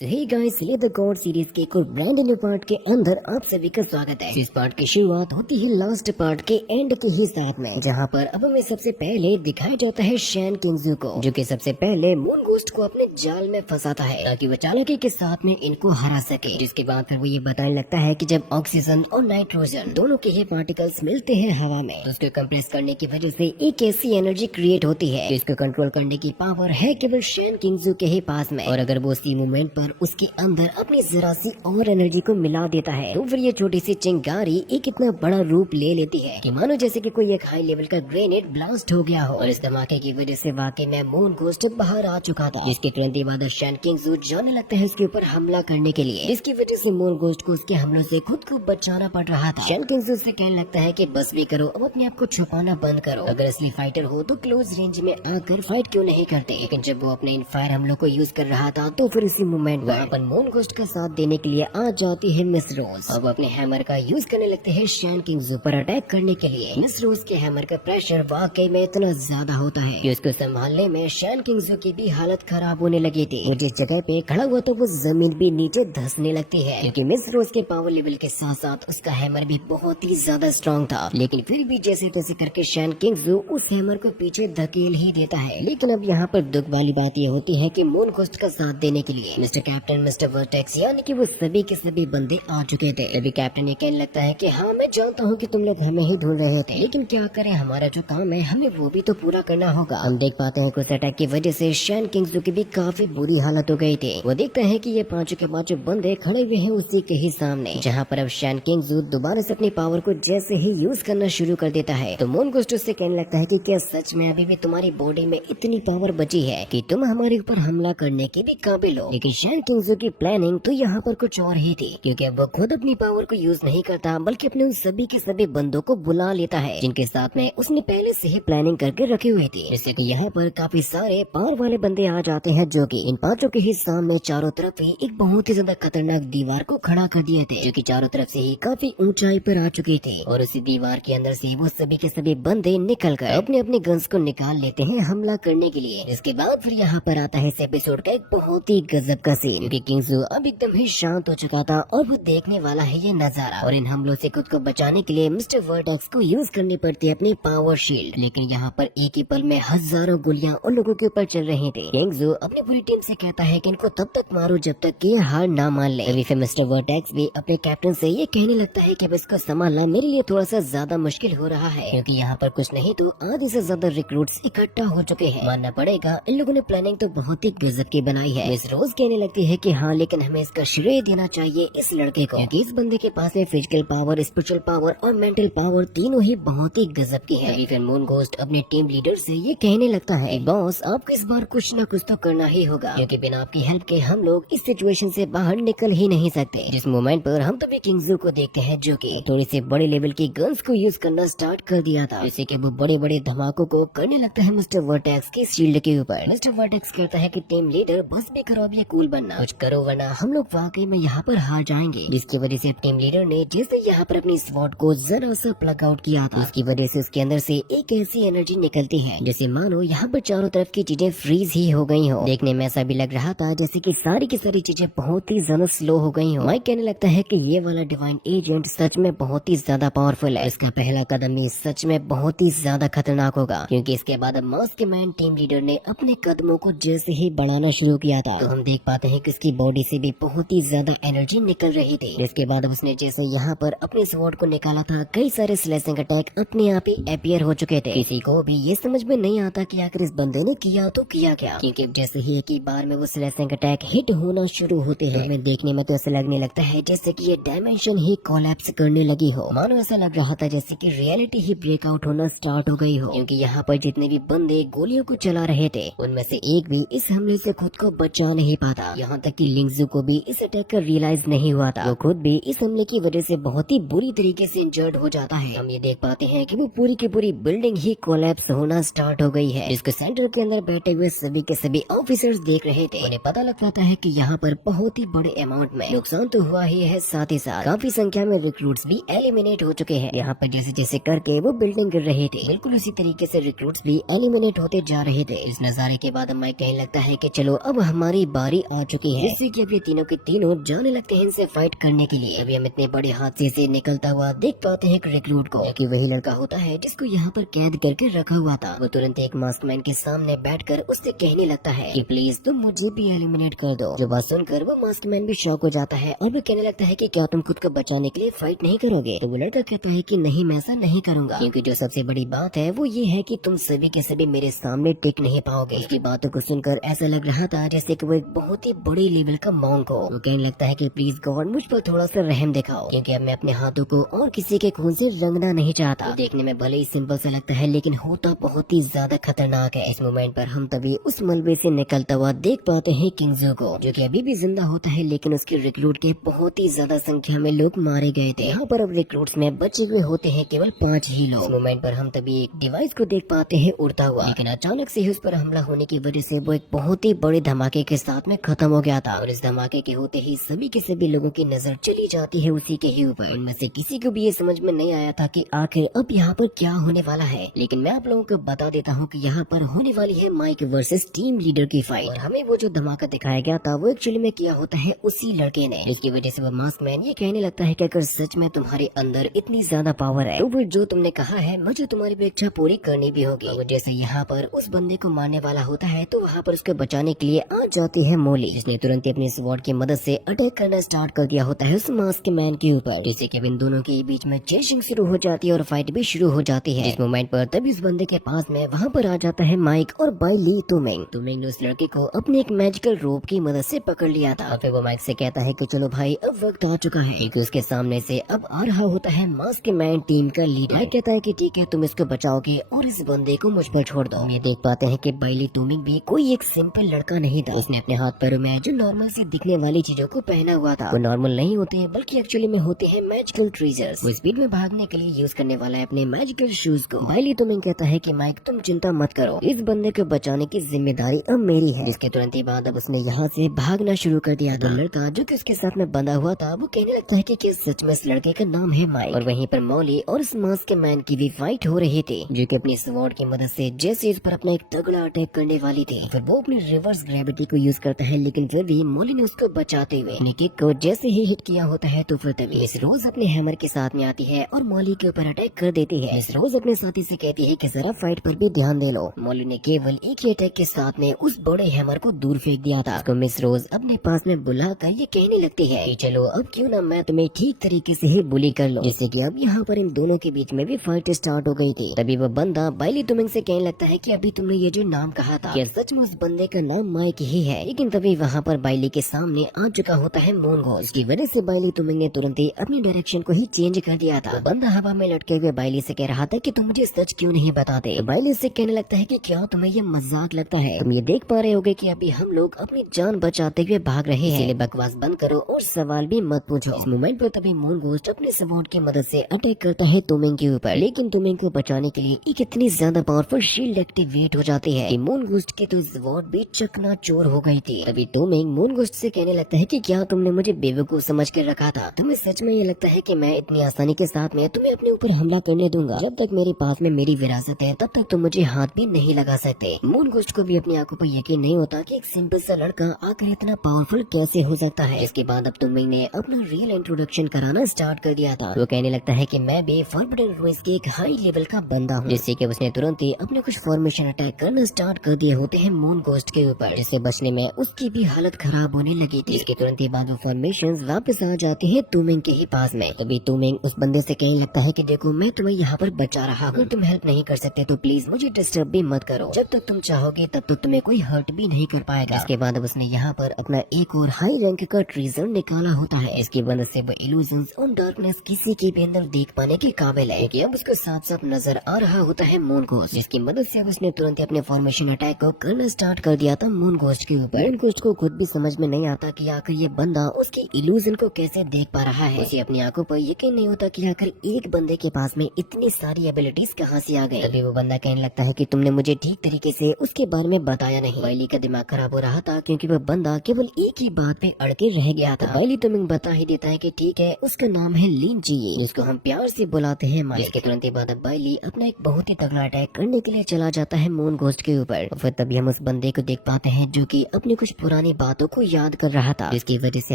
तो hey guys, ये the God series के एक और ब्रांड न्यू पार्ट के अंदर आप सभी का स्वागत है। इस पार्ट की शुरुआत होती है लास्ट पार्ट के एंड के ही साथ में, जहां पर अब हमें सबसे पहले दिखाया जाता है शैन किंगजू को, जो कि सबसे पहले मून गोस्ट को अपने जाल में फंसाता है ताकि वो चालाकी के साथ में इनको हरा सके। जिसके बाद फिर वो ये बताने लगता है कि जब ऑक्सीजन और नाइट्रोजन दोनों के ही पार्टिकल्स मिलते हैं हवा में, तो उसको कंप्रेस करने की वजह से एक ऐसी एनर्जी क्रिएट होती है जिसको कंट्रोल करने की पावर है केवल शैन किंगजू के ही पास में। और अगर वो उसी मोमेंट पर उसके अंदर अपनी जरा सी और एनर्जी को मिला देता है, तो फिर ये छोटी सी चिंगारी एक इतना बड़ा रूप ले लेती है कि मानो जैसे कि कोई एक हाई लेवल का ग्रेनेड ब्लास्ट हो गया हो। और इस धमाके की वजह से वाकई में मून गोस्ट बाहर आ चुका था, जिसके तुरंत बाद शैन किंगजू जाने लगता है उसके ऊपर हमला करने के लिए, जिसकी वजह से मून गोस्ट को उसके हमलों से खुद को बचाना पड़ रहा था। शैन किंगजू से कहने लगता है कि बस भी करो, अब अपने आप को छुपाना बंद करो। अगर असली फाइटर हो तो क्लोज रेंज में आकर फाइट क्यों नहीं करते। लेकिन जब वो अपने इन फायर हमलों को यूज कर रहा था, तो फिर इसी मोमेंट वहाँ पर मून गोस्ट का साथ देने के लिए आ जाती है मिस रोज। अब अपने हैमर का यूज करने लगते हैं शैन किंगजू पर अटैक करने के लिए। मिस रोज के हैमर का प्रेशर वाकई में इतना ज्यादा होता है कि उसको संभालने में शैन किंगजू की भी हालत खराब होने लगी थी। वो जिस जगह पे खड़ा हुआ तो वो जमीन भी नीचे धंसने लगती है, क्योंकि मिस रोज के पावर लेवल के साथ साथ उसका हैमर भी बहुत ही ज्यादा स्ट्रॉन्ग था। लेकिन फिर भी जैसे तैसे करके शैन किंगजू उस हैमर को पीछे धकेल ही देता है। लेकिन अब यहाँ पर दुख वाली बात ये होती है कि मून गोस्ट का साथ देने के लिए मिस्टर कैप्टन, मिस्टर वर्टेक्स यानी कि वो सभी के सभी बंदे आ चुके थे। तभी कैप्टन ये कहने लगता है कि हाँ, मैं जानता हूँ कि तुम लोग हमें ही ढूंढ रहे थे, लेकिन क्या करें, हमारा जो काम है हमें वो भी तो पूरा करना होगा। हम देख पाते हैं कि उस अटैक की वजह से शैन किंगजू की भी काफी बुरी हालत हो गई थी। वो देखते हैं कि ये पांचों के पांचों बंदे खड़े हुए हैं उसी के ही सामने, जहाँ पर अब शैन किंगजू दोबारा से अपनी पावर को जैसे ही यूज करना शुरू कर देता है, तो मून गोस्ट उससे कहने लगता है कि क्या सच में अभी भी तुम्हारी बॉडी में इतनी पावर बची है कि तुम हमारे ऊपर हमला करने के भी काबिल हो। लेकिन शैन किंगजू की प्लानिंग तो यहाँ पर कुछ और ही थी, क्योंकि अब वो खुद अपनी पावर को यूज नहीं करता, बल्कि अपने उन सभी के सभी बंदों को बुला लेता है जिनके साथ में उसने पहले से ही प्लानिंग करके रखे हुए थे। जिससे कि यहाँ पर काफी सारे पावर वाले बंदे आ जाते हैं, जो कि इन पांचों के ही सामने चारों तरफ ही एक बहुत ही ज्यादा खतरनाक दीवार को खड़ा कर दिए थे, जो कि चारों तरफ से ही काफी ऊंचाई पर आ चुकी थी। और उसी दीवार के अंदर से वो सभी के सभी बंदे निकल कर अपने अपने गन्स को निकाल लेते हैं हमला करने के लिए। इसके बाद फिर यहाँ पर आता है इस एपिसोड का एक बहुत ही गजब का सीन, क्योंकि किंगजू अब एकदम ही शांत हो चुका था और वो देखने वाला है ये नजारा। और इन हमलों से खुद को बचाने के लिए मिस्टर वर्टेक्स को यूज करनी पड़ती है अपनी पावर शील्ड। लेकिन यहाँ पर एक ही पल में हजारों गोलियां उन लोगों के ऊपर चल रही थी। किंगजू अपनी पूरी टीम से कहता है कि इनको तब तक मारो जब तक कि हार ना मान ले। तभी फिर मिस्टर वर्टेक्स भी अपने कैप्टन से ये कहने लगता है कि अब इसको संभालना मेरे लिए थोड़ा सा ज्यादा मुश्किल हो रहा है, क्योंकि यहाँ पर कुछ नहीं तो आधे से ज्यादा रिक्रूट्स इकट्ठा हो चुके हैं। मानना पड़ेगा, इन लोगों ने प्लानिंग तो बहुत ही गजब की बनाई है। मिस रोज कहने लगती है कि हाँ, लेकिन हमें इसका श्रेय देना चाहिए इस लड़के को, क्योंकि इस बंदे के पास में फिजिकल पावर, स्पिरिचुअल पावर और मेंटल पावर तीनों ही बहुत ही गजब की है। फिर मून गोस्ट अपने टीम लीडर से ये कहने लगता है, बॉस आपको इस बार कुछ न कुछ तो करना ही होगा, क्योंकि बिना आपकी हेल्प के हम लोग इस सिचुएशन से बाहर निकल ही नहीं सकते। जिस मोमेंट पर हम तभी किंगजू को देखते हैं, जो कि थोड़ी सी बड़े लेवल की गन्स को यूज करना स्टार्ट कर दिया था, जिससे कि वो बड़े बड़े धमाकों को करने लगता है मिस्टर वर्टेक्स की शील्ड के ऊपर। मिस्टर वर्टेक्स कहता है कि टीम लीडर बस भी करो, अब ये कूल बनना, कुछ करो वरना हम लोग वाकई में यहाँ पर हार जाएंगे। जिसकी वजह से टीम लीडर ने जैसे यहाँ पर अपनी स्वॉर्ड को जरा सा प्लग आउट किया था, उसकी वजह से उसके अंदर से एक ऐसी एनर्जी निकलती है जैसे मानो यहाँ पर चारों तरफ की चीजें फ्रीज ही हो गई हो। देखने में ऐसा भी लग रहा था जैसे कि सारी की सारी चीजें बहुत ही ज्यादा स्लो हो गई हो। माइक कहने लगता है कि ये वाला डिवाइन एजेंट सच में बहुत ही ज्यादा पावरफुल है, इसका पहला कदम ही सच में बहुत ही ज्यादा खतरनाक होगा, क्योंकि इसके बाद मास्कमैन टीम लीडर ने अपने कदमों को जैसे ही बढ़ाना शुरू किया था, तो हम देख पाते हैं कि उसकी बॉडी से भी बहुत ही ज्यादा एनर्जी निकल रही थी। जिसके बाद उसने जैसे यहाँ पर अपने स्वॉर्ड को निकाला था, कई सारे स्लेसिंग अटैक अपने आप ही अपीयर हो चुके थे। किसी को भी ये समझ में नहीं आता कि आखिर इस बंदे ने किया तो किया क्या, क्योंकि जैसे ही एक ही बार में वो स्लेसिंग अटैक हिट होना शुरू होते हैं, हमें देखने में तो ऐसा लगने लगता है जैसे कि ये डायमेंशन ही कोलैप्स करने लगी हो। मानो ऐसा लग रहा था जैसे कि रियलिटी ही ब्रेकआउट होना स्टार्ट हो गई हो, क्योंकि यहाँ पर जितने भी बंदे गोलियों को चला रहे थे, उनमें से एक भी इस हमले से खुद को बचा नहीं पाता। यहाँ तक कि लिंगजू को भी इस अटैक का रियलाइज नहीं हुआ था, वो खुद भी इस हमले की वजह से बहुत ही बुरी तरीके से इंजर्ड हो जाता है। हम ये देख पाते हैं कि वो पूरी की पूरी बिल्डिंग ही कोलैप्स होना स्टार्ट हो गई है, जिसके सेंटर के अंदर बैठे हुए सभी के सभी ऑफिसर्स देख रहे थे। उन्हें पता लग पाता है कि यहाँ पर बहुत ही बड़े अमाउंट में नुकसान तो हुआ ही है, साथ ही साथ काफी संख्या में रिक्रूट्स भी एलिमिनेट हो चुके हैं। यहाँ पर जैसे जैसे करके वो बिल्डिंग गिर रहे थे, बिल्कुल उसी तरीके से रिक्रूट्स भी एलिमिनेट होते जा रहे थे। इस नजारे के बाद हमें कहने लगता है कि चलो अब हमारी बारी आ चुकी है, जिससे कि अब ये तीनों के तीनों जाने लगते हैं इनसे फाइट करने के लिए। अभी हम इतने बड़े हादसे से निकलता हुआ देख पाते हैं एक रिक्रूट को, कि वही लड़का होता है जिसको यहाँ पर कैद करके रखा हुआ था। वो तुरंत एक मास्कमैन के सामने बैठकर उससे कहने लगता है कि प्लीज तुम मुझे भी एलिमिनेट कर दो। जो बात सुनकर वो मास्कमैन भी शॉक हो जाता है और वो कहने लगता है कि क्या तुम खुद को बचाने के लिए फाइट नहीं करोगे? तो वो लड़का कहता है कि नहीं, मैं ऐसा नहीं करूंगा, क्योंकि जो सबसे बड़ी बात है वो ये है कि तुम सभी के सभी मेरे सामने टिक नहीं पाओगे। उसकी बातों को सुनकर ऐसा लग रहा था जैसे कि वो एक बहुत ही बड़ी लेवल का मॉन्क हो। वो कहने लगता है कि प्लीज गॉड मुझ पर थोड़ा सा रहम दिखाओ, क्योंकि अब मैं अपने हाथों को और किसी के खून से रंगना नहीं चाहता। तो देखने में भले ही सिंपल सा लगता है लेकिन होता बहुत ही ज्यादा खतरनाक है। इस मोमेंट पर हम तभी उस मलबे से निकलता हुआ देख पाते हैं किंगजो को, जो कि अभी भी जिंदा होता है, लेकिन उसके रिक्रूट के बहुत ही ज्यादा संख्या में लोग मारे गए थे। यहाँ पर अब रिक्रूट्स में बचे हुए होते हैं केवल 5 ही लोग। इस मोमेंट पर हम तभी एक डिवाइस को देख पाते हैं उड़ता हुआ, लेकिन अचानक से ही उस पर हमला होने की वजह से वो एक बहुत ही बड़े धमाके के साथ में खत्म हो गया था। और इस धमाके के होते ही सभी के सभी लोगों की नजर चली जाती है उसी के ही ऊपर। उनमें से किसी को भी ये समझ में नहीं आया था कि आखिर अब यहाँ पर क्या होने वाला है, लेकिन मैं आप लोगों को बता देता हूँ कि यहाँ पर होने वाली है माइक वर्सेस टीम लीडर की फाइट। और हमें वो जो धमाका दिखाया गया था वो एक्चुअली में किया होता है उसी लड़के ने, जिसकी वजह से वो मास्कमैन ये कहने लगता है कि अगर सच में तुम्हारे अंदर इतनी ज्यादा पावर है तो वो जो तुमने कहा है मुझे तुम्हारी भी इच्छा पूरी करनी भी होगी। और जैसे यहाँ पर उस बंदे को मारने वाला होता है तो वहाँ पर उसको बचाने के लिए आ जाती है मोली, जिसने तुरंत अपनी स्वॉर्ड की मदद से अटैक करना स्टार्ट कर दिया होता है उस मास्कमैन के ऊपर, जिससे कि इन दोनों के बीच में चेसिंग शुरू हो जाती है और फाइट भी शुरू हो जाती है। इस मोमेंट पर तभी उस बंदे के पास में वहाँ पर आ जाता है माइक और बाई ली तुमिंग। तुमिंग ने उस लड़के को अपने एक मैजिकल रोप की मदद से पकड़ लिया था। फिर वो माइक से कहता है कि चलो भाई अब वक्त आ चुका है, क्योंकि उसके सामने से अब आ रहा होता है मास्कमैन टीम का लीडर। माइक कहता है कि ठीक है तुम इसको बचाओगे और इस बंदे को मुझ पर छोड़ दो। ये देख पाते हैं कि बाइली तुमिंग भी कोई एक सिंपल लड़का नहीं था। उसने अपने हाथ पैरों में जो नॉर्मल से दिखने वाली चीजों को पहना हुआ था वो नॉर्मल नहीं होते हैं बल्कि एक्चुअली में होते हैं मैजिकल ट्रीजर्स। वो स्पीड में भागने के लिए यूज करने वाला है अपने मैजिकल शूज को। बाइली तुमिंग कहता है कि माइक तुम चिंता मत करो, इस बंदे को बचाने की जिम्मेदारी अब मेरी है। जिसके तुरंत ही बाद अब उसने यहाँ से भागना शुरू कर दिया। तो लड़का जो कि उसके साथ में बंधा हुआ था वो कहने लगता है कि क्या सच में इस लड़के का नाम है माइक। और वहीं पर मॉली और इस मास्कमैन की भी फाइट हो रही थी, जो कि अपनी स्वॉर्ड की मदद से जैसे इस पर अपना एक तगड़ा अटैक करने वाली थी। फिर वो अपनी रिवर्स ग्रेविटी को यूज करता है, लेकिन फिर भी मॉली ने उसको बचाते हुए अपनी किक को जैसे ही हिट किया होता है तो फिर तभी मिस रोज अपने हैमर के साथ में आती है और मॉली के ऊपर अटैक कर देती है। मिस रोज अपने साथी से कहती है कि जरा फाइट पर भी ध्यान दे लो। मॉली ने केवल एक ही अटैक के साथ में उस बड़े हैमर को दूर फेंक दिया था। उसको मिस रोज अपने पास में बुलाकर ये कहने लगती है कि चलो अब क्यों ना मैं तुम्हें ठीक तरीके से ही बुली कर लो, जिससे कि अब यहाँ पर इन दोनों के बीच में भी फाइट स्टार्ट हो गई थी। तभी वो बंदा बाइली तुमिंग से कहने लगता है कि अभी तुमने ये जो नाम कहा था क्या सच में उस बंदे का नाम माइक ही है? लेकिन तभी वहाँ पर बाइली के सामने आ चुका होता है मून घोस्ट। इसकी वजह से बाइली तुमिंग ने तुरंत ही अपनी डायरेक्शन को ही चेंज कर दिया था। बंदा हवा में लटके हुए बाइली से कह रहा था कि तुम मुझे सच क्यों नहीं बताते। बाइली से कहने लगता है कि क्या तुम्हें ये मजाक लगता है? तुम ये देख पा रहे होगे कि अभी हम लोग अपनी जान बचाते हुए भाग रहे हैं, इसलिए बकवास बंद करो और सवाल भी मत पूछो। इस मोमेंट पर तभी मून घोस्ट अपने स्वॉर्ड की मदद से अटैक करता है तुमिंग के ऊपर, लेकिन तुमिंग को बचाने के लिए एक इतनी ज्यादा पावरफुल शील्ड एक्टिवेट हो जाती है कि मून घोस्ट की तो स्वॉर्ड भी चकनाचूर हो गई थी। तभी तुमिंग मून घोस्ट से कहने लगता है कि क्या तुमने मुझे बेवकूफ समझ कर रखा था? तुम्हें सच में ये लगता है कि मैं इतनी आसानी के साथ में तुम्हें अपने ऊपर हमला करने दूंगा? जब तक मेरे पास में मेरी विरासत है तब तक तुम मुझे हाथ भी नहीं लगा सकते। मून घोस्ट को भी अपनी आंखों पर यकीन नहीं होता कि एक सिंपल सा लड़का आकर इतना पावरफुल कैसे हो सकता है। इसके बाद अब तुमिंग ने अपना रियल इंट्रोडक्शन कराना स्टार्ट कर दिया था। वो कहने लगता है कि मैं भी फॉरबिडन रूइंस के एक हाई लेवल का बंदा हूँ, जिससे कि उसने तुरंत ही अपने कुछ फॉर्मेशन अटैक करना स्टार्ट कर दिए होते हैं मून घोस्ट के ऊपर, जिससे बचने में उसकी भी हालत खराब होने लगी थी। इसके तुरंत ही बाद वो फॉर्मेशंस वापस आ जाती है तुमिंग के ही पास में। तभी तुमिंग उस बंदे से कहने लगता है कि देखो मैं तुम्हें यहाँ पर बचा रहा हूँ, तुम हेल्प नहीं कर सकते तो प्लीज मुझे डिस्टर्ब भी मत करो। जब तक तुम चाहोगे तब तक तुम्हें कोई हर्ट भी नहीं कर पाएगा। इसके बाद अब उसने यहाँ पर अपना एक और हाई रैंक का ट्रीजर निकाला होता है। इसकी मदद से वो इल्यूजन्स और डार्कनेस किसी के भी अंदर देख पाने के काबिल है, कि अब उसको साफ साफ नजर आ रहा होता है मून घोस्ट, जिसकी मदद से अब उसने तुरंत अपने फॉर्मेशन अटैक को करना स्टार्ट कर दिया था मून घोस्ट के ऊपर। मून घोस्ट को खुद भी समझ में नहीं आता कि आखिर ये बंदा उसकी इल्यूजन को कैसे देख पा रहा है। उसे अपनी आंखों पर यकीन नहीं होता कि आखिर एक बंदे के पास में इतनी सारी एबिलिटीज कहाँ से आ गई। तभी वो बंदा कहने लगता है कि तुमने मुझे ठीक तरीके से उसके बारे में बताया नहीं। बाइली का दिमाग खराब हो रहा था क्योंकि वो बंदा केवल एक ही बात पे अड़के रह गया था। बाइली तुमिंग बता ही देता है कि ठीक है उसका नाम है लिन जी, जिसको हम प्यार से बुलाते हैं माइक। इसके तुरंत बाद बाइली अपना एक बहुत ही तगड़ा अटैक करने के लिए चला जाता है मून घोस्ट के ऊपर। फिर तभी हम उस बंदे को देख पाते हैं जो कि अपने कुछ पुरानी बातों को याद कर रहा था, जिसकी वजह से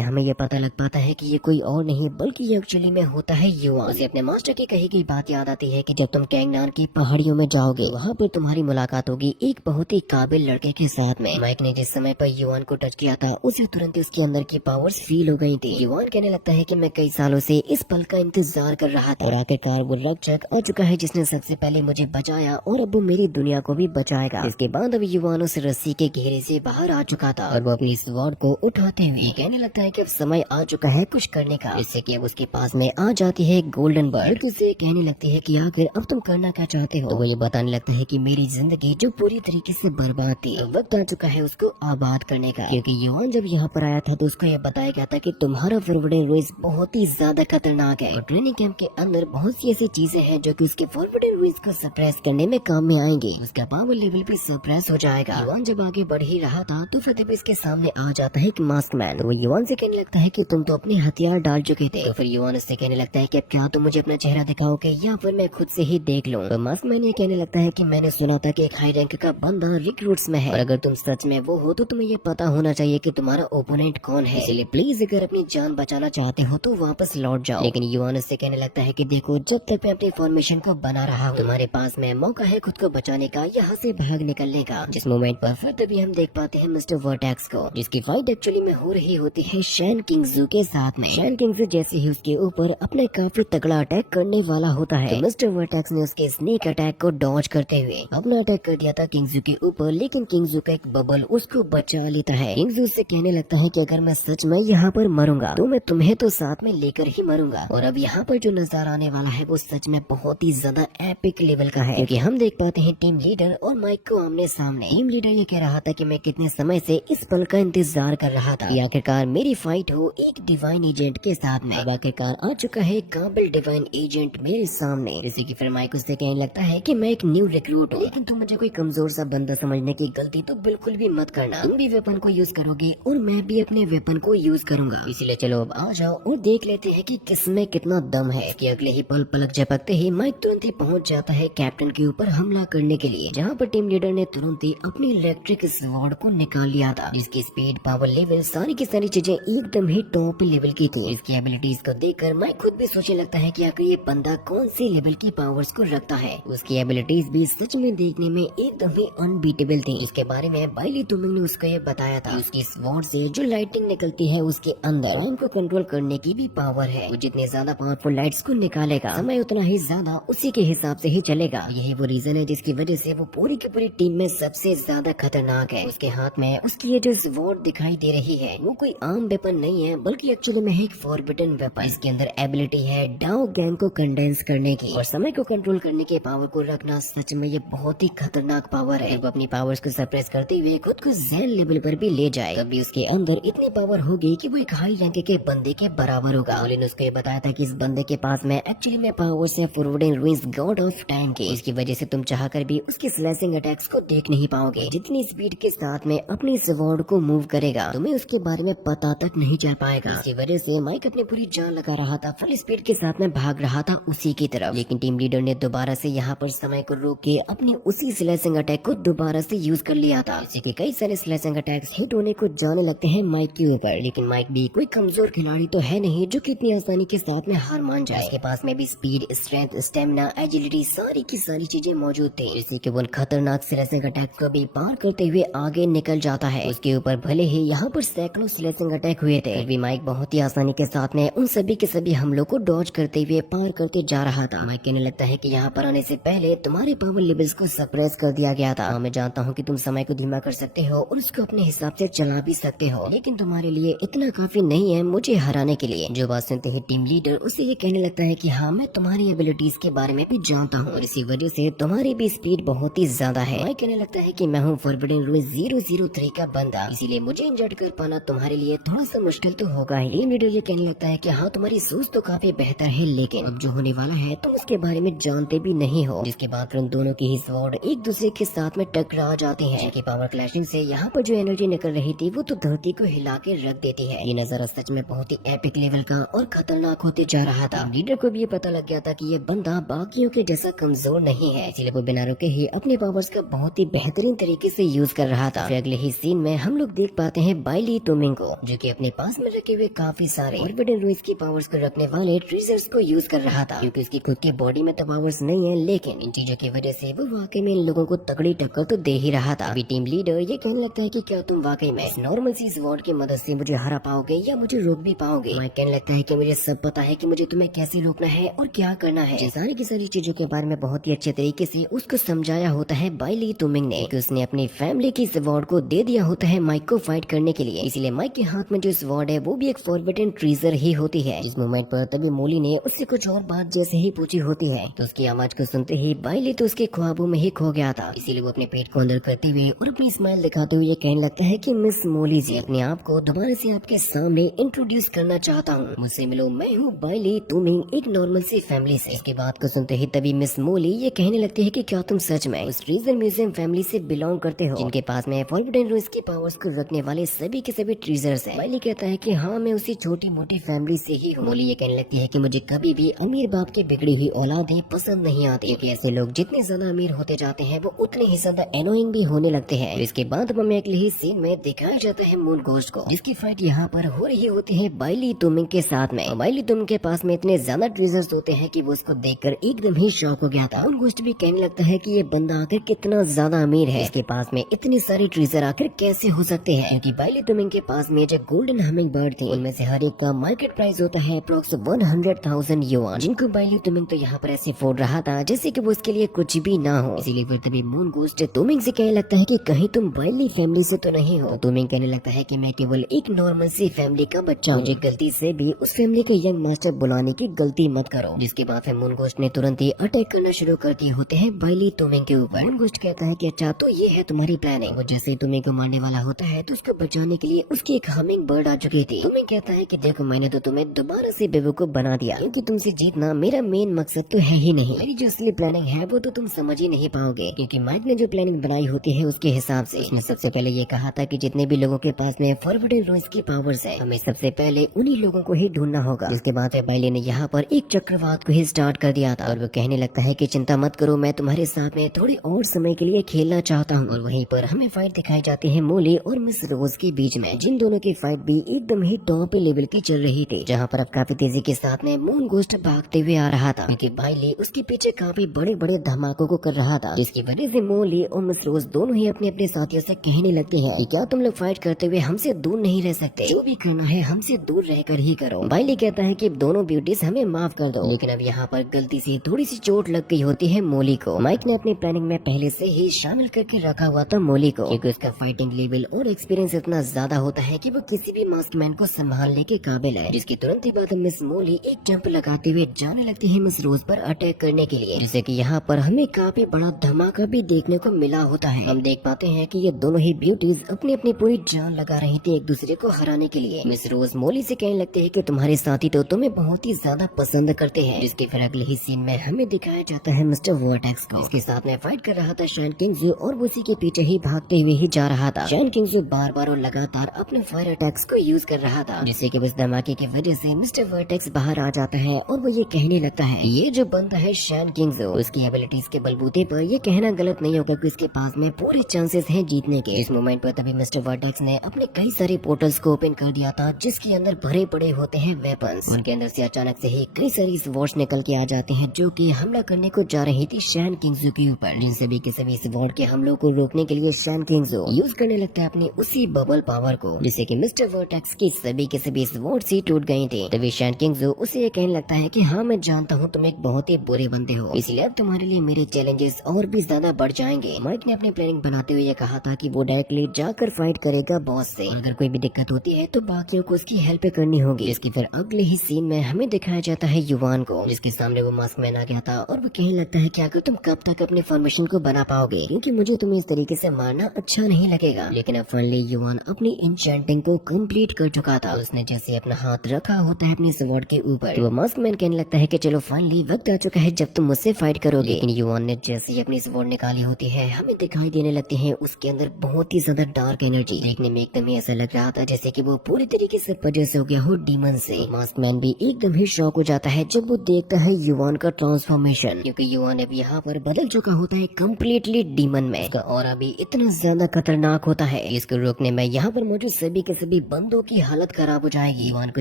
हमें ये पता लग पाता है कि ये कोई और नहीं बल्कि ये एक्चुअली में होता है युआन। उसे अपने मास्टर की कही गई बात याद आती है कि जब तुम कैंगनार की पहाड़ियों में जाओगे वहाँ पर तुम्हारी मुलाकात होगी एक बहुत ही काबिल लड़के के साथ में। माइक ने जिस समय पर युआन को टच किया था उसे तुरंत उसके अंदर की पावर्स फील हो गई थी। युआन कहने लगता है कि मैं कई सालों से इस पल का इंतजार कर रहा था और आखिरकार वो रक्षक आ चुका है जिसने सबसे पहले मुझे बचाया और अब वो मेरी दुनिया को भी बचाएगा। इसके बाद अब युआन उस रस्सी के घेरे से बाहर आ चुका था और वो अपनी स्वॉर्ड को उठाते हुए कहने लगता है कि अब समय आ चुका है कुछ करने का, जिससे कि अब उसके पास में आ जाती है गोल्डन बर्ड। उसे कहने लगती है कि आखिर अब तुम करना क्या चाहते हो। तो वो ये बताने लगता है कि मेरी जिंदगी जो पूरी तरीके से बर्बाद थी वक्त आ चुका है उसको आबाद करने का, क्योंकि युआन जब यहाँ पर आया था तो उसको ये बताया गया था कि तुम्हारा फॉरवर्डिंग रेस बहुत ही ज्यादा खतरनाक है और ट्रेनिंग कैंप के अंदर बहुत सी ऐसी चीजें हैं जो कि उसके फॉरवर्डिंग रेस को सप्रेस करने में काम में आएंगे। उसका पावर लेवल भी सप्रेस हो जाएगा। युआन जब आगे बढ़ ही रहा था तो फिर जब इसके सामने आ जाता है एक मास्क मैन। तो वो युआन से कहने लगता है कि तुम तो अपने हथियार डाल चुके थे। तो फिर युआन उससे कहने लगता है कि अब क्या तुम मुझे अपना चेहरा दिखाओगे या फिर मैं खुद से ही देख लूं। तो मास्क मैन ये कहने लगता है कि मैंने सुना था कि एक हाई रैंक का बंदा रिक्रूट्स में है और अगर तुम सच में वो हो तो तुम्हें ये पता होना चाहिए कि तुम्हारा ओपोनेंट कौन है, इसलिए प्लीज अगर अपनी जान बचाना चाहते हो तो वापस लौट जाओ। लेकिन युआन उससे कहने लगता है कि देखो जब तक मैं अपनी फॉर्मेशन को बना रहा हूँ तुम्हारे पास में मौका है खुद को बचाने का, यहाँ से भाग निकलने का। जिस मोमेंट पर फिर तभी हम देख पाते हैं मिस्टर वर्टेक्स को, जिसकी फाइट एक्चुअली में हो रही होती है शैन किंगजू के साथ में। शैन किंगजू जैसे ही उसके ऊपर अपने काफी तगड़ा अटैक करने वाला होता है तो मिस्टर वर्टेक्स ने उसके स्नेक अटैक को डॉज करते हुए अपना अटैक कर दिया था किंगजू के ऊपर, लेकिन किंगजू का एक बबल उसको बचा लेता है। किंगजू से कहने लगता है कि अगर मैं सच में यहाँ पर मरूंगा तो मैं तुम्हें तो साथ में लेकर ही मरूंगा। और अब यहाँ पर जो नजारा आने वाला है वो सच में बहुत ही ज्यादा एपिक लेवल का है, क्योंकि हम देख पाते हैं टीम लीडर और माइक को आमने सामने। टीम लीडर ये कह रहा था कि मैं कितने समय से इस पल का इंतजार कर रहा था कि आखिरकार मेरी फाइट हो एक डिवाइन एजेंट के साथ में। अब आखिरकार आ चुका है काबिल डिवाइन एजेंट मेरे सामने। जैसे कि फिर माइक उससे कहने लगता है कि मैं एक न्यू रिक्रूट हूँ, लेकिन तुम मुझे कोई कमजोर सा बंदा समझने की गलती तो बिल्कुल भी मत करना। तुम भी वेपन को यूज करोगे और मैं भी अपने वेपन को यूज करूंगा, इसीलिए चलो अब आ जाओ और देख लेते हैं कि किसमें कितना दम है। कि अगले ही पल पलक झपकते ही माइक तुरंत ही पहुंच जाता है कैप्टन के ऊपर हमला करने के लिए, जहाँ पर टीम लीडर ने तुरंत ही अपनी इलेक्ट्रिक स्वॉर्ड को निकाल लिया था, जिसकी स्पीड पावर लेवल सारी की सारी चीजें एकदम ही टॉप लेवल की थी। इसकी एबिलिटीज को देखकर माइक खुद भी सोचने लगता है कि आखिर ये बंदा कौन सी लेवल की पावर्स को रखता है। उसकी एबिलिटीज भी सच में देखने में एकदम ही अनबीटेबल थी। इसके बारे में बाइली तुमिंग ने उसको ये बताया था। उसकी स्वॉर्ड से जो लाइटिंग निकलती है उसके अंदर टाइम को कंट्रोल करने की भी पावर है। वो जितने ज्यादा पावरफुल लाइट्स को निकालेगा समय उतना ही ज्यादा उसी के हिसाब से ही चलेगा। यही वो रीजन है जिसकी वजह से वो पूरी की पूरी टीम में सबसे ज्यादा खतरनाक है। उसके हाथ में उसकी ये जो स्वॉर्ड दिखाई दे रही है वो कोई आम वेपन नहीं है, बल्कि एक्चुअली में है एक फॉरबिडन वेपन। इसके अंदर एबिलिटी है डाओ गैंग को कंडेंस करने की और समय को कंट्रोल करने के पावर को रखना। सच में ये बहुत ही खतरनाक पावर है। वो अपनी पावर्स को सप्रेस करते हुए खुद को ज़ेन लेवल पर भी ले जाए, तभी उसके अंदर इतनी पावर होगी कि वो एक हाई रैंक के बंदे के बराबर होगा। ने उसको ये बताया था कि इस बंदे के पास में एक्चुअली में पावर्स है forwarding range God of time के। इसकी वजह से तुम चाहकर भी उसके स्लैशिंग अटैक्स को देख नहीं पाओगे। जितनी स्पीड के साथ में अपनी स्वॉर्ड को मूव करेगा तुम्हें उसके बारे में पता तक नहीं चल पाएगा। इसकी वजह से माइक अपनी पूरी जान लगा रहा था, फुल स्पीड के साथ में भाग रहा था उसी की तरफ। लेकिन टीम लीडर ने दोबारा से यहाँ पर समय को रोक के अपनी उसी स्लैशिंग अटैक को दोबारा से यूज कर लिया था। इसी के कई सारे स्लैशिंग अटैक्स हिट होने को जाने लगते हैं माइक के ऊपर। लेकिन माइक भी कोई कमजोर खिलाड़ी तो है नहीं जो कि इतनी आसानी के साथ में हार मान जाए। इसके पास में भी स्पीड, स्ट्रेंथ, स्टेमिना, एजिलिटी सारी की सारी चीजें मौजूद थी। इसी के वो खतरनाक स्लैशिंग अटैक को भी पार करते हुए आगे निकल जाता है। उसके ऊपर भले ही यहाँ पर सैकड़ों स्लैशिंग अटैक हुए थे, फिर भी माइक बहुत ही आसानी के साथ में उन सभी के सभी हमलों को डॉज करते हुए पार करते जा रहा था। माइक कहने लगता है कि यहाँ पर आने से पहले तुम्हारे पावर लेवल्स को सप्रेस कर दिया गया था। मैं जानता हूँ कि तुम समय को धीमा कर सकते हो और उसको अपने हिसाब से चला भी सकते हो, लेकिन तुम्हारे लिए इतना काफी नहीं है मुझे हराने के लिए। जो बात सुनते ही टीम लीडर उसे ये कहने लगता है कि हाँ मैं तुम्हारी एबिलिटीज के बारे में भी जानता हूँ और इसी वजह से तुम्हारी भी स्पीड बहुत ही ज्यादा है। माइक कहने लगता है कि मैं हूँ फॉरबिडन रेंज 003 का बंदा, इसीलिए मुझे इंजर्ड कर पाना तुम्हारे लिए थोड़ा सा मुश्किल तो होगा ही। टीम लीडर ये कहने लगता है कि हाँ तुम्हारी सोच तो काफी बेहतर है, लेकिन अब जो होने वाला है तुम उसके बारे में जानते भी नहीं हो। जिसके बाद उन दोनों की ही स्वॉर्ड एक दूसरे के साथ में टकरा जाती है। कि पावर क्लैशिंग से यहाँ पर जो एनर्जी निकल रही थी वो तो धरती को हिला के रख देती है। ये नजारा सच में बहुत ही एपिक लेवल का और खतरनाक होते जा रहा था। लीडर को भी ये पता लग गया था कि ये बंदा बाकियों के जैसा कमजोर नहीं है, इसलिए वो बिना रुके ही अपने पावर्स का बहुत ही बेहतरीन तरीके से यूज कर रहा था। फिर अगले ही सीन में हम हम लोग देख पाते हैं बाइली तुमिंग को, जो कि अपने पास में रखे हुए काफी सारे फॉरबिडन रूइंस की पावर्स को रखने वाले ट्रेजर्स को यूज कर रहा था, क्योंकि उसकी खुद की बॉडी में तो पावर्स नहीं है, लेकिन इन चीजों की वजह से वो वाकई में इन लोगों को तगड़ी टक्कर तो दे ही रहा था। अभी टीम लीडर ये कहने लगता है कि क्या तुम वाकई में नॉर्मल सी स्वॉर्ड की मदद से मुझे हरा पाओगे या मुझे रोक भी पाओगे। मैं कहने लगता है कि मुझे सब पता है कि मुझे तुम्हें कैसे रोकना है और क्या करना है। सारी की सारी चीजों के बारे में बहुत ही अच्छे तरीके से उसको समझाया होता है बाइली तुमिंग ने, कि उसने अपनी फैमिली की स्वॉर्ड को दे दिया होता है माइक को फाइट करने के लिए। इसलिए माइक के हाथ में जो स्वॉर्ड है वो भी एक फॉरबिडन ट्रेजर ही होती है। इस मोमेंट पर तभी मोली ने उससे कुछ और बात जैसे ही पूछी होती है, तो उसकी आवाज को सुनते ही बाइली तो उसके ख्वाबों में ही खो गया था। इसीलिए वो अपने पेट को अंदर करते हुए और अपनी स्माइल दिखाते हुए कहने लगता है कि मिस मोली जी, अपने आप को दोबारा से आपके सामने इंट्रोड्यूस करना चाहता हूँ, मुझसे मिलो, मैं हूँ बाइली तुमिंग, एक नॉर्मल सी फैमिली से। इसके बात को सुनते ही तभी मिस मोली ये कहने लगती है कि क्या तुम सच में उस ट्रेजर म्यूजियम फैमिली से बिलोंग करते हो, जिनके पास में फॉरबिडन रूइंस की पावर्स को रखने वाले सभी के सभी ट्रेजर्स हैं। बाइली कहता है कि हाँ, मैं उसी छोटी मोटी फैमिली से ही हूँ। मोली ये कहने लगती है कि मुझे कभी भी अमीर बाप की बिगड़ी हुई औलादें पसंद नहीं आती, क्योंकि ऐसे लोग जितने ज्यादा अमीर होते जाते हैं वो उतने ही ज्यादा एनोइंग भी होने लगते हैं। इसके बाद हमें अगले ही सीन में दिखाया जाता है मून घोस्ट को, जिसकी फाइट यहाँ पर हो रही होती है बाइली तुमिंग के साथ में। बाइली तुमिंग के पास में इतने ज्यादा ट्रेजर्स होते हैं कि वो उसको देखकर एकदम ही शॉक हो गया था। मून घोस्ट भी कहने लगता है कि ये बंदा आखिर कितना ज्यादा अमीर है, इसके पास में इतने सारे ट्रेजर आखिर कैसे हो सकते हैं, क्योंकि बाइली तुमिंग के पास में जो गोल्डन हमिंग बर्ड थी उनमें से हर एक का मार्केट प्राइस होता है अप्रोक्स 100,000 युआन, जिनको बाइली तुमिंग तो यहाँ पर ऐसे फोड़ रहा था जैसे कि वो उसके लिए कुछ भी ना हो। इसीलिए फिर तभी मून घोस्ट तुमिंग से कहने लगता है कि कहीं तुम बाइली फैमिली से तो नहीं हो। तो तुमिंग कहने लगता है कि मैं केवल एक नॉर्मल सी फैमिली का बच्चा हूँ, मुझे गलती से भी उस फैमिली के यंग मास्टर बुलाने की गलती मत करो। जिसके बाद फिर मून घोस्ट ने तुरंत ही अटैक करना शुरू कर दिए होते हैं बाइली तुमिंग के ऊपर। मून घोस्ट कहता है कि अच्छा, तो ये है तुम्हारी प्लानिंग। वो जैसे ही तुमिंग को मारने वाला होता है तो उसको बचाने के लिए उसकी एक हमिंग बर्ड आ चुकी थी। तुमिंग कहता है कि देखो, मैंने तो तुम्हें दोबारा से बेवकूफ बना दिया, क्योंकि तुमसे जीतना मेरा मेन मकसद तो है ही नहीं। मेरी जो असली प्लानिंग है वो तो तुम समझ ही नहीं पाओगे, क्योंकि माइक ने जो प्लानिंग बनाई होती है उसके हिसाब से उसने सबसे पहले ये कहा था कि जितने भी लोगों के पास में फॉरबिडन रूइंस की पावर्स है, हमें सबसे पहले उन्हीं लोगों को ही ढूंढना होगा। जिसके बाद बाइली ने यहाँ पर एक चक्रवात को ही स्टार्ट कर दिया था, और वो कहने लगता है कि चिंता मत करो, मैं तुम्हारे साथ में थोड़ी और समय के लिए खेलना चाहता हूँ। और वहीं पर हमें फाइट दिखाई जाती है मोली और मिस रोज के बीच में, जिन दोनों की फाइट भी एकदम ही टॉप लेवल की चल रही थी, जहाँ पर अब काफी तेजी के साथ में मून घोस्ट भागते हुए आ रहा था, क्योंकि बाइली उसके पीछे काफी बड़े बड़े धमाकों को कर रहा था, जिसकी वजह से मोली और मिस रोज दोनों ही अपने अपने साथियों से कहने लगते हैं कि क्या तुम लोग फाइट करते हुए हमसे दूर नहीं रह सकते, जो भी करना है हमसे दूर रहकर ही करो। बाइली कहता है कि दोनों ब्यूटीज हमें माफ कर दो, लेकिन अब यहाँ पर गलती से थोड़ी सी चोट लग गई होती है मोली को। माइक ने अपनी प्लानिंग में पहले से ही शामिल करके रखा हुआ था मोली को, क्योंकि उसका फाइटिंग लेवल और एक्सपीरियंस इतना ज्यादा होता है कि वो किसी भी मास्कमैन को संभालने के काबिल है। जिसकी तुरंत ही बाद मिस मोली एक जंप लगाते हुए जाने लगती है मिस रोज पर अटैक करने के लिए, जिससे कि यहाँ पर हमें काफी बड़ा धमाका भी देखने को मिला होता है। हम देख पाते हैं कि ये दोनों ही ब्यूटीज अपनी अपनी पूरी जान लगा रही थी एक दूसरे को हराने के लिए। मिस रोज मोली से कहने लगते हैं कि तुम्हारे साथी तो तुम्हें बहुत ही ज्यादा पसंद करते हैं, जिसके फिर अगले ही सीन में हमें दिखाया जाता है मिस्टर वर्टेक्स को, इसके साथ में फाइट कर रहा था शैन किंग्जू, और उसी के पीछे ही भागते हुए ही जा रहा था। शैन किंग्जू बार बार और लगातार अपने फायर अटैक्स को यूज कर रहा था, जिससे कि उस धमाके की वजह से मिस्टर वर्टेक्स बाहर आ जाता है, और वो ये कहने लगता है ये जो बंदा है शैन किंग्जू, उसकी एबिलिटीज के बलबूते पर ये कहना गलत नहीं होगा कि उसके पास में पूरे चांसेस हैं जीतने के। इस मोमेंट पर तभी मिस्टर वर्टेक्स ने अपने कई सारे पोर्टल्स को ओपन कर दिया था, जिसके अंदर भरे पड़े होते हैं वेपन्स। उनके अंदर से अचानक से ही कई सारी स्वॉर्ड्स निकल के आ जाते हैं, जो कि हमला करने को जा रही थी शैन किंग्जू के ऊपर, जिन सभी के सभी स्वॉर्ड के हमलों को रोकने के लिए शैन किंग्जू यूज करने लगता है अपनी उसी बबल पावर को, जिससे कि मिस्टर वर्टेक्स की सभी के सभी स्वॉर्ड्स ही टूट गई थी। तभी शैन किंग्जू उसे ये कहने लगता है कि हाँ, मैं जानता हूँ तुम एक बहुत ही बुरे बंदे हो, इसलिए अब तुम्हारे लिए मेरे चैलेंजेस और भी ज्यादा बढ़ जाएंगे। माइक ने अपनी प्लानिंग बनाते हुए ये कहा था कि वो डायरेक्टली जाकर फाइट करेगा बॉस से, अगर कोई भी दिक्कत होती है तो बाकियों को उसकी हेल्प करनी होगी। इसके फिर अगले ही सीन में हमें दिखाया जाता है युवान को, जिसके सामने वो मास्कमैन आ गया था, और वो कहने लगता है कि अगर तुम कब तक अपने फॉर्मेशन को बना पाओगे, क्योंकि मुझे तुम्हें इस तरीके से मारना अच्छा नहीं लगेगा। लेकिन अब फाइनली युवान अपनी एन्चेंटिंग को कंप्लीट कर चुका था। उसने जैसे अपना हाथ रखा होता है अपने स्वॉर्ड के ऊपर, तो वो मास्कमैन कहने लगता है कि चलो फाइनली वक्त आ चुका है जब तुम मुझसे फाइट करोगे। लेकिन युवान ने जैसे ही अपनी स्वॉर्ड निकाली होती है, हमें दिखाई देने लगती है उसके अंदर बहुत ही ज्यादा डार्क एनर्जी। देखने में एकदम ही ऐसा लग रहा था जैसे कि वो पूरी तरीके से पजेस हो गया हो डीमन से। मास्कमैन भी एकदम ही शॉक हो जाता है जब वो देखता है युवान का ट्रांसफॉर्मेशन, क्योंकि युवान अब यहाँ पर बदल चुका होता है कम्प्लीटली डीमन में। उसका ऑरा भी इतना ज्यादा खतरनाक होता है है। इसको रोकने में यहाँ पर मौजूद सभी के सभी बंदों की हालत खराब हो जाएगी। युवान को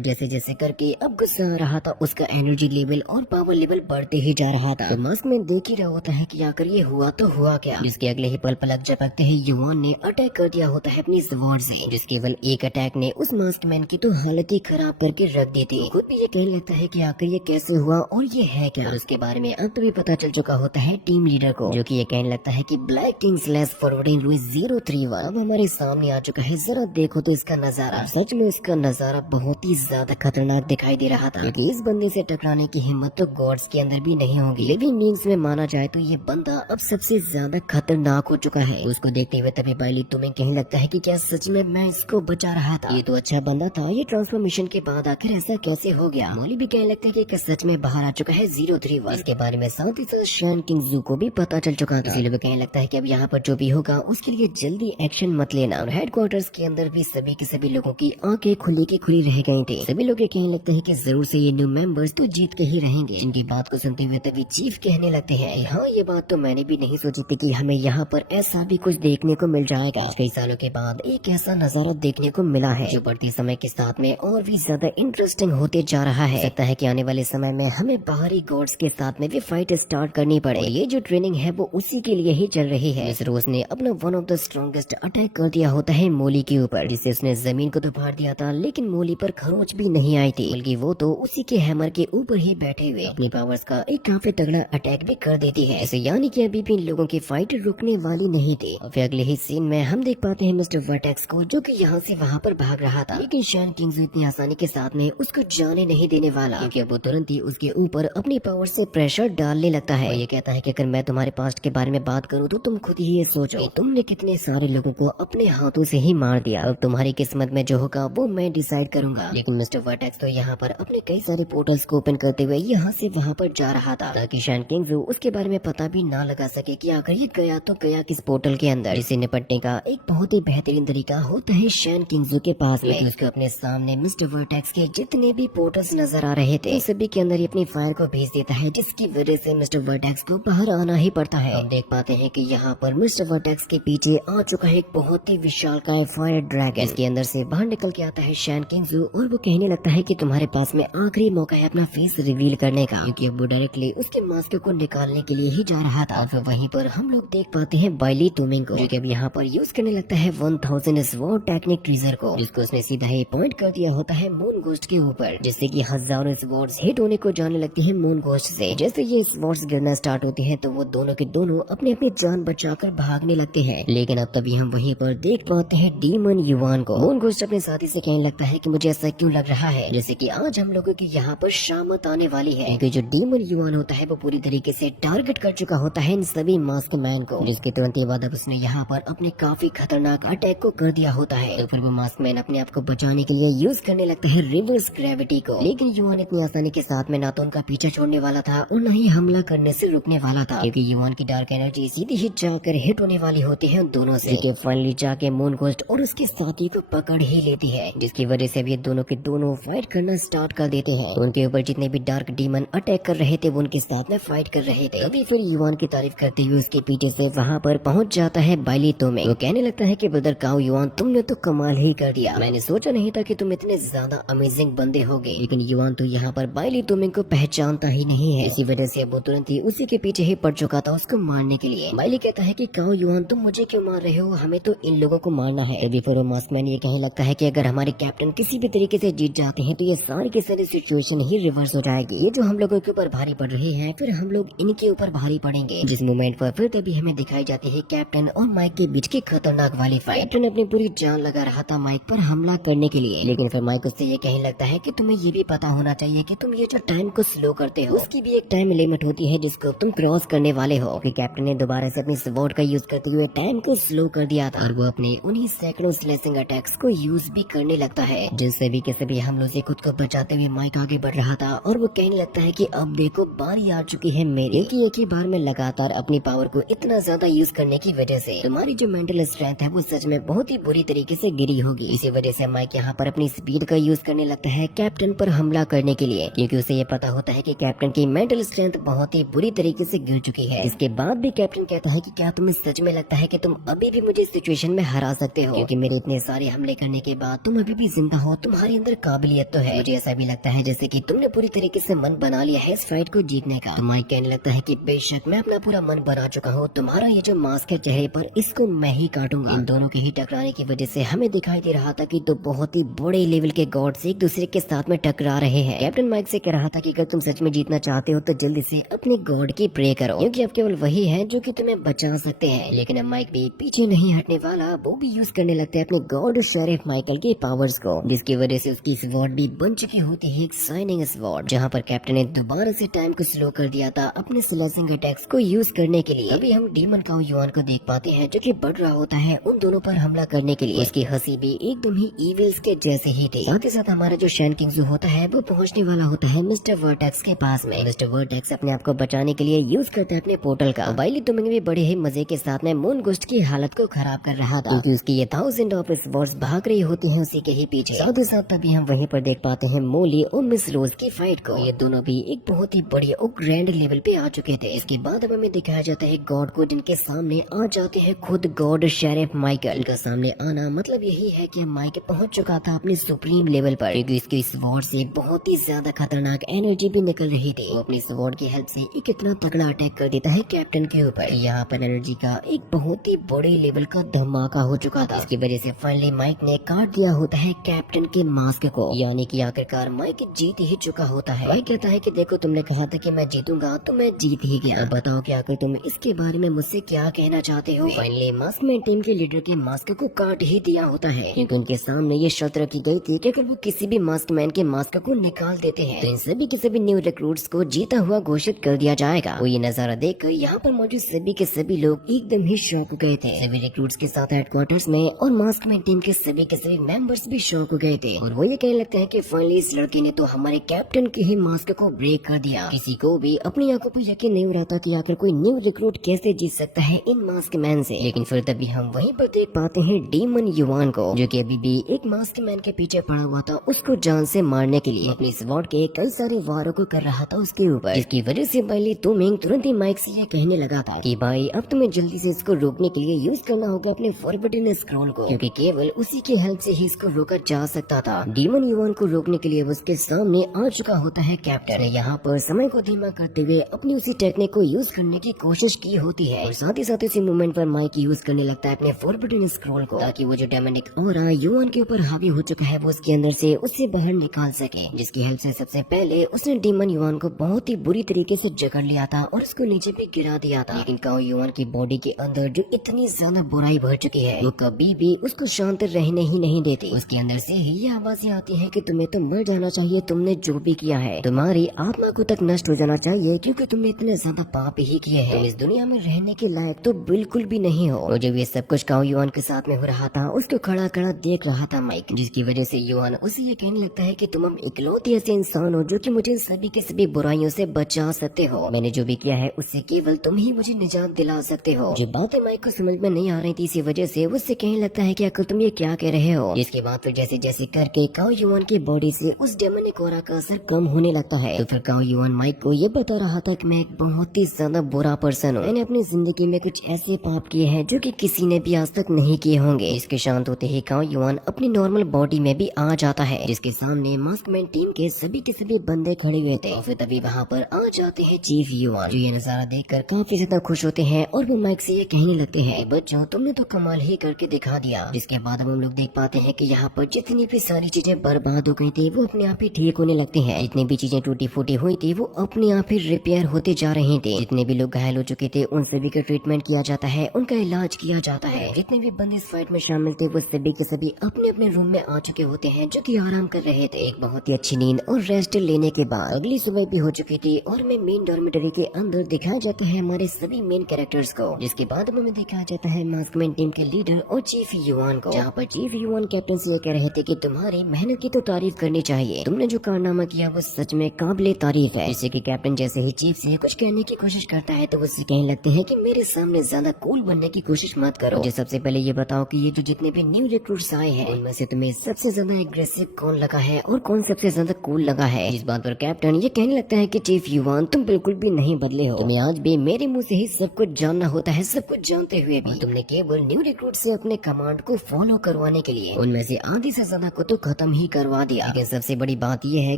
जैसे जैसे करके अब गुस्सा आ रहा था, उसका एनर्जी लेवल और पावर लेवल बढ़ते ही जा रहा था। तो मास्क मैन देख ही रहा होता है कि आखिर ये हुआ तो हुआ क्या। जिसके अगले ही पल पलक झपकते ही युवान ने अटैक कर दिया होता है अपनी स्वॉर्ड से, जिस केवल एक अटैक ने उस मास्क मैन की तो हालत ही खराब करके रख दी थी। खुद भी ये कहने लगता है कि आखिर ये कैसे हुआ और ये है क्या। और उसके बारे में अब तो भी पता चल चुका होता है टीम लीडर को, जो कि ये कहने लगता है कि black king slash forwarding Louis 031 अब हमारे सामने आ चुका है। जरा देखो तो इसका नजारा, सच में इसका नजारा बहुत ही ज्यादा खतरनाक दिखाई दे रहा था, क्योंकि इस बंदे से टकराने की हिम्मत तो गॉड्स के अंदर भी नहीं होगी। लिविंग बीइंग्स में माना जाए तो ये बंदा अब सबसे ज्यादा खतरनाक हो चुका है। उसको देखते हुए तभी बाइली तुम्हें कहने लगता है कि क्या सच में मैं इसको बचा रहा था, ये तो अच्छा बंदा था, ये ट्रांसफॉर्मेशन के बाद आखिर ऐसा कैसे हो गया। मॉली भी कहने लगता है कि सच में बाहर आ चुका है 031। इसके बारे में साथ ही साथ शैन किंगजू को भी पता चल चुका था, इसलिए वो कहने लगता है कि अब यहाँ पर जो भी होगा उसके लिए जल्दी एक्शन मत लेना। और हेडक्वार्टर्स के अंदर भी सभी के सभी लोगों की आंखें खुली की खुली रह गई थी। सभी लोग कहने लगते हैं कि जरूर से ये न्यू मेंबर्स तो जीत के ही रहेंगे। इनकी बात को सुनते हुए तभी चीफ कहने लगते हैं, हाँ ये बात तो मैंने भी नहीं सोची थी कि हमें यहाँ पर ऐसा भी कुछ देखने को मिल जाएगा। कई सालों के बाद एक ऐसा नजारा देखने को मिला है जो बढ़ती समय के साथ में और भी ज्यादा इंटरेस्टिंग होते जा रहा है। लगता है कि आने वाले समय में हमें बाहरी गॉड्स के साथ में भी फाइट स्टार्ट करनी पड़े। ये जो ट्रेनिंग है वो उसी के लिए ही चल रही है। इस रोज ने अपना one of the strongest attack कर दिया होता है मोली के ऊपर, जिससे उसने जमीन को तो फाड़ दिया था, लेकिन मोली पर खरोच भी नहीं आई थी, बल्कि वो तो उसी के हैमर के ऊपर ही बैठे हुए अपनी पावर्स का एक काफी तगड़ा अटैक भी कर देती है। ऐसे यानी कि अभी भी इन लोगों की फाइट रुकने वाली नहीं थी। और फिर अगले ही सीन में हम देख पाते हैं मिस्टर वर्टेक्स को, जो कि यहाँ से वहाँ पर भाग रहा था, लेकिन शैन किंग्स इतनी आसानी के साथ में उसको जाने नहीं देने वाला, क्योंकि अब वो तुरंत ही उसके ऊपर अपनी पावर से प्रेशर डालने लगता है। ये कहता है कि अगर मैं तुम्हारे पास्ट के बारे में बात करूँ तो तुम खुद ही ये सोचो कि तुमने कितने सारे लोगों को अपने हाथों से ही मार दिया। अब तुम्हारी किस्मत में जो होगा वो मैं डिसाइड करूंगा। लेकिन मिस्टर वर्टेक्स तो यहाँ पर अपने कई सारे पोर्टल्स को ओपन करते हुए यहाँ से वहाँ पर जा रहा था, ताकि शैन किंग्स उसके बारे में पता भी ना लगा सके कि अगर ये गया तो गया किस पोर्टल के अंदर। इसे निपटने का एक बहुत ही बेहतरीन तरीका होता है शैन किंग्स के पास में। उसको अपने सामने मिस्टर वर्टेक्स के जितने भी पोर्टल्स नजर आ रहे थे सभी के अंदर अपनी फायर को भेज देता है, जिसकी वजह से मिस्टर वर्टेक्स को बाहर आना ही पड़ता है। हम देख पाते हैं कि यहाँ पर मिस्टर वर्टेक्स के पीछे आ चुका है एक बहुत ही विशालकाय फायर ड्रैगन। इसके अंदर से बाहर निकल के आता है शैन किंग्जू और वो कहने लगता है कि तुम्हारे पास में आखिरी मौका है अपना फेस रिवील करने का, क्योंकि अब वो डायरेक्टली उसके मास्क को निकालने के लिए ही जा रहा था। फिर वहीं पर हम लोग देख पाते हैं बाइली तुमिंग को, जो कि अब यहाँ पर यूज करने लगता है 1000 स्वॉर्ड टेक्निक ट्रीजर को, जिसको उसने सीधा ही पॉइंट कर दिया होता है मून गोस्ट के ऊपर, जिससे कि हजारों स्वॉर्ड्स हिट होने को जाने लगते हैं मून गोस्ट से। जैसे ये स्वॉर्ड्स गिरना स्टार्ट होते हैं तो वो दोनों के दोनों अपनी अपनी जान बचाकर भागने लगते हैं। लेकिन अब तभी हम वहीं पर देख पाते हैं डीमन युवान को। मून गोस्ट अपने साथी से कहने लगता है कि मुझे ऐसा क्यों लग रहा है जैसे कि आज हम लोगों की यहाँ पर शामत आने वाली है, क्योंकि जो डीमन युवान होता है वो पूरी तरीके से टारगेट कर चुका होता है इन सभी मास्क मैन को, जिसके तुरंत ही बाद अब उसने यहाँ पर अपने काफी खतरनाक अटैक को कर दिया होता है। तो फिर वो मास्क मैन अपने आप को बचाने के लिए यूज करने लगता है रिवर्स ग्रेविटी को, लेकिन युवान इतनी आसानी के साथ में ना तो उनका पीछा छोड़ने वाला था और न ही हमला करने से रुकने वाला था, क्योंकि युवान की डार्क एनर्जी सीधी ही जाकर हिट होने वाली होती है उन दोनों से, कि फाइनली जाके मून गोस्ट और उसके साथी को पकड़ ही लेती है, जिसकी वजह से अब ये दोनों के दोनों फाइट करना स्टार्ट कर देते हैं। तो उनके ऊपर जितने भी डार्क डीमन अटैक कर रहे थे वो उनके साथ में फाइट कर रहे थे। तभी फिर युवान की तारीफ करते हुए उसके पीछे से वहाँ पर पहुँच जाता है बाइली तुमिंग। वो कहने लगता है कि ब्रदर काओ युवान तुमने तो कमाल ही कर दिया, मैंने सोचा नहीं था कि तुम इतने ज्यादा अमेजिंग बंदे होगे। लेकिन युवान तो यहाँ पर बाइली तुमिंग को पहचानता ही नहीं है, इसी वजह से वो तुरंत ही उसी के पीछे ही पड़ चुका था उसको मारने के लिए। बाइली कहता है कि काओ युवान तुम मुझे क्यों मार रहे हो, हमें तो इन लोगों को मारना है। तभी फिर मास्कमैन ये कहने लगता है कि अगर हमारे कैप्टन किसी भी तरीके से जीत जाते हैं तो ये सारी की सारी सिचुएशन ही रिवर्स हो जाएगी। ये जो हम लोगों के ऊपर भारी पड़ रहे हैं फिर हम लोग इनके ऊपर भारी पड़ेंगे। जिस मोमेंट पर फिर तभी हमें दिखाई जाती है कैप्टन और माइक के बीच की खतरनाक वाली फाइट। कैप्टन अपनी पूरी जान लगा रहा था माइक पर हमला करने के लिए, लेकिन फिर माइक उससे ये कहने लगता है कि तुम्हें ये भी पता होना चाहिए कि तुम ये जो टाइम को स्लो करते हो उसकी भी एक टाइम लिमिट होती है जिसको तुम क्रॉस करने वाले हो। कि कैप्टन ने दोबारा से अपनी स्वॉर्ड का यूज करते हुए टाइम को स्लो कर दिया था और वो अपने उन्हीं सैकड़ों स्लेसिंग अटैक्स को यूज भी करने लगता है, जिससे भी कैसे भी हमलों से खुद को बचाते हुए माइक आगे बढ़ रहा था। और वो कहने लगता है कि अब देखो बारी आ चुकी है मेरी, एक ही बार में लगातार अपनी पावर को इतना ज्यादा यूज करने की वजह से तुम्हारी जो मेंटल स्ट्रेंथ है वो सच में बहुत ही बुरी तरीके से गिरी होगी। इसी वजह से माइक यहाँ पर अपनी स्पीड का यूज करने लगता है कैप्टन पर हमला करने के लिए, क्योंकि उसे ये पता होता है कि कैप्टन की मेंटल स्ट्रेंथ बहुत ही बुरी तरीके से गिर चुकी है। इसके बाद भी कैप्टन कहता है कि क्या तुम्हें सच में लगता है कि तुम अभी भी मुझे सिचुएशन सिचुएशन में हरा सकते हो, क्योंकि मेरे इतने सारे हमले करने के बाद तुम अभी भी जिंदा हो, तुम्हारे अंदर काबिलियत तो है। मुझे ऐसा भी लगता है जैसे कि तुमने पूरी तरीके से मन बना लिया है इस फाइट को जीतने का। तो माइक कहने लगता है कि बेशक मैं अपना पूरा मन बना चुका हूँ, तुम्हारा ये जो मास्क है चेहरे पर, इसको मैं ही काटूंगा। इन दोनों के ही टकराने की वजह से हमें दिखाई दे रहा था कि दो बहुत ही बड़े लेवल के गॉड्स एक दूसरे के साथ में टकरा रहे हैं। कैप्टन माइक से कह रहा था कि अगर तुम सच में जीतना चाहते हो तो जल्दी से अपने गॉड की प्रे करो, क्योंकि अब केवल वही है जो कि तुम्हें बचा सकते हैं। लेकिन अब माइक भी पीछे नहीं हटने वाला, वो भी यूज करने लगता है अपने गॉड शेरिफ माइकल के पावर्स को, जिसकी वजह से उसकी स्वॉर्ड भी बन चुकी होती है एक शाइनिंग स्वॉर्ड, जहाँ पर कैप्टन ने दोबारा से टाइम को स्लो कर दिया था अपने स्लैशिंग अटैक्स को यूज करने के लिए। अभी हम डीमन काउ युआन को देख पाते हैं जो कि बढ़ रहा होता है उन दोनों पर हमला करने के लिए। उसकी हंसी भी एकदम ही इविल्स के जैसे ही थी। साथ ही साथ हमारा जो शैन किंग्जू होता है वो पहुंचने वाला होता है मिस्टर वर्टेक्स के पास में। मिस्टर वर्टेक्स अपने आप को बचाने के लिए यूज करता है अपने पोर्टल का। वाइली तुमिंग भी बड़े ही मजे के साथ में मून गोस्ट की हालत को खराब कर रहा था, क्योंकि उसकी ये 1000 ऑफ स्वर्ड्स भाग रही होती हैं उसी के ही पीछे। साथ ही साथ तभी हम वहीं पर देख पाते हैं मोली और मिस रोज की फाइट को। ये दोनों भी एक बहुत ही बढ़िया और ग्रैंड लेवल पे आ चुके थे। इसके बाद अब हमें दिखाया जाता है गॉड को, जिनके सामने आ जाते हैं खुद गॉड शेरिफ माइकल। इनका सामने आना मतलब यही है कि माइक पहुंच चुका था अपने सुप्रीम लेवल पर, क्योंकि इसकी स्वॉर्ड से बहुत ही ज्यादा खतरनाक एनर्जी भी निकल रही थी। वो अपनी स्वॉर्ड की हेल्प से एक इतना तगड़ा अटैक कर देता है कैप्टन के ऊपर। यहाँ पर एनर्जी का एक बहुत ही बड़े लेवल का धमाका हो चुका था। इसकी वजह से फाइनली माइक ने काट दिया होता है कैप्टन के मास्क को, यानी कि आखिरकार माइक जीत ही चुका होता है। माइक कहता है कि देखो तुमने कहा था कि मैं जीतूंगा तो मैं जीत ही गया, अब बताओ कि आखिर तुम इसके बारे में मुझसे क्या कहना चाहते हो। फाइनली मास्कमैन टीम के लीडर के मास्क को काट ही दिया होता है, क्योंकि उनके सामने ये शर्त रखी गई थी कि अगर वो किसी भी मास्कमैन के मास्क को निकाल देते हैं तो इन सभी के सभी न्यू रिक्रूट्स को जीता हुआ घोषित कर दिया जाएगा। वो ये नजारा देखकर यहाँ पर मौजूद सभी के सभी लोग एकदम ही शॉक हो गए थे। सभी रिक्रूट्स के साथ हेडक्वार्टर्स में और मास्कमैन टीम के सभी मेंबर्स भी शॉक हो गए थे, और वो ये कहने लगता है कि फाइनली इस लड़के ने तो हमारे कैप्टन के ही मास्क को ब्रेक कर दिया। किसी को भी अपनी आंखों पर यकीन नहीं हो रहा था कि आखिर कोई न्यू रिक्रूट कैसे जीत सकता है इन मास्कमैन से। लेकिन फिर तभी हम वहीं पर देख पाते हैं डीमन युआन को, जो कि अभी भी एक मास्कमैन के पीछे पड़ा हुआ था उसको जान से मारने के लिए। अपनी स्वॉर्ड के कई सारे वारों को कर रहा था उसके ऊपर, जिसकी वजह से पहले तुमिंग तुरंत ही माइक से ये कहने लगा था कि भाई अब तुम्हें जल्दी से इसको रोकने के लिए यूज करना होगा अपने फॉरबिडन स्क्रॉल को, क्योंकि केवल उसी की हेल्प से ही इसको रोका जा सकता था। डीमन युआन को रोकने के लिए उसके सामने आ चुका होता है कैप्टन। यहाँ पर समय को धीमा करते हुए अपनी उसी टेक्निक को यूज करने की कोशिश की होती है, और साथ ही साथ इसी मूवमेंट पर माइक यूज करने लगता है अपने फॉरबिडन स्क्रॉल को, ताकि वो जो डेमोनिक ऑरा युआन के ऊपर हावी हो चुका है वो उसके अंदर से उससे बाहर निकाल सके, जिसकी हेल्प से सबसे पहले उसने डीमन युआन को बहुत ही बुरी तरीके से जकड़ लिया था और उसको नीचे भी गिरा दिया था। लेकिन काओ युआन की बॉडी के अंदर जो इतनी ज्यादा बुराई भर चुकी है वो कभी भी उसको शांत रहने ही नहीं देती। उसके अंदर से ही ये आवाजें आती है कि तुम्हें तो मर जाना चाहिए, तुमने जो भी किया है तुम्हारी आत्मा को तक नष्ट हो जाना चाहिए, क्योंकि तुमने इतने ज्यादा पाप ही किए हैं, तुम इस दुनिया में रहने के लायक तो बिल्कुल भी नहीं हो। और जब ये सब कुछ काओ युआन के साथ में हो रहा था उसको खड़ा खड़ा देख रहा था माइक, जिसकी वजह से युआन उसे ये कहने लगता है कि तुम हम इकलौते ऐसे इंसान हो जो कि मुझे सभी के सभी बुराइयों से बचा सकते हो। मैंने जो भी किया है उससे केवल तुम ही मुझे निजात दिला सकते हो। जो बातें माइक को समझ में नहीं आ रही थी, इसी वजह से उससे कहने लगता है कि आखिर तुम ये क्या कह रहे हो। इसके बाद फिर जैसे जैसे करके काओ युआन की बॉडी से उस डेमोनिक ऑरा का असर कम होने लगता है। तो फिर काओ युआन माइक को ये बता रहा था कि मैं एक बहुत ही ज्यादा बुरा पर्सन हूँ, मैंने अपनी जिंदगी में कुछ ऐसे पाप किए हैं जो कि किसी ने भी आज तक नहीं किए होंगे। इसके शांत होते ही काओ युआन अपनी नॉर्मल बॉडी में भी आ जाता है, जिसके सामने मास्कमैन टीम के सभी बंदे खड़े हुए थे। फिर तभी वहाँ पर आ जाते हैं चीफ युआन, जो ये नजारा देखकर काफी ज्यादा खुश होते हैं और वो माइक से ये कहने लगते हैं बच्चों तुमने तो कमाल ही करके दिखा दिया। जिसके बाद हम लोग देख पाते हैं कि यहाँ पर जितनी भी सारी चीजें बर्बाद हो गई थी वो अपने आप ही ठीक होने लगती हैं। जितनी भी चीजें टूटी फूटी हुई थी वो अपने आप ही रिपेयर होते जा रही थी। जितने भी लोग घायल हो चुके थे उन सभी का ट्रीटमेंट किया जाता है, उनका इलाज किया जाता है। जितने भी बंदे इस फाइट में शामिल थे वो सभी के सभी अपने अपने रूम में आ चुके होते हैं, जो कि आराम कर रहे थे। एक बहुत ही अच्छी नींद और रेस्ट लेने के बाद अगली सुबह भी हो चुकी थी और हमें मेन डॉर्मेटरी के अंदर दिखाया जाता है हमारे सभी मेन कैरेक्टर्स को। जिसके बाद हमें दिखाया जाता है मास्कमैन टीम के लीडर और चीफ युआन को, जहाँ पर चीफ युआन कैप्टन से ये कह रहे थे कि तुम्हारी मेहनत की तो तारीफ करनी चाहिए, तुमने जो कारनामा किया वो सच में काबिले तारीफ है। जिससे कि कैप्टन जैसे ही चीफ से कुछ कहने की कोशिश करता है तो वो कहने लगते हैं कि मेरे सामने ज्यादा कूल बनने की कोशिश मत करो, मुझे सबसे पहले ये बताओ कि ये जो जितने भी न्यू रिक्रूट्स आए हैं उनमें से तुम्हें सबसे ज्यादा एग्रेसिव कौन लगा है और कौन सबसे ज्यादा कूल लगा है। इस बात पर कैप्टन ये कहने लगता है कि चीफ युआन तुम बिल्कुल भी नहीं बदले हो, तुम्हें आज भी मेरे मुंह से ही सब कुछ जानना होता है, सब कुछ जानते हुए भी तुमने केवल न्यू रिक्रूट से अपने कमांड को फॉलो करवाने के लिए उनमें से आधी से ज्यादा को तो खत्म ही करवा दिया। लेकिन सबसे बड़ी बात यह है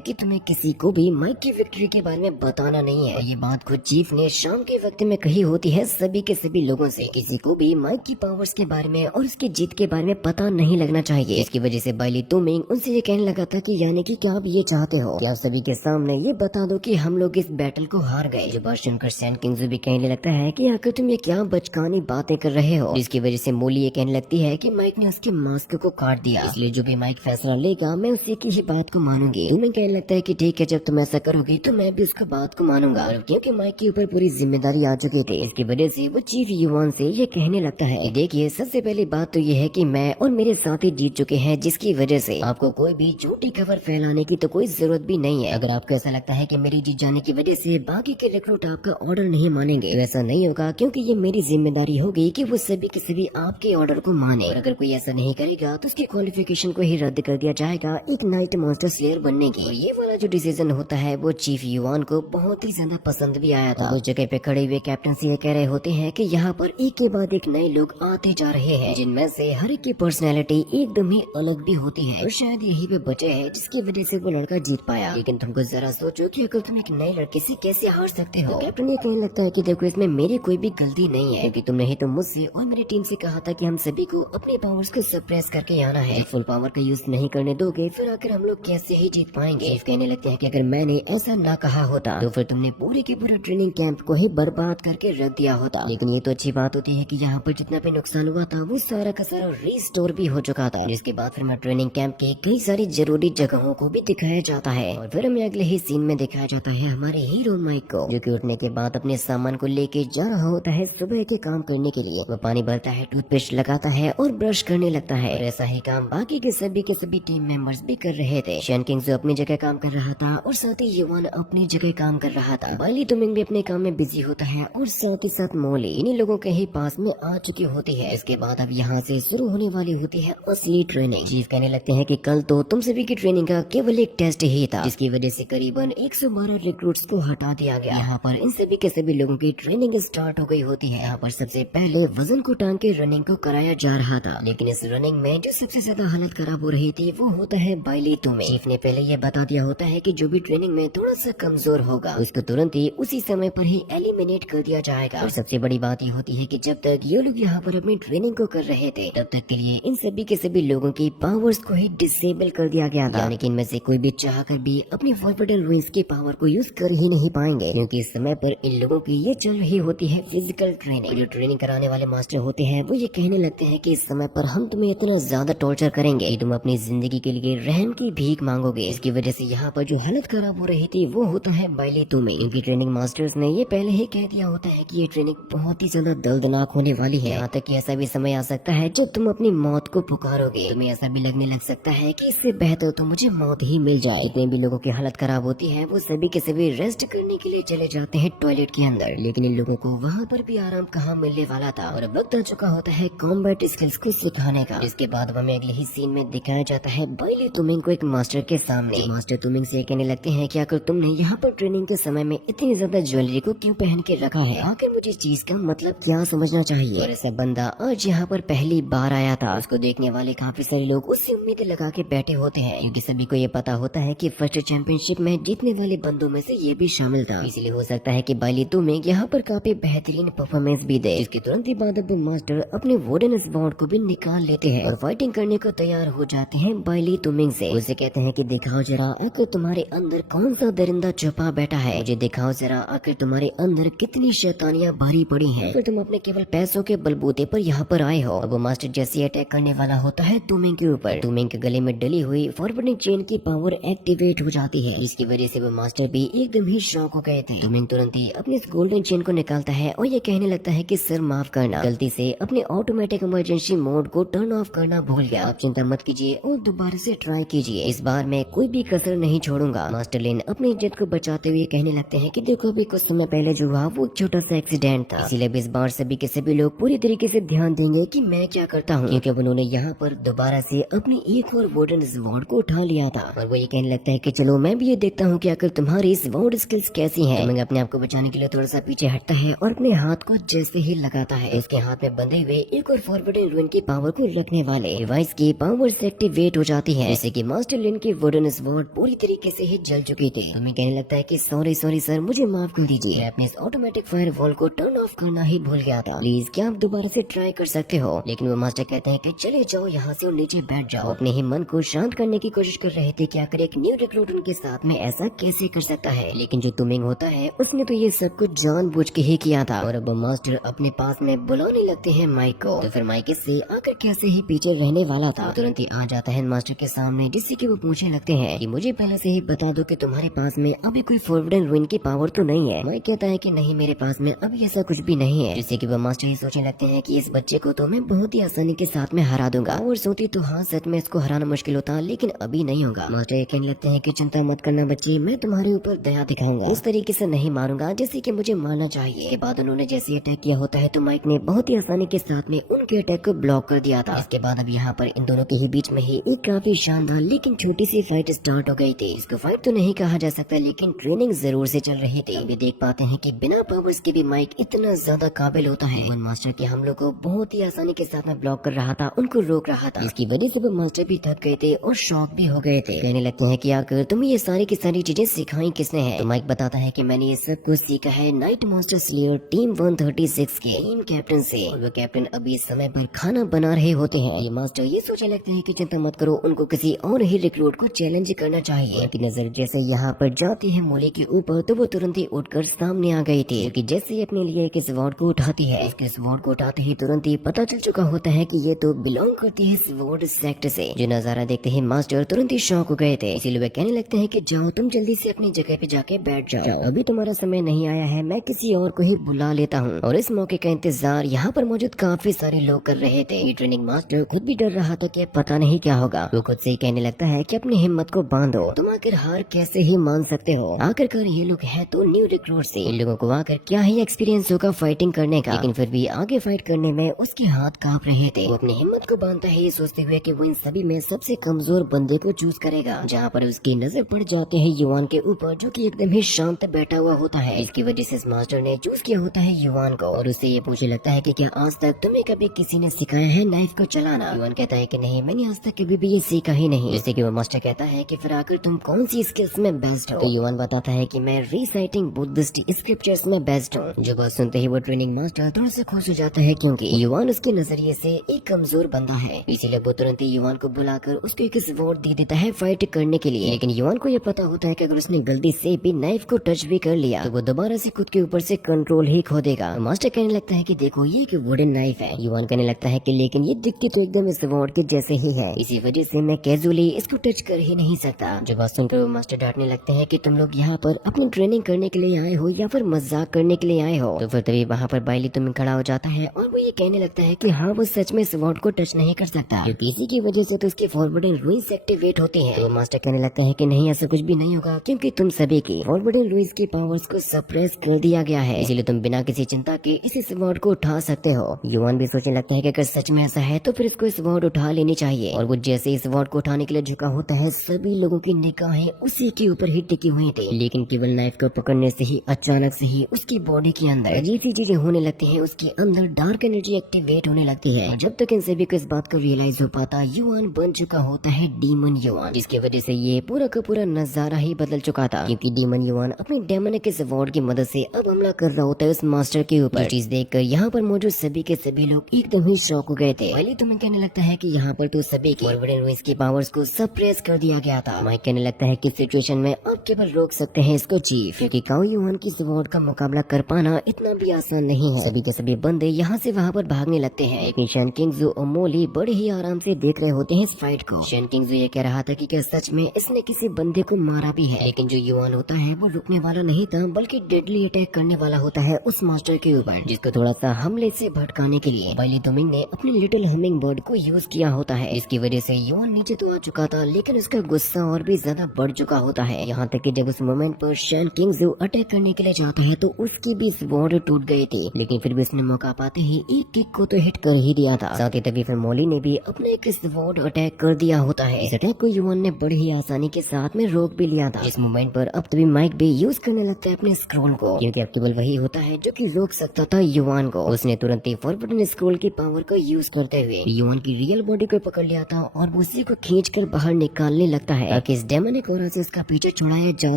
कि तुम्हें किसी को भी माइक की विक्ट्री के बारे में बताना नहीं है। ये बात खुद चीफ ने शाम के वक्त में कही होती है सभी के सभी लोगों से। किसी को भी माइक की पावर्स के बारे में और उसकी जीत के बारे में पता नहीं लगना चाहिए। इसकी वजह से बाइली तुमिंग उनसे ये कहने लगा था कि यानी कि क्या आप ये चाहते हो कि आप सभी के सामने ये बता दो कि हम लोग इस बैटल को हार गए। जो बात सुनकर सैन किंग्जू भी कहने लगता है कि आखिर तुम ये क्या बचकानी बातें कर रहे हो। जिसकी वजह से मोली ये कहने लगती है कि माइक ने उसके मास्क को काट दिया, इसलिए जो भी माइक फैसला लेगा मैं उसी की ही बात को मानूंगी। तुम्हें कहने लगता है कि ठीक है, जब तुम ऐसा करोगी तो मैं भी उसकी बात को मानूंगा। और क्योंकि माइक के ऊपर पूरी जिम्मेदारी आ चुकी थी, इसकी वजह से वो चीफ युवान से ये कहने लगता है कि देखिए, सबसे पहली बात तो ये है कि मैं और मेरे साथी जीत चुके हैं, जिसकी वजह से आपको कोई भी झूठी खबर फैलाने की तो कोई जरूरत भी नहीं है। अगर आपको ऐसा लगता है कि मेरी जीत जाने की वजह से बाकी के रिक्रूट आपका ऑर्डर नहीं मानेंगे, वैसा नहीं होगा, क्योंकि ये मेरी जिम्मेदारी होगी कि वो सभी के सभी आपके ऑर्डर को माने। और अगर कोई ऐसा नहीं करेगा तो उसकी क्वालिफिकेशन को ही रद्द कर दिया जाएगा एक नाइट मॉन्स्टर स्लेयर बनने की। और ये वाला जो डिसीजन होता है वो चीफ युवान को बहुत ही ज्यादा पसंद भी आया था। उस जगह पे खड़े हुए कैप्टन से ये कह रहे होते हैं कि यहाँ पर एक के बाद एक नए लोग आते जा रहे हैं, जिनमें से हर एक की पर्सनैलिटी एकदम ही अलग भी होती है। और शायद यही पे बचे है जिसकी वजह से वो लड़का जीत पाया। लेकिन तुमको जरा सोचो कि अगर तुम एक नए लड़के से कैसे हार सकते हो। तो कैप्टन ये कहने लगता है कि देखो, इसमें मेरी कोई भी गलती नहीं है, क्योंकि तुमने ही तो मुझसे और मेरी टीम से कहा था कि हम सभी को अपने पावर्स को सप्रेस करके आना है। फुल पावर का यूज नहीं करने दोगे फिर आकर हम लोग कैसे ही जीत पाएंगे। कहने लगते हैं कि अगर मैंने ऐसा ना कहा होता तो फिर तुमने पूरे के पूरे ट्रेनिंग कैंप को ही बर्बाद करके रख दिया होता। लेकिन ये तो अच्छी बात होती है कि यहाँ पर जितना भी नुकसान हुआ था वो सारा का सारा रिस्टोर भी हो चुका था। जिसके बाद फिर ट्रेनिंग कैंप के कई सारी जरूरी जगहों को भी दिखाया जाता है। और फिर हमें अगले ही सीन में दिखाया जाता है हमारे हीरो माइक को, जो कि उठने के बाद अपने सामान को लेके जा रहा होता है सुबह के काम करने के लिए। वो पानी भरता है, टूथपेस्ट लगाता है और ब्रश करने लगता है। और ऐसा ही काम बाकी के सभी टीम मेंबर्स भी कर रहे थे। शैन किंग जो अपनी जगह काम कर रहा था और साथ ही युवान अपनी जगह काम कर रहा था। बाइली तुमिंग भी अपने काम में बिजी होता है और साथ ही साथ मोली इन्हीं लोगों के ही पास में आ चुकी होती है। इसके बाद अब यहाँ से शुरू होने वाली होती है असली ट्रेनिंग। चीफ कहने लगते हैं कि कल तो तुम सभी की ट्रेनिंग का केवल एक टेस्ट ही था, जिसकी वजह से करीबन 112 रिक्रूट्स को हटा दिया गया। यहाँ पर इन सभी के सभी लोगों की ट्रेनिंग स्टार्ट हो गई होती है। यहाँ पर सबसे पहले वजन को टांग के रनिंग को कराया जा रहा था, लेकिन इस रनिंग में जो सबसे ज्यादा हालत खराब हो रही थी वो होता है बाइली तुमिंग। चीफ ने पहले ये बता दिया होता है कि जो भी ट्रेनिंग में थोड़ा सा कमजोर होगा उसको तुरंत ही उसी समय पर ही एलिमिनेट कर दिया जाएगा। और सबसे बड़ी बात ये होती है कि जब तक ये लोग यहाँ पर अपनी ट्रेनिंग को कर रहे थे तब तक के लिए इन सभी के सभी लोगों की पावर्स को ही डिसेबल कर दिया गया था। यानी कि इनमें से कोई भी चाहकर भी अपनी फॉरबिडन रूल्स की पावर को यूज कर ही नहीं पाएंगे, क्योंकि इस समय पर इन लोगों की ये चल रही होती है फिजिकल ट्रेनिंग। जो ट्रेनिंग कराने वाले मास्टर होते हैं वो ये कहने लगते हैं कि इस समय पर हम तुम्हें इतना ज्यादा टॉर्चर करेंगे कि तुम अपनी जिंदगी के लिए रहम की भीख मांगोगे। इसकी वजह से यहाँ पर जो हालत खराब हो रही थी वो होता है बाइली तुमिंग, क्योंकि ट्रेनिंग मास्टर्स ने ये पहले ही कह दिया होता है कि ये ट्रेनिंग बहुत ही ज्यादा दर्दनाक होने वाली है। यहाँ तक कि ऐसा भी समय आ सकता है जब तुम अपनी मौत को पुकारोगे। तुम्हें ऐसा भी लगने लग सकता है कि इससे बेहतर तो मुझे मौत ही मिल जाए। जितने भी लोगों की हालत खराब होती है वो सभी के सभी रेस्ट करने के लिए चले जाते हैं टॉयलेट के अंदर, लेकिन इन लोगों को वहाँ पर भी आराम कहाँ मिलने वाला था। और वक्त आ चुका होता है कॉम्बैट स्किल्स को सिखाने का। इसके बाद हमें अगले ही सीन में दिखाया जाता है बाइली तुमिंग को एक मास्टर के सामने। मास्टर तुमिंग से कहने लगते हैं कि आखिर तुमने यहाँ पर ट्रेनिंग के समय में इतनी ज्यादा ज्वेलरी को क्यों पहन के रखा है, आखिर मुझे इस चीज का मतलब क्या समझना चाहिए। और ऐसा बंदा आज यहाँ पर पहली बार आया था, उसको देखने वाले काफी सारे लोग उससे उम्मीदें लगा के बैठे होते हैं, क्योंकि सभी को ये पता होता है कि फर्स्ट चैंपियनशिप में जीतने वाले बंदों में से ये भी शामिल था। इसलिए हो सकता है कि बाइली तुमिंग यहाँ पर काफी बेहतरीन परफॉर्मेंस भी दे। इसके तुरंत ही बाद अब मास्टर अपने वुडन स्वॉर्ड को भी निकाल लेते हैं और फाइटिंग करने को तैयार हो जाते हैं बाइली तुमिंग से। उसे कहते हैं कि दिखाओ जरा आखिर तुम्हारे अंदर कौन सा दरिंदा छुपा बैठा है, मुझे दिखाओ जरा आखिर तुम्हारे अंदर कितनी शैतानियां भरी पड़ी हैं, फिर तुम अपने केवल पैसों के बलबूते पर यहाँ पर आए हो। अब मास्टर जैसे अटैक करने वाला होता है तुमिंग के ऊपर, तुमिंग के गले में डली हुई फॉरवर्डिंग चेन की पावर एक्टिवेट हो जाती है, जिसकी वजह से वो मास्टर भी एकदम ही शॉक हो गए थे। तुमिंग तुरंत ही अपने इस गोल्डन चेन को निकालता है और ये कहने लगता है कि सर माफ करना, गलती से अपने ऑटोमेटिक इमरजेंसी मोड को टर्न ऑफ करना भूल गया। आप चिंता मत कीजिए और दोबारा से ट्राई कीजिए, इस बार मैं कोई भी कसर नहीं छोड़ूंगा। मास्टर लिन अपनी इज्जत को बचाते हुए कहने लगते हैं कि देखो अभी कुछ समय पहले जो हुआ वो छोटा सा एक्सीडेंट था, इसीलिए इस बार सभी के सभी लोग पूरी तरीके से ध्यान देंगे कि मैं क्या करता हूँ, क्योंकि उन्होंने यहाँ पर दोबारा से अपनी एक और वुडन स्वॉर्ड को उठा लिया था। और वो ये कहने लगता है कि चलो मैं भी ये देखता हूँ कि आखिर तुम्हारी स्वॉर्ड स्किल्स कैसी हैं। मैं अपने आप को बचाने के लिए थोड़ा सा पीछे हटता है और अपने हाथ को जैसे ही लगाता है, इसके हाथ में बंधे बढ़े हुए एक और फॉरवर्डन रुइन की पावर को रखने वाले डिवाइस की पावर से एक्टिवेट हो जाती है, जैसे कि मास्टर लिन की वुडन स्वॉर्ड पूरी तरीके से ही जल चुकी थी। हमें कहने लगता है कि सॉरी सर, मुझे माफ कर दीजिए, मैं अपने इस ऑटोमेटिक फायर वॉल को टर्न ऑफ करना ही भूल गया था, प्लीज क्या आप दोबारा से ट्राई कर सकते हो। लेकिन वो मास्टर कहते हैं कि चले जाओ यहाँ से और नीचे बैठ जाओ। अपने ही मन को शांत करने की कोशिश कर रहे थे कि आखिर एक न्यू रिक्रूट उनके साथ में ऐसा कैसे कर सकता है, लेकिन जो तुमिंग होता है उसने तो ये सब कुछ जानबूझ के ही किया था। और अब मास्टर अपने पास में बुलाने लगते हैं माइक को, तो फिर माइक इससे आकर कैसे ही पीछे रहने वाला था तुरंत ही आ जाता है मास्टर के सामने, जिससे कि वो पूछने लगते हैं कि मुझे पहले से ही बता दो कि तुम्हारे पास में अभी कोई फॉरवर्डन रुइन की पावर तो नहीं है। माइक कहता है कि नहीं, मेरे पास में अभी ऐसा कुछ भी नहीं है, जिससे कि वो मास्टर ये सोचने लगते हैं कि इस बच्चे को तो मैं बहुत ही आसानी के साथ में हरा दूंगा। और सोती तो हाँ, सच में इसको हराना मुश्किल होता, लेकिन अभी नहीं होगा। मास्टर ये कहने लगते हैं कि चिंता मत करना बच्चे, मैं तुम्हारे ऊपर दया दिखाऊंगा, उस तरीके से नहीं मारूंगा जैसे कि मुझे मारना चाहिए। इसके बाद उन्होंने जैसे अटैक किया होता है तो माइक ने बहुत ही आसानी के साथ में उनके अटैक को ब्लॉक कर दिया था। इसके बाद अब यहाँ पर इन दोनों के ही बीच में ही एक काफी शानदार लेकिन छोटी सी फाइट स्टार्ट हो गई थी। इसको फाइट तो नहीं कहा जा सकता, लेकिन ट्रेनिंग जरूर से चल रही थी। अभी देख पाते हैं कि बिना पावर्स के भी माइक इतना ज्यादा काबिल होता है। वन मास्टर के हमलों को बहुत ही आसानी के साथ में ब्लॉक कर रहा था, उनको रोक रहा था। इसकी वजह से वो मास्टर भी थक गए थे और शॉक भी हो गए थे। कहने लगते हैं कि आकर तुम्हें ये सारी की सारी चीजें सिखाई किसने है। तो माइक बताता है कि मैंने ये सब कुछ सीखा है नाइट मॉन्स्टर स्लेयर टीम 136 के टीम कैप्टन से। और वो कैप्टन अभी इस समय पर खाना बना रहे होते हैं। ये मास्टर ये सोचने लगते हैं कि चिंता मत करो, उनको किसी और ही रिक्रूट को चैलेंज करना चाहिए। उनकी नजर जैसे यहाँ पर जाती है मोली के ऊपर तो वो तुरंत ही उठकर सामने आ गई थी, क्योंकि जैसे ही अपने लिए एक स्वॉर्ड को उठाती है, इसके स्वॉर्ड को उठाते ही तुरंत ही पता चल चुका होता है कि ये तो बिलोंग करती है स्वॉर्ड सेक्ट से। जो नजारा देखते ही मास्टर तुरंत ही शॉक हो गए थे, इसीलिए वे कहने लगते हैं कि जाओ तुम जल्दी से अपनी जगह पे जाके बैठ जाओ, अभी तुम्हारा समय नहीं आया है, मैं किसी और को ही बुला लेता हूँ। और इस मौके का इंतजार यहाँ पर मौजूद काफी सारे लोग कर रहे थे। ये ट्रेनिंग मास्टर खुद भी डर रहा था कि पता नहीं क्या होगा। वो खुद से ही कहने लगता है कि अपनी हिम्मत को बांधो, तुम आखिर हार कैसे ही मान सकते हो, आखिरकार ये लोग है तो न्यू रिक्रूट से, इन लोगों को आकर क्या ही एक्सपीरियंस होगा फाइटिंग करने का। लेकिन फिर भी आगे फाइट करने में उसके हाथ कांप रहे थे। वो अपनी हिम्मत को बांधता है ये सोचते हुए कि वो इन सभी में सबसे कमजोर बंदे को चूज करेगा। जहाँ पर उसकी नजर पड़ जाते हैं युवान के ऊपर, जो कि एकदम ही शांत बैठा हुआ होता है। इसकी वजह से इस मास्टर ने चूज किया होता है युवान को और उससे ये पूछने लगता है कि क्या आज तक तुम्हें कभी किसी ने सिखाया है नाइफ को चलाना। युवान कहता है कि नहीं, मैंने आज तक कभी भी ये सीखा ही नहीं। जैसे कि वो मास्टर कहता है कि फिर आकर तुम कौन सी स्किल्स में बेस्ट हो। तो युवान बताता है कि मैं रिसाइटिंग बुद्धिस्ट स्क्रिप्चर्स में बेस्ट हूँ। जो बात सुनते ही वो ट्रेनिंग मास्टर थोड़ा सा खुश हो जाता है, क्योंकि युवान उसके नजरिए से एक कमजोर बंदा है। इसीलिए वो तुरंत ही युवान को बुलाकर उसको एक स्वॉर्ड दे देता है फाइट करने के लिए। लेकिन युवान को ये पता होता है कि अगर उसने गलती से भी नाइफ को टच भी कर लिया तो वो दोबारा से खुद के ऊपर से कंट्रोल ही खो देगा। मास्टर कहने लगता है कि देखो ये एक वुडन नाइफ है। युवान कहने लगता है कि लेकिन ये दिखती तो एकदम स्वॉर्ड के जैसे ही है, इसी वजह से मैं कैजुअली इसको टच कर ही नहीं सकता। जो बात सुनकर मास्टर डांटने लगते हैं कि तुम लोग यहाँ पर अपनी ट्रेनिंग करने के लिए आए हो या फिर मजाक करने के लिए आए हो। तो फिर तभी वहाँ पर बाइली तुम्हें खड़ा हो जाता है और वो ये कहने लगता है कि हाँ वो सच में स्वॉर्ड को टच नहीं कर सकता, क्योंकि इसी की वजह से तो उसके फॉरवर्डन रुइंस एक्टिवेट होती हैं। तो मास्टर कहने लगता है कि नहीं, ऐसा कुछ भी नहीं होगा, क्योंकि तुम सभी की फॉरवर्डन रुइंस की पावर्स को सप्रेस कर दिया गया है, इसीलिए तुम बिना किसी चिंता के इस स्वॉर्ड को उठा सकते हो। युवान भी सोचने लगता है कि अगर सच में ऐसा है तो फिर इसको स्वॉर्ड उठा लेनी चाहिए। और वो जैसे इस स्वॉर्ड को उठाने के लिए झुका होता है, सभी लोगों की निगाहें उसी के ऊपर ही टिकी हुई थी। लेकिन केवल नाइफ को पकड़ने से ही अचानक से ही उसकी बॉडी के अंदर अजीब सी चीजें होने लगती है, उसके अंदर डार्क एनर्जी एक्टिवेट होने लगती है। जब तक इन सभी को इस बात का रियलाइज हो पाता, युवान बन चुका होता है डीमन युवान, जिसकी वजह से ये पूरा का पूरा नजारा ही बदल चुका था, क्योंकि डीमन युवान अपनी डेमोनिक स्वॉर्ड की मदद से अब हमला कर रहा होता है उस मास्टर के ऊपर। चीज देखकर यहाँ पर मौजूद सभी के सभी लोग एकदम ही शॉक हो गए थे। पहले तुम्हें कहने लगता है कि यहाँ पर तो सभी की फॉरवर्डन रुइंस की पावर्स को सप्रेस कर दिया गया था। माइक कहने लगता है कि सिचुएशन में आप केवल रोक सकते हैं इसको चीफ, क्योंकि काओ युवान की स्वॉर्ड का मुकाबला कर पाना इतना भी आसान नहीं है। सभी के सभी बंदे यहाँ से वहाँ पर भागने लगते हैं, लेकिन शन किंगजू और मोली बड़े ही आराम से देख रहे होते हैं इस फाइट को। शन किंगजू ये कह रहा था कि क्या सच में इसने किसी बंदे को मारा भी है, लेकिन जो युवान होता है वो रुकने वाला नहीं था, बल्कि डेडली अटैक करने वाला होता है उस मास्टर के ऊपर, जिसको थोड़ा सा हमले से भटकाने के लिए बाइली तुमिंग ने अपने लिटिल हमिंग बर्ड को यूज किया होता है। इसकी वजह से युवान नीचे तो आ चुका था, लेकिन उसका गुस्सा और भी ज्यादा बढ़ चुका होता है। यहाँ तक कि जब उस मोमेंट पर शन किंगजू अटैक करने के लिए जाता है तो उसकी भी स्वॉर्ड टूट गई थी, लेकिन फिर भी उसने मौका पाते ही एक किक को तो हिट कर ही दिया था। साथ ही तभी फिर मोली ने भी अपना एक स्वॉर्ड अटैक कर दिया होता है। इस अटैक को युवान ने बड़ी ही आसानी के साथ में रोक भी लिया था। इस मोमेंट पर अब तभी माइक भी यूज करने लगता है अपने स्क्रोल को, क्योंकि अब केवल वही होता है जो कि रोक सकता था युवान को। उसने तुरंत ही फॉरबिडन स्क्रोल की पावर को यूज करते हुए युआन की रियल बॉडी को पकड़ लिया था और वो उसी को खींच कर बाहर निकालने लगता है ताकि इस डेमोनिक ऑरा से उसका पीछे छुड़ाया जा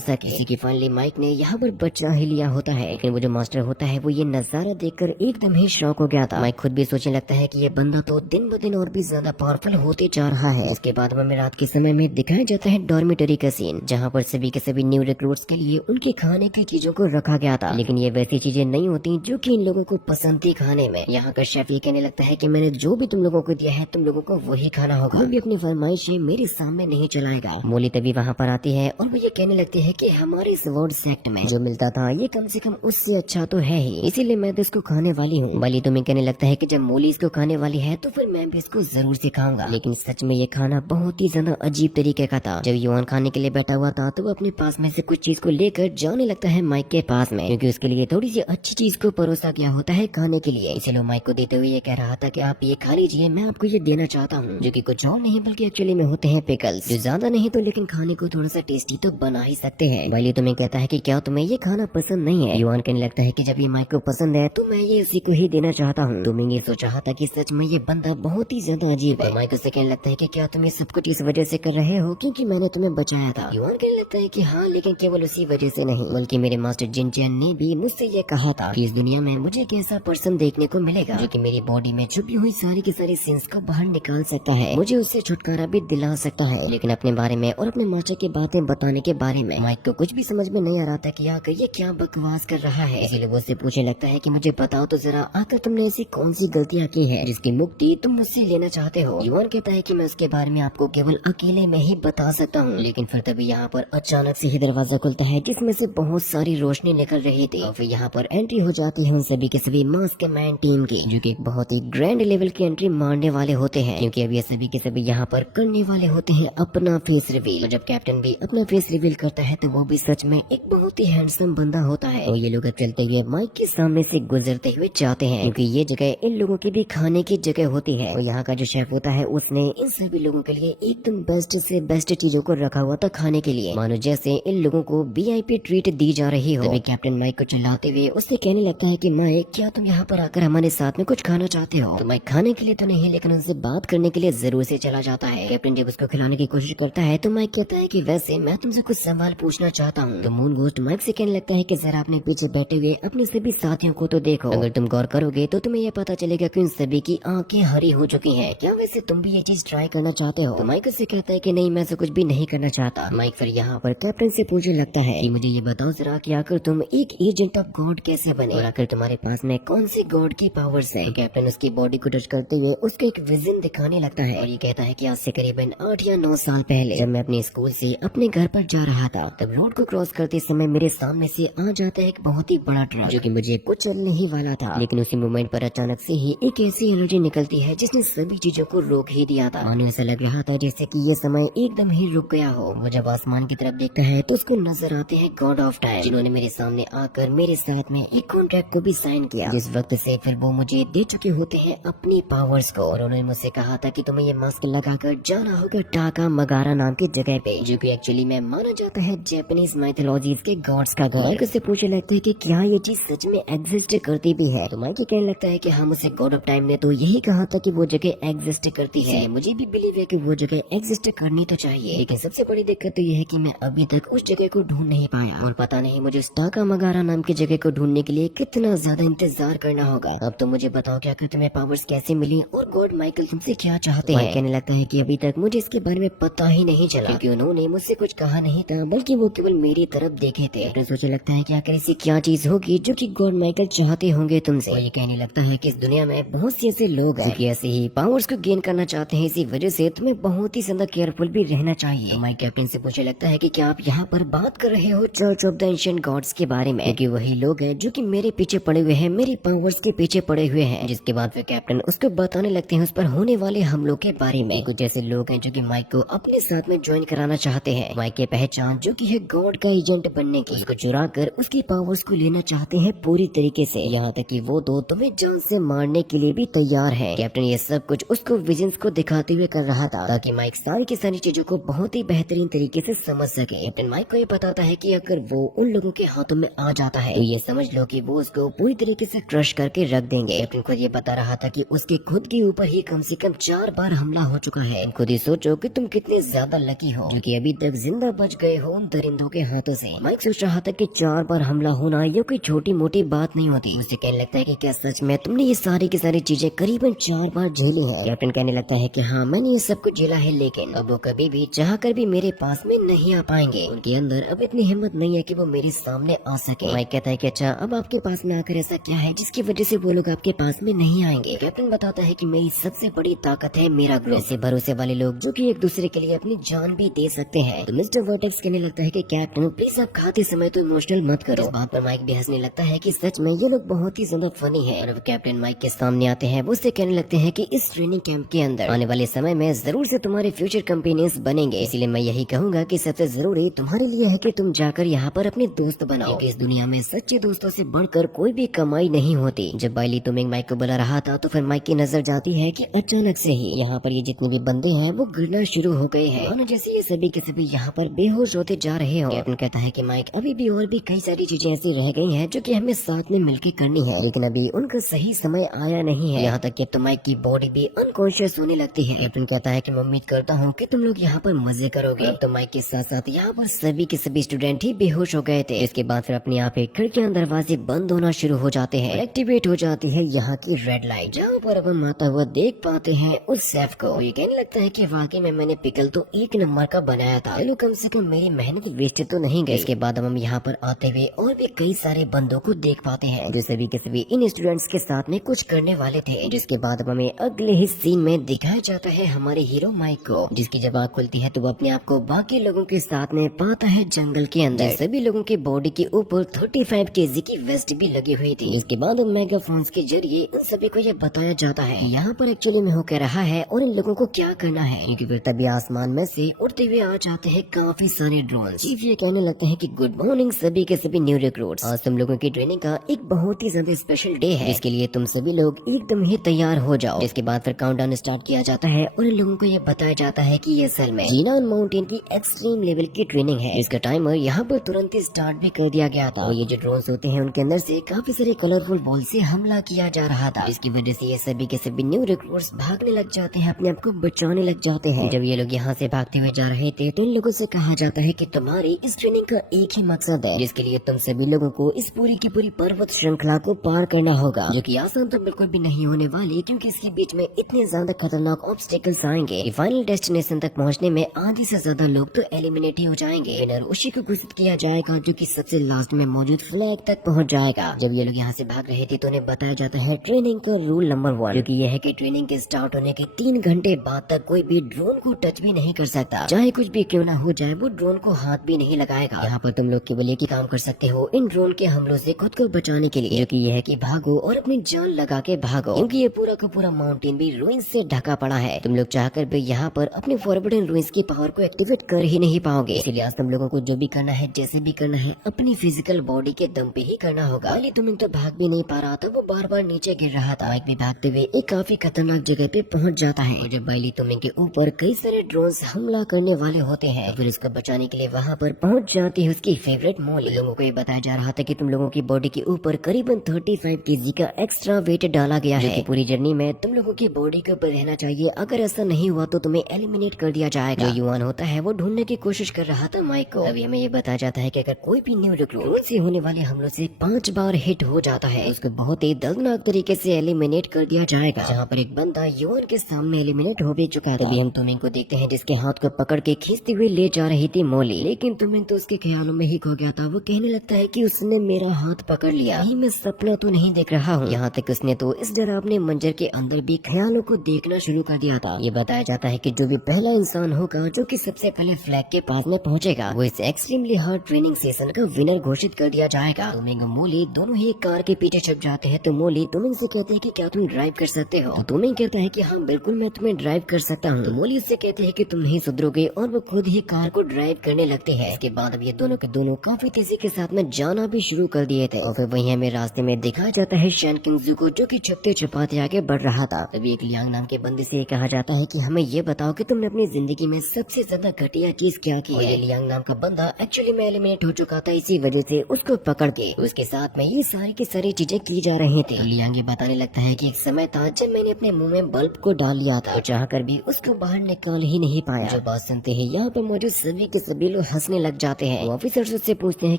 सके। इसी की फाइनली माइक ने यहाँ पर बचा ही लिया होता है, लेकिन वो जो मास्टर होता है वो ये नजारा देखकर एकदम ही शॉक हो गया था। माइक खुद भी सोचने लगता है कि ये बंदा तो दिन ब दिन और भी ज्यादा पावरफुल होते जा रहा है। इसके बाद हमें रात के समय में दिखाया जाता है डॉर्मिटरी का सीन, जहाँ पर सभी के सभी न्यू रिक्रूट्स के लिए उनके खाने की चीजों को रखा गया था, लेकिन ये वैसी चीजें नहीं होती जो कि इन लोगों को पसंद थी खाने में। यहाँ का शेफ ये कहने लगता है कि मैंने जो भी तुम लोगों को दिया है तुम लोगों को वही खाना होगा, कोई भी अपनी फरमाइशें मेरे सामने नहीं चलाएगा। मोली तभी वहाँ पर आती है और वो ये कहने लगती है कि हमारे इस वर्ड सेक्ट में जो मिलता था ये कम से कम उससे अच्छा तो है ही, इसीलिए मैं तो इसको खाने वाली हूँ। बाली तुम्हें कहने लगता है कि जब मोली इसको खाने वाली है तो फिर मैं भी इसको जरूर सिखाऊंगा। लेकिन सच में ये खाना बहुत ही ज्यादा अजीब तरीके का था। जब युआन खाने के लिए बैठा हुआ था तो वो अपने पास में से कुछ चीज को लेकर जाने लगता है माइक के पास में, क्योंकि उसके लिए थोड़ी सी अच्छी चीज को परोसा गया होता है खाने के लिए। इसलिए माइक को देते हुए ये कह रहा था कि आप ये खा लीजिए, मैं आपको ये देना चाहता हूँ, जो कि कुछ और नहीं बल्कि एक्चुअली में होते हैं पिकल्स, जो ज्यादा नहीं तो लेकिन खाने को थोड़ा सा टेस्टी तो बना ही सकते हैं। बाली तुम्हें कहता है कि क्या तुम्हें ये खाना पसंद नहीं है। युआन कहने लगता है कि जब ये माइक को पसंद है तो मैं ये उसी को ही देना चाहता हूँ। तुम्हें ये सोचा था कि सच में ये बंदा बहुत ही ज्यादा अजीब है। माइक उससे कहने लगता है कि क्या तुम ये सब कुछ इस वजह से कर रहे हो क्योंकि मैंने तुम्हें बचाया था। युआन कहने लगता है कि हाँ, लेकिन केवल उसी वजह से नहीं बल्कि मेरे मास्टर जिन चैन ने भी मुझसे ये कहा था कि इस दुनिया में मुझे एक ऐसा पर्सन देखने को मिलेगा जो कि मेरी बॉडी में छुपी हुई सारी की सारी सिंस को बाहर निकाल सकता है, मुझे उससे छुटकारा भी दिला सकता है। लेकिन अपने बारे में और अपने मास्टर की बातें बताने के बारे में माइक को कुछ भी समझ में नहीं आ रहा था कि आकर ये क्या बकवास कर रहा है। इसलिए वो उससे पूछने लगता है कि मुझे बताओ तो जरा, आकर तुमने ऐसी कौन सी गलतियाँ की है जिसकी मुक्ति तुम मुझसे लेना चाहते हो। युआन कहता है कि मैं उसके बारे में आपको केवल अकेले में ही बता सकता हूँ। लेकिन फिर तभी यहाँ पर अचानक से ही दरवाजा खुलता है जिसमें से बहुत सारी रोशनी निकल रही थी और फिर यहाँ पर एंट्री हो जाती है उन सभी के सभी मास्क मैन टीम की, जो कि एक बहुत ही ग्रैंड लेवल की एंट्री मारने वाले होते हैं, क्योंकि अब ये सभी के सभी यहाँ पर करने वाले होते हैं अपना फेस रिवील। और जब कैप्टन भी अपना फेस रिवील करता है तो वो भी सच में एक बहुत ही हैंडसम बंदा होता है। और ये लोग अब चलते हुए माइक के सामने से गुजरते हुए जाते हैं, क्योंकि ये जगह इन लोगों की भी खाने की जगह होती है। और यहाँ का जो शेफ होता है उसने इन सभी लोगों के लिए एकदम बेस्ट से बेस्ट चीजों को रखा हुआ था खाने के लिए, मानो जैसे इन लोगों को VIP ट्रीट दी जा रही हो। तभी कैप्टन माइक को चिल्लाते हुए उससे कहने लगता है कि माइक, क्या तुम यहाँ पर आकर हमारे साथ में कुछ खाना चाहते हो? तो माइक खाने के लिए तो नहीं लेकिन उनसे बात करने के लिए जरूर से चला जाता है। कैप्टन जब उसको खिलाने की कोशिश करता है तो माइक कहता है कि वैसे मैं तुमसे कुछ सवाल पूछना चाहता हूँ। तो मून घोस्ट माइक से कहने लगता है कि जरा अपने पीछे बैठे हुए अपने सभी साथियों को तो देखो, अगर तुम गौर करोगे तो तुम्हें यह पता चलेगा कि उन सभी की आंखें हरी हो चुकी हैं। क्या वैसे तुम भी ये चीज ट्राई करना चाहते हो? तो माइक उससे कहता है कि नहीं, मैं ऐसा कुछ भी नहीं करना चाहता। माइक फिर यहाँ पर कैप्टन से पूछने लगता है कि मुझे ये बताओ जरा कि आखिर तुम एक एजेंट ऑफ गॉड कैसे बने और आखिर तुम्हारे पास में कौन सी गॉड की पावर्स है? तो कैप्टन उसकी बॉडी को टच करते हुए उसको एक विजन दिखाने लगता है और ये कहता है कि आज से करीबन 8 या 9 साल पहले जब मैं अपने स्कूल से अपने घर पर जा रहा था, तब रोड को क्रॉस करते समय मेरे सामने से आ जाता है एक बहुत ही बड़ा ट्रक जो कि मुझे कुछ चलने ही वाला था। लेकिन उसी मोमेंट पर अचानक से ही एक ऐसी एनर्जी निकलती है जिसने सभी चीजों को रोक ही दिया था। मानो ऐसा लग रहा था जैसे कि ये समय एकदम ही रुक गया हो। वो जब आसमान की तरफ देखता है तो उसको नजर आते हैं गॉड ऑफ टाइम, जिन्होंने मेरे सामने आकर मेरे साथ में एक कॉन्ट्रैक्ट को भी साइन किया, जिस वक्त से फिर वो मुझे दे चुके होते हैं अपनी पावर्स को। और उन्होंने मुझसे कहा था कि तुम्हें ये मास्क लगाकर जाना होगा टाका मगारा नाम की जगह पे, जो कि एक्चुअली में माना जाता है जापानीज माइथोलॉजीज के गॉड्स का घर। माइक उससे पूछने लगता है कि क्या ये चीज सच में एग्जिस्ट करती भी है? तो माइक कहने लगता है कि हाँ, मुझसे गॉड ऑफ टाइम ने तो यही कहा था कि वो जगह एग्जिस्ट करती है, मुझे भी बिलीव है कि वो जगह एग्जिस्ट करनी तो चाहिए। लेकिन सबसे बड़ी दिक्कत तो ये है कि मैं अभी तक उस जगह को ढूंढ नहीं पाया और पता नहीं मुझे उस टाका मगारा नाम की जगह को ढूंढने के लिए कितना ज्यादा इंतजार करना होगा। अब तो मुझे बताओ कि आखिर तुम्हें पावर्स कैसे मिली और गॉड माइकल तुमसे क्या चाहते हैं? कहने लगता है कि अभी तक मुझे इसके बारे में पता ही नहीं चला, क्योंकि उन्होंने मुझसे कुछ कहा नहीं था बल्कि वो केवल मेरी तरफ देखे थे। तो सोचने लगता है कि आखिर ऐसी क्या चीज होगी जो कि गॉड माइकल चाहते होंगे तुमसे। ये कहने लगता है कि इस दुनिया में बहुत से ऐसे लोग हैं जो ऐसे ही पावर्स को गेन करना चाहते हैं, इसी वजह से तुम्हें बहुत ही ज्यादा केयरफुल भी रहना चाहिए। माइक कैप्टन से पूछने लगता है कि क्या आप यहाँ पर बात कर रहे हो church of the ancient gods के बारे में? क्योंकि वही लोग हैं जो कि मेरे पीछे पड़े हुए हैं, मेरी पावर्स के पीछे पड़े हुए हैं। जिसके बाद फिर कैप्टन उसको बताने लगते हैं उस पर होने वाले हमलों के बारे में। कुछ ऐसे लोग हैं जो कि माइक को अपने साथ में ज्वाइन कराना चाहते हैं। माइक की पहचान जो कि है गॉड का एजेंट बनने की, उसको चुरा कर उसकी पावर्स को लेना चाहते हैं पूरी तरीके से, यहाँ तक कि वो दो तुम्हें जान से मारने के लिए भी तैयार है। कैप्टन ये सब कुछ उसको विजन्स को दिखाते हुए कर रहा था ताकि माइक सारी की सारी चीजों को बहुत ही बेहतरीन तरीके से समझ सके। कैप्टन माइक को ये बताता है कि अगर वो उन लोगों के हाथों में आ जाता है तो ये समझ लो कि वो उसको पूरी तरीके से क्रश करके रख देंगे। करेंगे। कैप्टन खुद ये बता रहा था कि उसके खुद के ऊपर ही कम से कम 4 बार हमला हो चुका है। खुद ही सोचो कि तुम कितने ज्यादा लकी हो जो कि अभी तक जिंदा बच गए हो उन दरिंदों के हाथों से। माइक सोच रहा था कि 4 बार हमला होना ये कोई छोटी मोटी बात नहीं होती। उसे कहने लगता है कि क्या सच में तुमने ये सारी की सारी चीजें करीबन 4 बार झेली है। कैप्टन कहने लगता है कि हाँ मैंने ये सब कुछ झेला है, लेकिन अब वो कभी भी चाह कर भी मेरे पास में नहीं आ पाएंगे। उनके अंदर अब इतनी हिम्मत नहीं है कि वो मेरे सामने आ सके। माइक कहता है कि अच्छा अब आपके पास में आकर ऐसा क्या है जिसकी वजह से वो लोग आपके पास में नहीं आएंगे। कैप्टन बताता है कि मेरी सबसे बड़ी ताकत है मेरा ग्रुप, ऐसे भरोसे वाले लोग जो कि एक दूसरे के लिए अपनी जान भी दे सकते हैं। तो मिस्टर वर्टेक्स कहने लगता है कि कैप्टन प्लीज आप खाते समय तो इमोशनल मत करो। इस बात पर माइक भी हंसने लगता है कि सच में ये लोग बहुत ही ज्यादा फनी है। और अब कैप्टन माइक के सामने आते हैं, वो उससे कहने लगते हैं कि इस ट्रेनिंग कैंप के अंदर आने वाले समय में जरूर से तुम्हारे फ्यूचर कंपेनियंस बनेंगे, इसलिए मैं यही कहूंगा कि सबसे जरूरी तुम्हारे लिए है कि तुम जाकर यहाँ पर अपने दोस्त बनाओ, क्योंकि इस दुनिया में सच्चे दोस्तों से बढ़कर कोई भी कमाई नहीं होती। जब बाइली तुमिंग माइक को बुला रहा था तो फिर माइक की नजर जाती है कि अचानक से ही यहाँ पर ये जितने भी बंदे हैं वो गिरना शुरू हो गए हैं, मानो जैसे ये सभी के सभी यहाँ पर बेहोश होते जा रहे हो। कैप्टन कहता है कि माइक अभी भी और भी कई सारी चीजें ऐसी रह गई हैं जो कि हमें साथ में मिलकर करनी है, लेकिन अभी उनका सही समय आया नहीं है। यहाँ तक कि अब तो माइक की बॉडी भी अनकॉन्शियस होने लगती है। कैप्टन कहता है कि मैं उम्मीद करता हूँ कि तुम लोग यहाँ पर मजे करोगे। अब तो माइक के साथ साथ यहाँ पर सभी के सभी स्टूडेंट ही बेहोश हो गए थे। इसके बाद फिर अपने आप एक खिड़कियां दरवाजे बंद होना शुरू हो जाते हैं। एक्टिवेट हो जाती है यहाँ की रेड लाइट, जहाँ पर अब हम आता हुआ देख पाते हैं उस शेफ को। ये कहने लगता है कि वाकई में मैंने पिकल तो 1 नंबर का बनाया था, चलो कम से कम मेरी मेहनत वेस्ट तो नहीं गई। इसके बाद हम यहाँ पर आते हुए और भी कई सारे बंदों को देख पाते हैं जो सभी के सभी इन स्टूडेंट्स के साथ में कुछ करने वाले थे। जिसके बाद हमें अगले ही सीन में दिखाया जाता है हमारे हीरो माइक को, जिसकी जब आँख खुलती है तो वो अपने आप को बाकी लोगों के साथ में पाता है जंगल के अंदर। सभी लोगों की बॉडी के ऊपर 35 केजी की वेस्ट भी लगी हुई थी। इसके बाद मेगाफोन्स के जरिए उन सभी को ये बताया जाता है यहाँ पर एक्चुअली में हो क्या रहा है और इन लोगों को क्या करना है, क्योंकि फिर तभी आसमान में से उड़ते हुए आ जाते हैं काफी सारे ड्रोन। चीफ ये कहने लगते हैं कि गुड मॉर्निंग सभी के सभी न्यू रिक्रूट्स, आज तुम लोगों की ट्रेनिंग का एक बहुत ही ज्यादा स्पेशल डे है, इसके लिए तुम सभी लोग एकदम ही तैयार हो जाओ। इसके बाद फिर काउंटडाउन स्टार्ट किया जाता है और इन लोगों को ये बताया जाता है कि ये असल में जीनान माउंटेन की एक्सट्रीम लेवल की ट्रेनिंग है। इसका टाइमर यहाँ पर तुरंत ही स्टार्ट भी कर दिया गया था और ये जो ड्रोन्स होते हैं उनके अंदर से काफी सारे कलरफुल बॉल से हमला किया जा रहा था, जिसकी वजह से ये सभी के सभी न्यू रिक्रूट्स भागने लग जाते हैं, अपने आप को बचाने लग जाते हैं। जब ये लोग यहाँ से भागते हुए जा रहे थे तो इन लोगों से कहा जाता है कि तुम्हारी इस ट्रेनिंग का एक ही मकसद है, जिसके लिए तुम सभी लोगों को इस पूरी की पूरी पर्वत श्रृंखला को पार करना होगा, जो कि आसान तो बिल्कुल भी नहीं होने वाली, क्योंकि इसके बीच में इतने ज्यादा खतरनाक ऑब्स्टिकल्स आएंगे कि फाइनल डेस्टिनेशन तक पहुँचने में आधी से ज्यादा लोग तो एलिमिनेट ही हो जाएंगे। विनर उसी को घोषित किया जाएगा जो कि सबसे लास्ट में मौजूद फ्लैग तक पहुंच जाएगा। जब ये लोग यहाँ से भाग रहे थे तो उन्हें बताया जाता है ट्रेनिंग का रूल नंबर 1, जो कि यह है कि ट्रेनिंग के स्टार्ट होने के 3 घंटे बाद तक कोई भी ड्रोन को टच भी नहीं कर सकता, चाहे कुछ भी क्यों ना हो जाए, वो ड्रोन को हाथ भी नहीं लगाएगा। यहाँ पर तुम लोग केवल एक ही काम कर सकते हो इन ड्रोन के हमलों से खुद को बचाने के लिए, जो कि यह है कि भागो और अपनी जान लगा के भागो, क्योंकि ये पूरा का पूरा माउंटेन भी रुइंस से ढका पड़ा है। तुम लोग चाहकर भी यहाँ पर अपने फॉरबिडन रुइंस की पावर को एक्टिवेट कर ही नहीं पाओगे। इसलिए आज तुम लोगों को जो भी करना है, जैसे भी करना है, अपनी फिजिकल बॉडी के दम पे ही करना होगा। पहले तुम तो भाग भी नहीं पा रहा था, वो बार बार नीचे गिर रहा था। माइक भी भागते हुए एक काफी खतरनाक जगह पे पहुंच जाता है और जब बाइली तुमिंग के ऊपर कई सारे ड्रोन्स हमला करने वाले होते हैं तो फिर इसको बचाने के लिए वहाँ पर पहुंच जाती है उसकी फेवरेट मोली। लोगों को ये बताया जा रहा था कि तुम लोगों की बॉडी के ऊपर करीबन 35 केजी का एक्स्ट्रा वेट डाला गया है, जो कि पूरी जर्नी में तुम लोगों की बॉडी के ऊपर रहना चाहिए। अगर ऐसा नहीं हुआ तो तुम्हें एलिमिनेट कर दिया जाएगा। जो युवान होता है वो ढूंढने की कोशिश कर रहा था माइक को। अभी हमें ये बताया जाता है कि अगर कोई भी न्यू रिक्रूट से होने वाले हमलों से 5 बार हिट हो जाता है, उसको बहुत ही दर्दनाक तरीके से एलिमिनेट कर दिया जाएगा। जहाँ पर एक बंदा युवान के सामने एलिमिनेट हो भी चुका था। तभी हम तुमिंग को देखते हैं जिसके हाथ को पकड़ के खींचते हुए ले जा रही थी मोली, लेकिन तुमिंग तो उसके ख्यालों में ही खो गया था। वो कहने लगता है कि उसने मेरा हाथ पकड़ लिया, कहीं मैं सपना तो नहीं देख रहा हूँ। यहाँ तक उसने तो इस डरावने मंजर के अंदर भी ख्यालों को देखना शुरू कर दिया था। ये बताया जाता है कि जो भी पहला इंसान होगा जो कि सबसे पहले फ्लैग के पास में पहुंचेगा, वो इस एक्सट्रीमली हार्ड ट्रेनिंग सेशन का विनर घोषित कर दिया जाएगा। तुमिंग और मोली दोनों ही कार के पीछे छुप जाते हैं। तो मोली तुमिंग से कहते हैं कि क्या तुम ड्राइव कर सकते हो? तो तुमिंग कहता है कि हाँ बिल्कुल मैं तुम्हें ड्राइव कर सकता हूँ। तो मोली उससे कहते हैं कि तुम नहीं सुधरोगे और वो खुद ही कार को ड्राइव करने लगते हैं। इसके बाद अब ये दोनों के दोनों काफी तेजी के साथ में जाना भी शुरू कर दिए थे और फिर वही हमें रास्ते में दिखाया जाता है शैन किंगजू को, जो कि छुपते छुपाते आगे बढ़ रहा था। तभी एक लियांग नाम के बंदे से कहा जाता है कि हमें ये बताओ कि तुमने अपनी जिंदगी में सबसे ज्यादा घटिया चीज क्या की है। लियांग नाम का बंदा एक्चुअली में एलिमिनेट हो चुका था, इसी वजह से उसको पकड़ के उसके साथ में ये सारी की सारी चीजें की जा रही नहीं थे। लियांग ये बताने लगता है कि एक समय था जब मैंने अपने मुंह में बल्ब को डाल लिया था और चाहकर भी उसको बाहर निकाल ही नहीं पाया। जो बात सुनते ही यहाँ पर मौजूद सभी के सभी लोग हंसने लग जाते हैं। ऑफिसर उससे पूछते हैं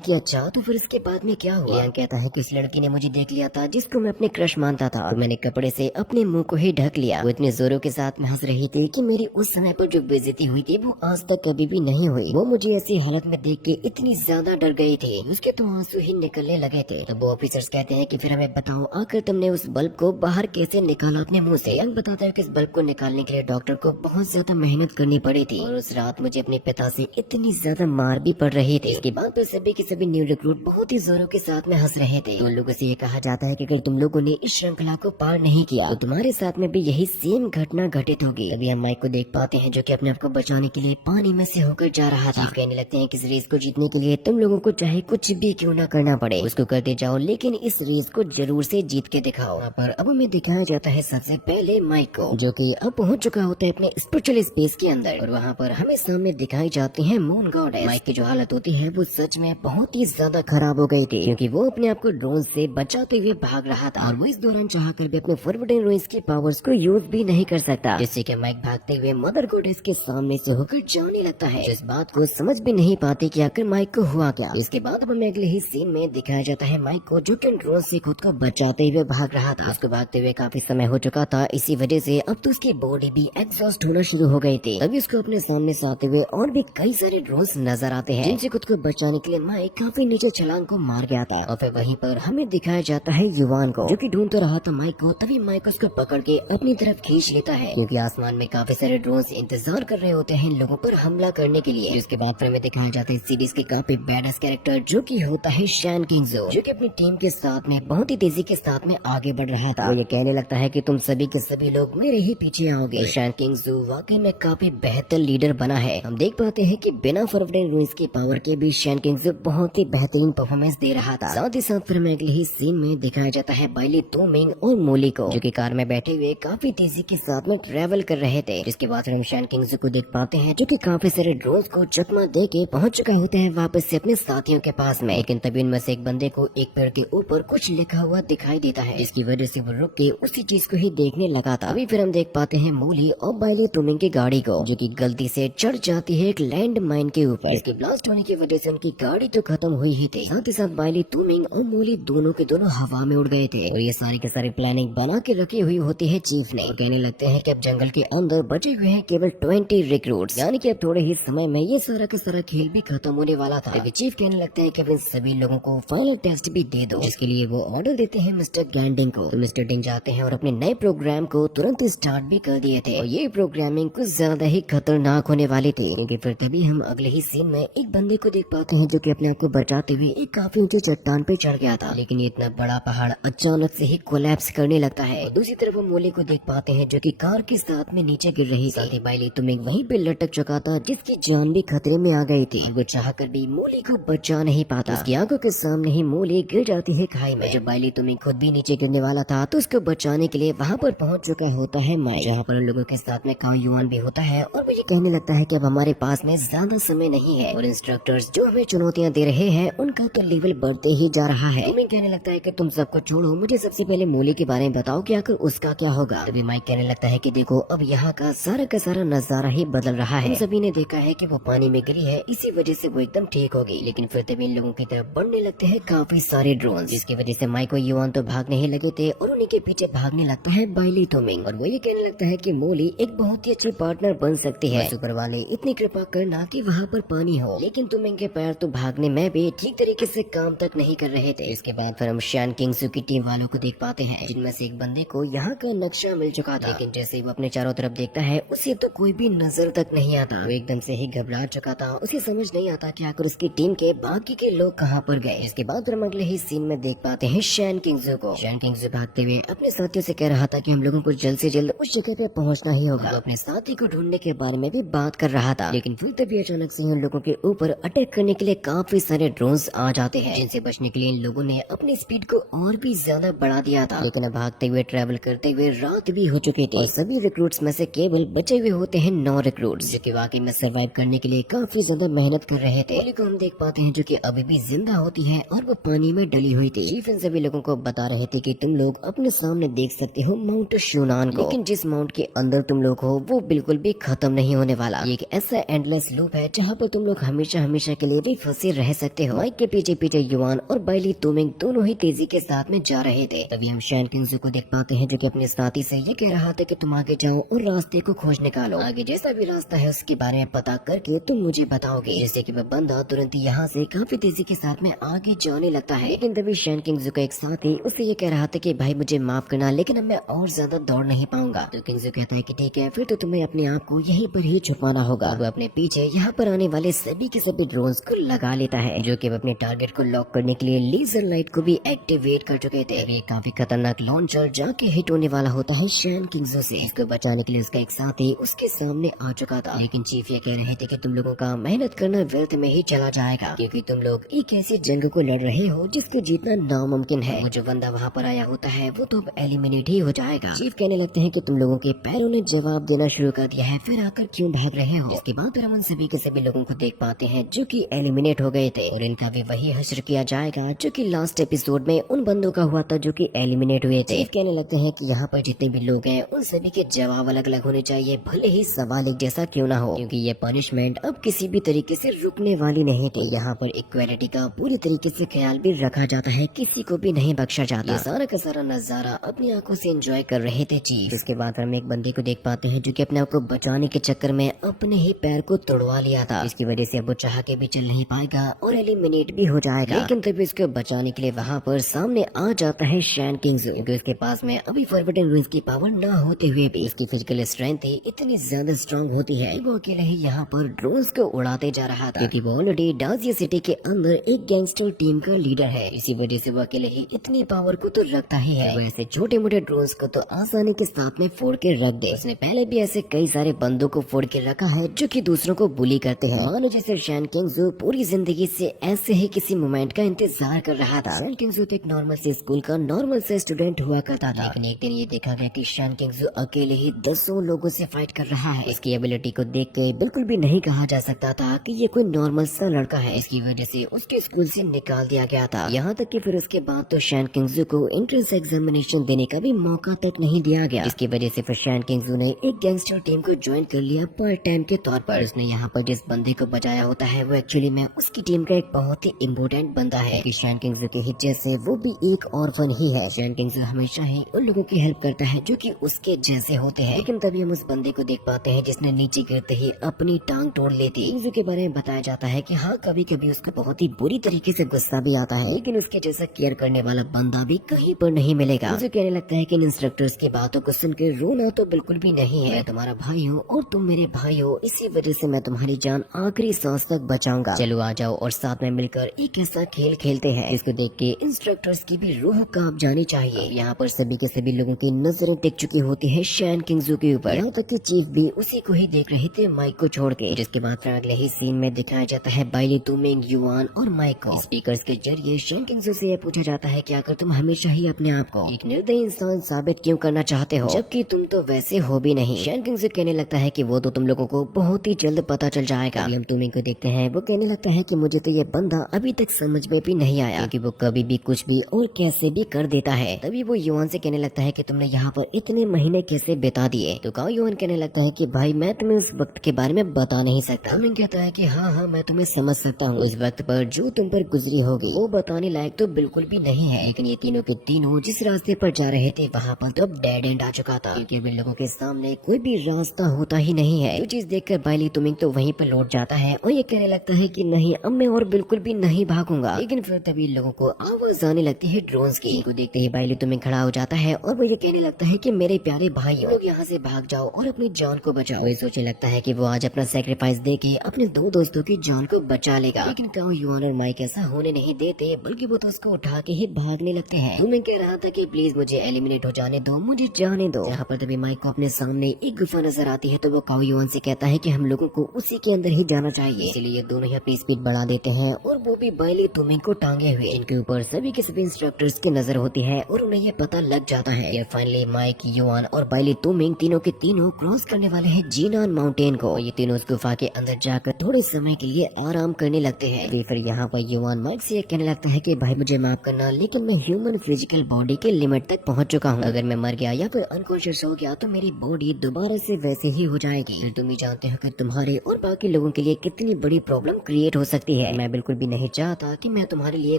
कि अच्छा तो फिर इसके बाद में क्या हुआ। लियांग कहता है कि इस लड़की ने मुझे देख लिया था जिसको मैं अपने क्रश मानता था और मैंने कपड़े से अपने मुंह को ही ढक लिया। वो इतने जोरों के साथ में हंस रही थी कि मेरी उस समय पर जो बेइज्जती हुई थी वो आज तक कभी भी नहीं हुई। वो मुझे ऐसी हालत में देख के इतनी ज्यादा डर गई थी, उसके तो आंसू ही निकलने लगे थे। तब वो ऑफिसर्स कहते हैं कि फिर हमें बताओ आखिर तुमने उस बल्ब को बाहर कैसे निकाला अपने मुंह से। यंग बताता है कि इस बल्ब को निकालने के लिए डॉक्टर को बहुत ज्यादा मेहनत करनी पड़ी थी और उस रात मुझे अपने पिता से इतनी ज्यादा मार भी पड़ रही थी। इसके बाद तो सभी के सभी न्यू रिक्रूट बहुत ही जोरों के साथ में हंस रहे थे। उन लोगों से ये कहा जाता है कि अगर तुम लोगों ने इस श्रृंखला को पार नहीं किया तो तुम्हारे साथ में भी यही सेम घटना घटित होगी। अभी हम माइक को देख पाते हैं जो कि अपने आप को बचाने के लिए पानी में से होकर जा रहा था। कहने लगते हैं कि इस रेस को जीतने के लिए तुम लोगों को चाहे कुछ भी क्यों ना करना पड़े उसको करते जाओ, लेकिन इस रेस को जरूर से जीत के दिखाओ। यहाँ पर अब हमें दिखाया जाता है सबसे पहले माइक को जो कि अब पहुंच चुका होता है अपने स्पिरिचुअल स्पेस के अंदर और वहाँ पर हमें सामने दिखाई जाती है मून गॉडेस। माइक की जो हालत होती है वो सच में बहुत ही ज्यादा खराब हो गई थी क्योंकि वो अपने आप को ड्रोन से बचाते हुए भाग रहा था और वो इस दौरान चाहकर भी अपने फॉरवर्डिंग रूइंस की पावर्स को यूज भी नहीं कर सकता, जिससे कि माइक भागते हुए मदर गॉडेस के सामने से होकर जाने लगता है। इस बात को समझ भी नहीं पाते कि आखिर माइक को हुआ क्या। इसके बाद अब हमें अगले ही सीन में दिखाया जाता है माइक को जो कि ड्रोन से खुद को बचाते हुए भाग रहा था। उसको भागते हुए काफी समय हो चुका था, इसी वजह से अब तो उसकी बॉडी भी एग्जॉस्ट होना शुरू हो गई थी। तभी उसको अपने सामने से आते हुए और भी कई सारे ड्रोन्स नजर आते हैं जिनसे खुद को बचाने के लिए माइक काफी नीचे छलांग को मार गया था। और फिर वहीं पर हमें दिखाया जाता है युवान को जो कि ढूंढता रहा था माइक को। तभी माइक उसको पकड़ के अपनी तरफ खींच लेता है क्योंकि आसमान में काफी सारे ड्रोन्स इंतजार कर रहे होते हैं इन लोगों पर हमला करने के लिए। उसके बाद फिर हमें दिखाया जाता है सीरीज के काफी बैडस कैरेक्टर जो कि होता है शैन किंगजो जो कि अपनी टीम के साथ में बहुत ही तेजी के साथ में आगे बढ़ रहा था। वो ये कहने लगता है कि तुम सभी के सभी लोग मेरे ही पीछे आओगे। शैन किंगजो वाकई में काफी बेहतर लीडर बना है। हम देख पाते हैं कि बिना फॉरवर्डिंग रूइंस की पावर के भी शैन किंगजो बहुत ही बेहतरीन परफॉर्मेंस दे रहा था। साथ ही साथ फिर हमें अगले ही सीन में दिखाया जाता है बाइली तुमिंग और मोली को जो कि कार में बैठे हुए काफी तेजी के साथ में ट्रेवल कर रहे थे। जिसके बाद फिर हम शैन किंगजो को देख पाते हैं जो कि काफी सारे ड्रोन्स को चकमा दे के पहुंच चुका होता है वापस से अपने साथियों के पास में। लेकिन तभी उनमें से एक बंदे को एक पेड़ के ऊपर कुछ लिखा हुआ दिखाई देता है जिसकी वजह से वो रुक के उसी चीज को ही देखने लगा था। अभी फिर हम देख पाते हैं मोली और बाइली तुमिंग की गाड़ी को जो कि गलती से चढ़ जाती है एक लैंड माइन के ऊपर। इसके ब्लास्ट होने की वजह से उनकी गाड़ी तो खत्म हुई ही थी, साथ ही साथ बाइली तुमिंग और मोली दोनों के दोनों हवा में उड़ गए थे। और ये सारी के सारी प्लानिंग बना के रखी हुई होती है चीफ ने और कहने लगते हैं कि अब जंगल के अंदर बचे हुए हैं केवल 20 रिक्रूट्स, यानी कि अब थोड़े ही समय में ये सारा का सारा खेल भी खत्म होने वाला था। तभी चीफ कहने लगते हैं कि अब इन सभी लोगों को फाइनल टेस्ट भी दे दो, जिसके लिए वो ऑर्डर देते हैं मिस्टर गैंडिंग को। तो मिस्टर डिंग जाते हैं और अपने नए प्रोग्राम को तुरंत स्टार्ट भी कर दिए थे और ये प्रोग्रामिंग कुछ ज्यादा ही खतरनाक होने वाली थी क्योंकि फिर तभी हम अगले ही सीन में एक बंदे को देख पाते हैं जो कि अपने आप को बचाते हुए एक काफी ऊंची चट्टान पे चढ़ गया था। लेकिन ये इतना बड़ा पहाड़ अचानक से ही कोलैप्स करने लगता है। दूसरी तरफ हम मोली को देख पाते हैं जो कि कार के साथ में नीचे गिर रही थी। बाइली तुमिंग वहीं पे लटक चुका था जिसकी जान भी खतरे में आ गई थी। वो चाहकर भी मोली को बचा नहीं पाता। उसकी आंखों के सामने ही मोली गिर जाती है खाई में। जब बाइली तुमिंग खुद भी नीचे गिरने वाला था तो उसको बचाने के लिए वहाँ पर पहुँच चुका होता है माइक, जहाँ पर उन लोगों के साथ में काओ युआन भी होता है और वो ये कहने लगता है कि अब हमारे पास में ज्यादा समय नहीं है और इंस्ट्रक्टर्स जो हमें चुनौतियाँ दे रहे हैं उनका तो लेवल बढ़ते ही जा रहा है। तुमिंग कहने लगता है कि तुम सबको छोड़ो, मुझे सबसे पहले मोली के बारे में बताओ कि आखिर उसका क्या होगा। तभी माइक कहने लगता है कि देखो अब यहाँ का सारा नजारा ही बदल रहा है। हम सभी ने देखा है कि वो पानी में गिरी है, इसी वजह से वो एकदम ठीक होगी। लेकिन फिर तभी इन लोगों की तरफ बढ़ने लगते हैं काफी सारे ड्रोन, जिसकी वजह से माइक और युआन तो भागने ही लगे थे और उन्हीं के पीछे भागने लगता है बाइली तुमिंग और वो ये कहने लगता है कि मोली एक बहुत ही अच्छी पार्टनर बन सकती है। ऊपर वाले इतनी कृपा करना कि वहाँ पर पानी हो। लेकिन तुमिंग के पैर तो भागने में भी ठीक तरीके से काम तक नहीं कर रहे थे। इसके बाद फिर हम शैन किंगजो की टीम वालों को देख पाते हैं जिनमें से एक बंदे को यहाँ का नक्शा मिल चुका था। लेकिन जैसे ही वो अपने चारों तरफ देखता है उसे तो कोई भी नजर तक नहीं आता। वो एकदम से ही घबरा चुका था, उसे समझ नहीं आता कि आखिर उसकी टीम के बाकी के लोग कहाँ पर गए। इसके बाद फिर हम अगले ही सीन में देख पाते हैं शैन किंगजो को। शैन किंगजो भागते हुए अपने साथियों से कह रहा था कि हम लोगों को जल्द से जल्द उस जगह पे पहुँचना ही होगा। वो अपने साथी को ढूंढने के बारे में भी बात कर रहा था। लेकिन फिर तभी अचानक से उन लोगों के ऊपर अटैक करने के लिए काफी सारे ड्रोन्स आ जाते हैं, जिनसे बचने के लिए इन लोगों ने अपनी स्पीड को और भी ज्यादा बढ़ा दिया था। लेकिन भागते हुए ट्रैवल करते हुए रात भी हो चुकी थी और सभी रिक्रूट्स में से केवल बचे हुए होते हैं 9 रिक्रूट्स जो कि वाकई में सर्वाइव करने के लिए काफी ज्यादा मेहनत कर रहे थे। मोली को हम देख पाते हैं जो कि अभी भी जिंदा होती है और वो पानी में डली हुई थी। चीफ इन सभी लोगों को बता रहे थे कि तुम लोग अपने सामने देख सकते हो माउंट शूनान को, लेकिन जिस माउंट के अंदर तुम लोग हो वो बिल्कुल भी खत्म नहीं होने वाला। ये एक ऐसा एंडलेस लूप है जहाँ पर तुम लोग हमेशा हमेशा के लिए भी फंसे रह सकते हो। माइक के पीछे पीछे युआन और बाइली तुमिंग दोनों ही तेजी के साथ में जा रहे थे। तभी हम शैन किंगजू को देख पाते हैं जो कि अपने साथी से ये कह रहा था कि तुम आगे जाओ और रास्ते को खोज निकालो। आगे जैसा भी रास्ता है उसके बारे में पता करके तुम मुझे बताओगे। जैसे कि वह बंदा तुरंत यहाँ से काफी तेजी के साथ में आगे जाने लगता है, लेकिन तभी शैन किंगजू का एक साथी उसे ये कह रहा था कि भाई मुझे माफ करना, लेकिन अब मैं और ज्यादा दौड़ नहीं पाऊंगा। तो किंगजू कहता है कि ठीक है, फिर तो तुम्हें अपने आप को यहीं पर ही छुपाना होगा। वो अपने पीछे यहाँ पर आने वाले सभी के सभी ड्रोन्स को लगा लेता है, जो कि वो अपने टारगेट को लॉक करने के लिए लेजर लाइट को भी एक्टिवेट कर चुके थे। ये काफी खतरनाक लॉन्चर जाके हिट होने वाला होता है शैन किंगजू से। इसको बचाने के लिए उसका एक साथी उसके सामने आ चुका था, लेकिन चीफ ये कह रहे थे कि तुम लोगों का मेहनत करना व्यर्थ में ही चला जाएगा, क्योंकि तुम लोग एक ऐसी जंग को लड़ रहे हो जिसको जीतना नामुमकिन है। वो जो बंदा वहाँ पर आया होता है वो तो अब एलिमिनेट ही हो जाएगा। चीफ कहने लगते हैं कि तुम लोगों के पैरों ने जवाब देना शुरू कर दिया है, फिर आकर क्यों भाग रहे हो। इसके बाद फिर हम उन सभी के सभी लोगों को देख पाते हैं जो कि एलिमिनेट हो गए थे, और इनका भी वही हश्र किया जाएगा जो कि लास्ट एपिसोड में उन बंदों का हुआ था जो कि एलिमिनेट हुए थे। चीफ कहने लगते हैं कि यहाँ पर जितने भी लोग हैं उन सभी के जवाब अलग अलग होने चाहिए, भले ही सवाल एक जैसा क्यों ना हो, क्योंकि ये पनिशमेंट अब किसी भी तरीके से रुकने वाली नहीं थी। यहाँ पर इक्वालिटी का पूरी तरीके से ख्याल भी रखा जाता है, किसी को भी नहीं बख्शा जाता। ये सारा का सारा नजारा अपनी आंखों से एंजॉय कर रहे थे चीफ। इसके बाद हम एक बंदे को देख पाते हैं जो कि अपने आप को बचाने के चक्कर में अपने ही पैर को तोड़वा लिया था। इसकी वजह से अब वो चाह के भी चल नहीं पाएगा और एलिमिनेट भी हो जाएगा। लेकिन तभी इसको बचाने के लिए वहाँ पर सामने आ जाता है शैन किंगजू, क्योंकि उसके पास में अभी फॉरबिडन रूल्स की पावर न होते हुए भी इसकी फिजिकल स्ट्रेंथ ही इतनी ज्यादा स्ट्रॉन्ग होती है। वो अकेले ही यहाँ पर ड्रोन्स को उड़ाते जा रहा था, क्योंकि वो ऑलरेडी डाजिया सिटी के अंदर एक गैंगस्टर टीम का लीडर है। इसी वजह से वो अकेले ही इतनी पावर को तो रखता ही है। वैसे छोटे मोटे ड्रोन्स को तो आसानी के साथ में फोड़ के रख दे। उसने पहले भी ऐसे कई सारे बंदों को फोड़ के रखा है जो कि दूसरों को बुली करते हैं। मानो जैसे शैन किंगजू पूरी जिंदगी से ऐसे ही किसी मोमेंट का इंतजार कर रहा था। शैन किंगजू तो एक नॉर्मल से स्कूल का नॉर्मल से स्टूडेंट हुआ करता था, लेकिन एक दिन ये देखा गया कि शैन किंगजू अकेले ही दसों लोगों से फाइट कर रहा है। इसकी एबिलिटी को देख के बिल्कुल भी नहीं कहा जा सकता था कि ये कोई नॉर्मल सा लड़का है। इसकी वजह से उसके स्कूल से निकाल दिया गया था। यहाँ तक कि फिर उसके बाद तो शैन किंगजू को एंट्रेंस एग्जामिनेशन देने का भी मौका तक नहीं दिया गया। इसकी वजह से फिर शैन किंगजू ने एक गैंगस्टर टीम को ज्वाइन कर लिया पार्ट टाइम के तौर पर। उसने यहाँ पर जिस बंदे को बचाया होता है वो एक्चुअली में उसकी टीम का एक बहुत ही इम्पोर्टेंट बंदा है, कि शैन किंगजू के हिज्जे से वो भी एक ऑर्फन ही है। शैन किंगजू हमेशा ही उन लोगों की हेल्प करता है जो कि उसके जैसे होते हैं। लेकिन तभी हम उस बंदे को देख पाते हैं जिसने नीचे गिरते ही अपनी टांग तोड़ ली थी। किंगजू के बारे में बताया जाता है कि हाँ, कभी कभी उसको बहुत ही बुरी तरीके से गुस्सा भी आता है, लेकिन उसके जैसा केयर करने वाला बंदा भी कहीं पर नहीं मिलेगा। मुझे कहने लगता है कि इन इंस्ट्रक्टर्स की बातों को सुनकर रोना तो बिल्कुल भी नहीं है। मैं तुम्हारा भाई हूँ और तुम मेरे भाई हो, इसी वजह से मैं तुम्हारी जान आखिरी सांस तक बचाऊंगा। चलो आ जाओ और साथ में मिलकर एक ऐसा खेल खेलते हैं जिसको देख के इंस्ट्रक्टर्स की भी रूह कांप जानी चाहिए। यहाँ पर सभी के सभी लोगों की नजरें टिक चुकी होती है शैन किंगजू के ऊपर। यहाँ तक कि चीफ भी उसी को ही देख रहे थे, माइक को छोड़ के। जिसके बाद फिर अगले ही सीन में दिखाया जाता है बाइली तुमिंग, युआन और माइक को। स्पीकर्स के जरिए शैन किंगजू से यह पूछा जाता है कि आकर तुम हमेशा ही अपने आप को एक निर्दयी इंसान साबित क्यों करना चाहते हो, जबकि तुम तो वैसे हो भी नहीं। शैन किंगजू कहने लगता है कि वो तो तुम लोगों को बहुत ही जल्द पता चल जाएगा। हम तुमिंग को देखते हैं, वो कहने लगता है कि मुझे तो ये बंदा अभी तक समझ में भी नहीं आया, क्योंकि वो कभी भी कुछ भी और कैसे भी कर देता है। तभी वो युआन से कहने लगता है कि तुमने यहाँ पर इतने महीने कैसे बिता दिए। तो काओ युआन कहने लगता है कि भाई मैं तुम्हें उस वक्त के बारे में बता नहीं सकता। तुमिंग कहता है कि हाँ हाँ मैं तुम्हें समझ सकता हूँ, उस वक्त पर जो तुम पर गुजरी होगी वो बताने लायक तो बिल्कुल भी नहीं है। लेकिन ये तीनों के तीनों जिस रास्ते पर जा रहे थे वहाँ पर तो अब डेड एंड आ चुका था, क्योंकि अब इन लोगों के सामने कोई भी रास्ता होता ही नहीं है। जो चीज देखकर बाइली तुमिंग तो वहीं पर लौट जाता है और ये कहने लगता है कि नहीं, अब मैं और बिल्कुल भी नहीं भागूंगा। लेकिन फिर तभी लोगों को आवाज आने लगती है ड्रोन्स की। इनको देखते ही बाइली तुमिंग खड़ा हो जाता है और वो ये कहने लगता है कि मेरे प्यारे भाई लोग यहाँ से भाग जाओ और अपनी जान को बचाओ। ये सोचने लगता है कि वो आज अपना सेक्रीफाइस देके अपने दो दोस्तों की जान को बचा लेगा, लेकिन काओ युआन और माइक ऐसा होने नहीं देते, बल्कि वो तो उसको उठा के ही भागने लगते हैं। तुमिंग कह रहा था कि प्लीज मुझे एलिमिनेट हो जाने दो, मुझे जाने दो। यहाँ पर तभी माइक को अपने सामने एक गुफा नजर आती है, तो वो काओ युआन से कहता है कि हम लोगों को उसी के अंदर ही जाना चाहिए। इसलिए दोनों ही अपनी स्पीड बढ़ा देते हैं और वो भी बाइली तुमिंग को टांगे हुए। इनके ऊपर सभी के सभी इंस्ट्रक्टर्स की नजर होती है और उन्हें ये पता लग जाता है कि फाइनली माइक, युआन और बाइली तुमिंग तीनों के तीनों क्रॉस करने वाले हैं जीनान माउंटेन को। ये तीनों उस गुफा के अंदर जाकर थोड़े समय के लिए आराम करने लगते हैं। फिर यहाँ पर युआन माइक से कहने लगता है कि भाई मुझे माफ करना, लेकिन मैं ह्यूमन फिजिकल बॉडी के लिमिट तक पहुंच चुका हूं। अगर मैं मर गया या फिर अनकॉन्शियस हो गया तो मेरी बॉडी दोबारा से वैसे ही हो जाएगी। फिर तुम ही जानते हो कि तुम्हारे और बाकी लोगों के लिए कितनी बड़ी प्रॉब्लम क्रिएट हो सकती है। मैं बिल्कुल भी नहीं चाहता कि मैं तुम्हारे लिए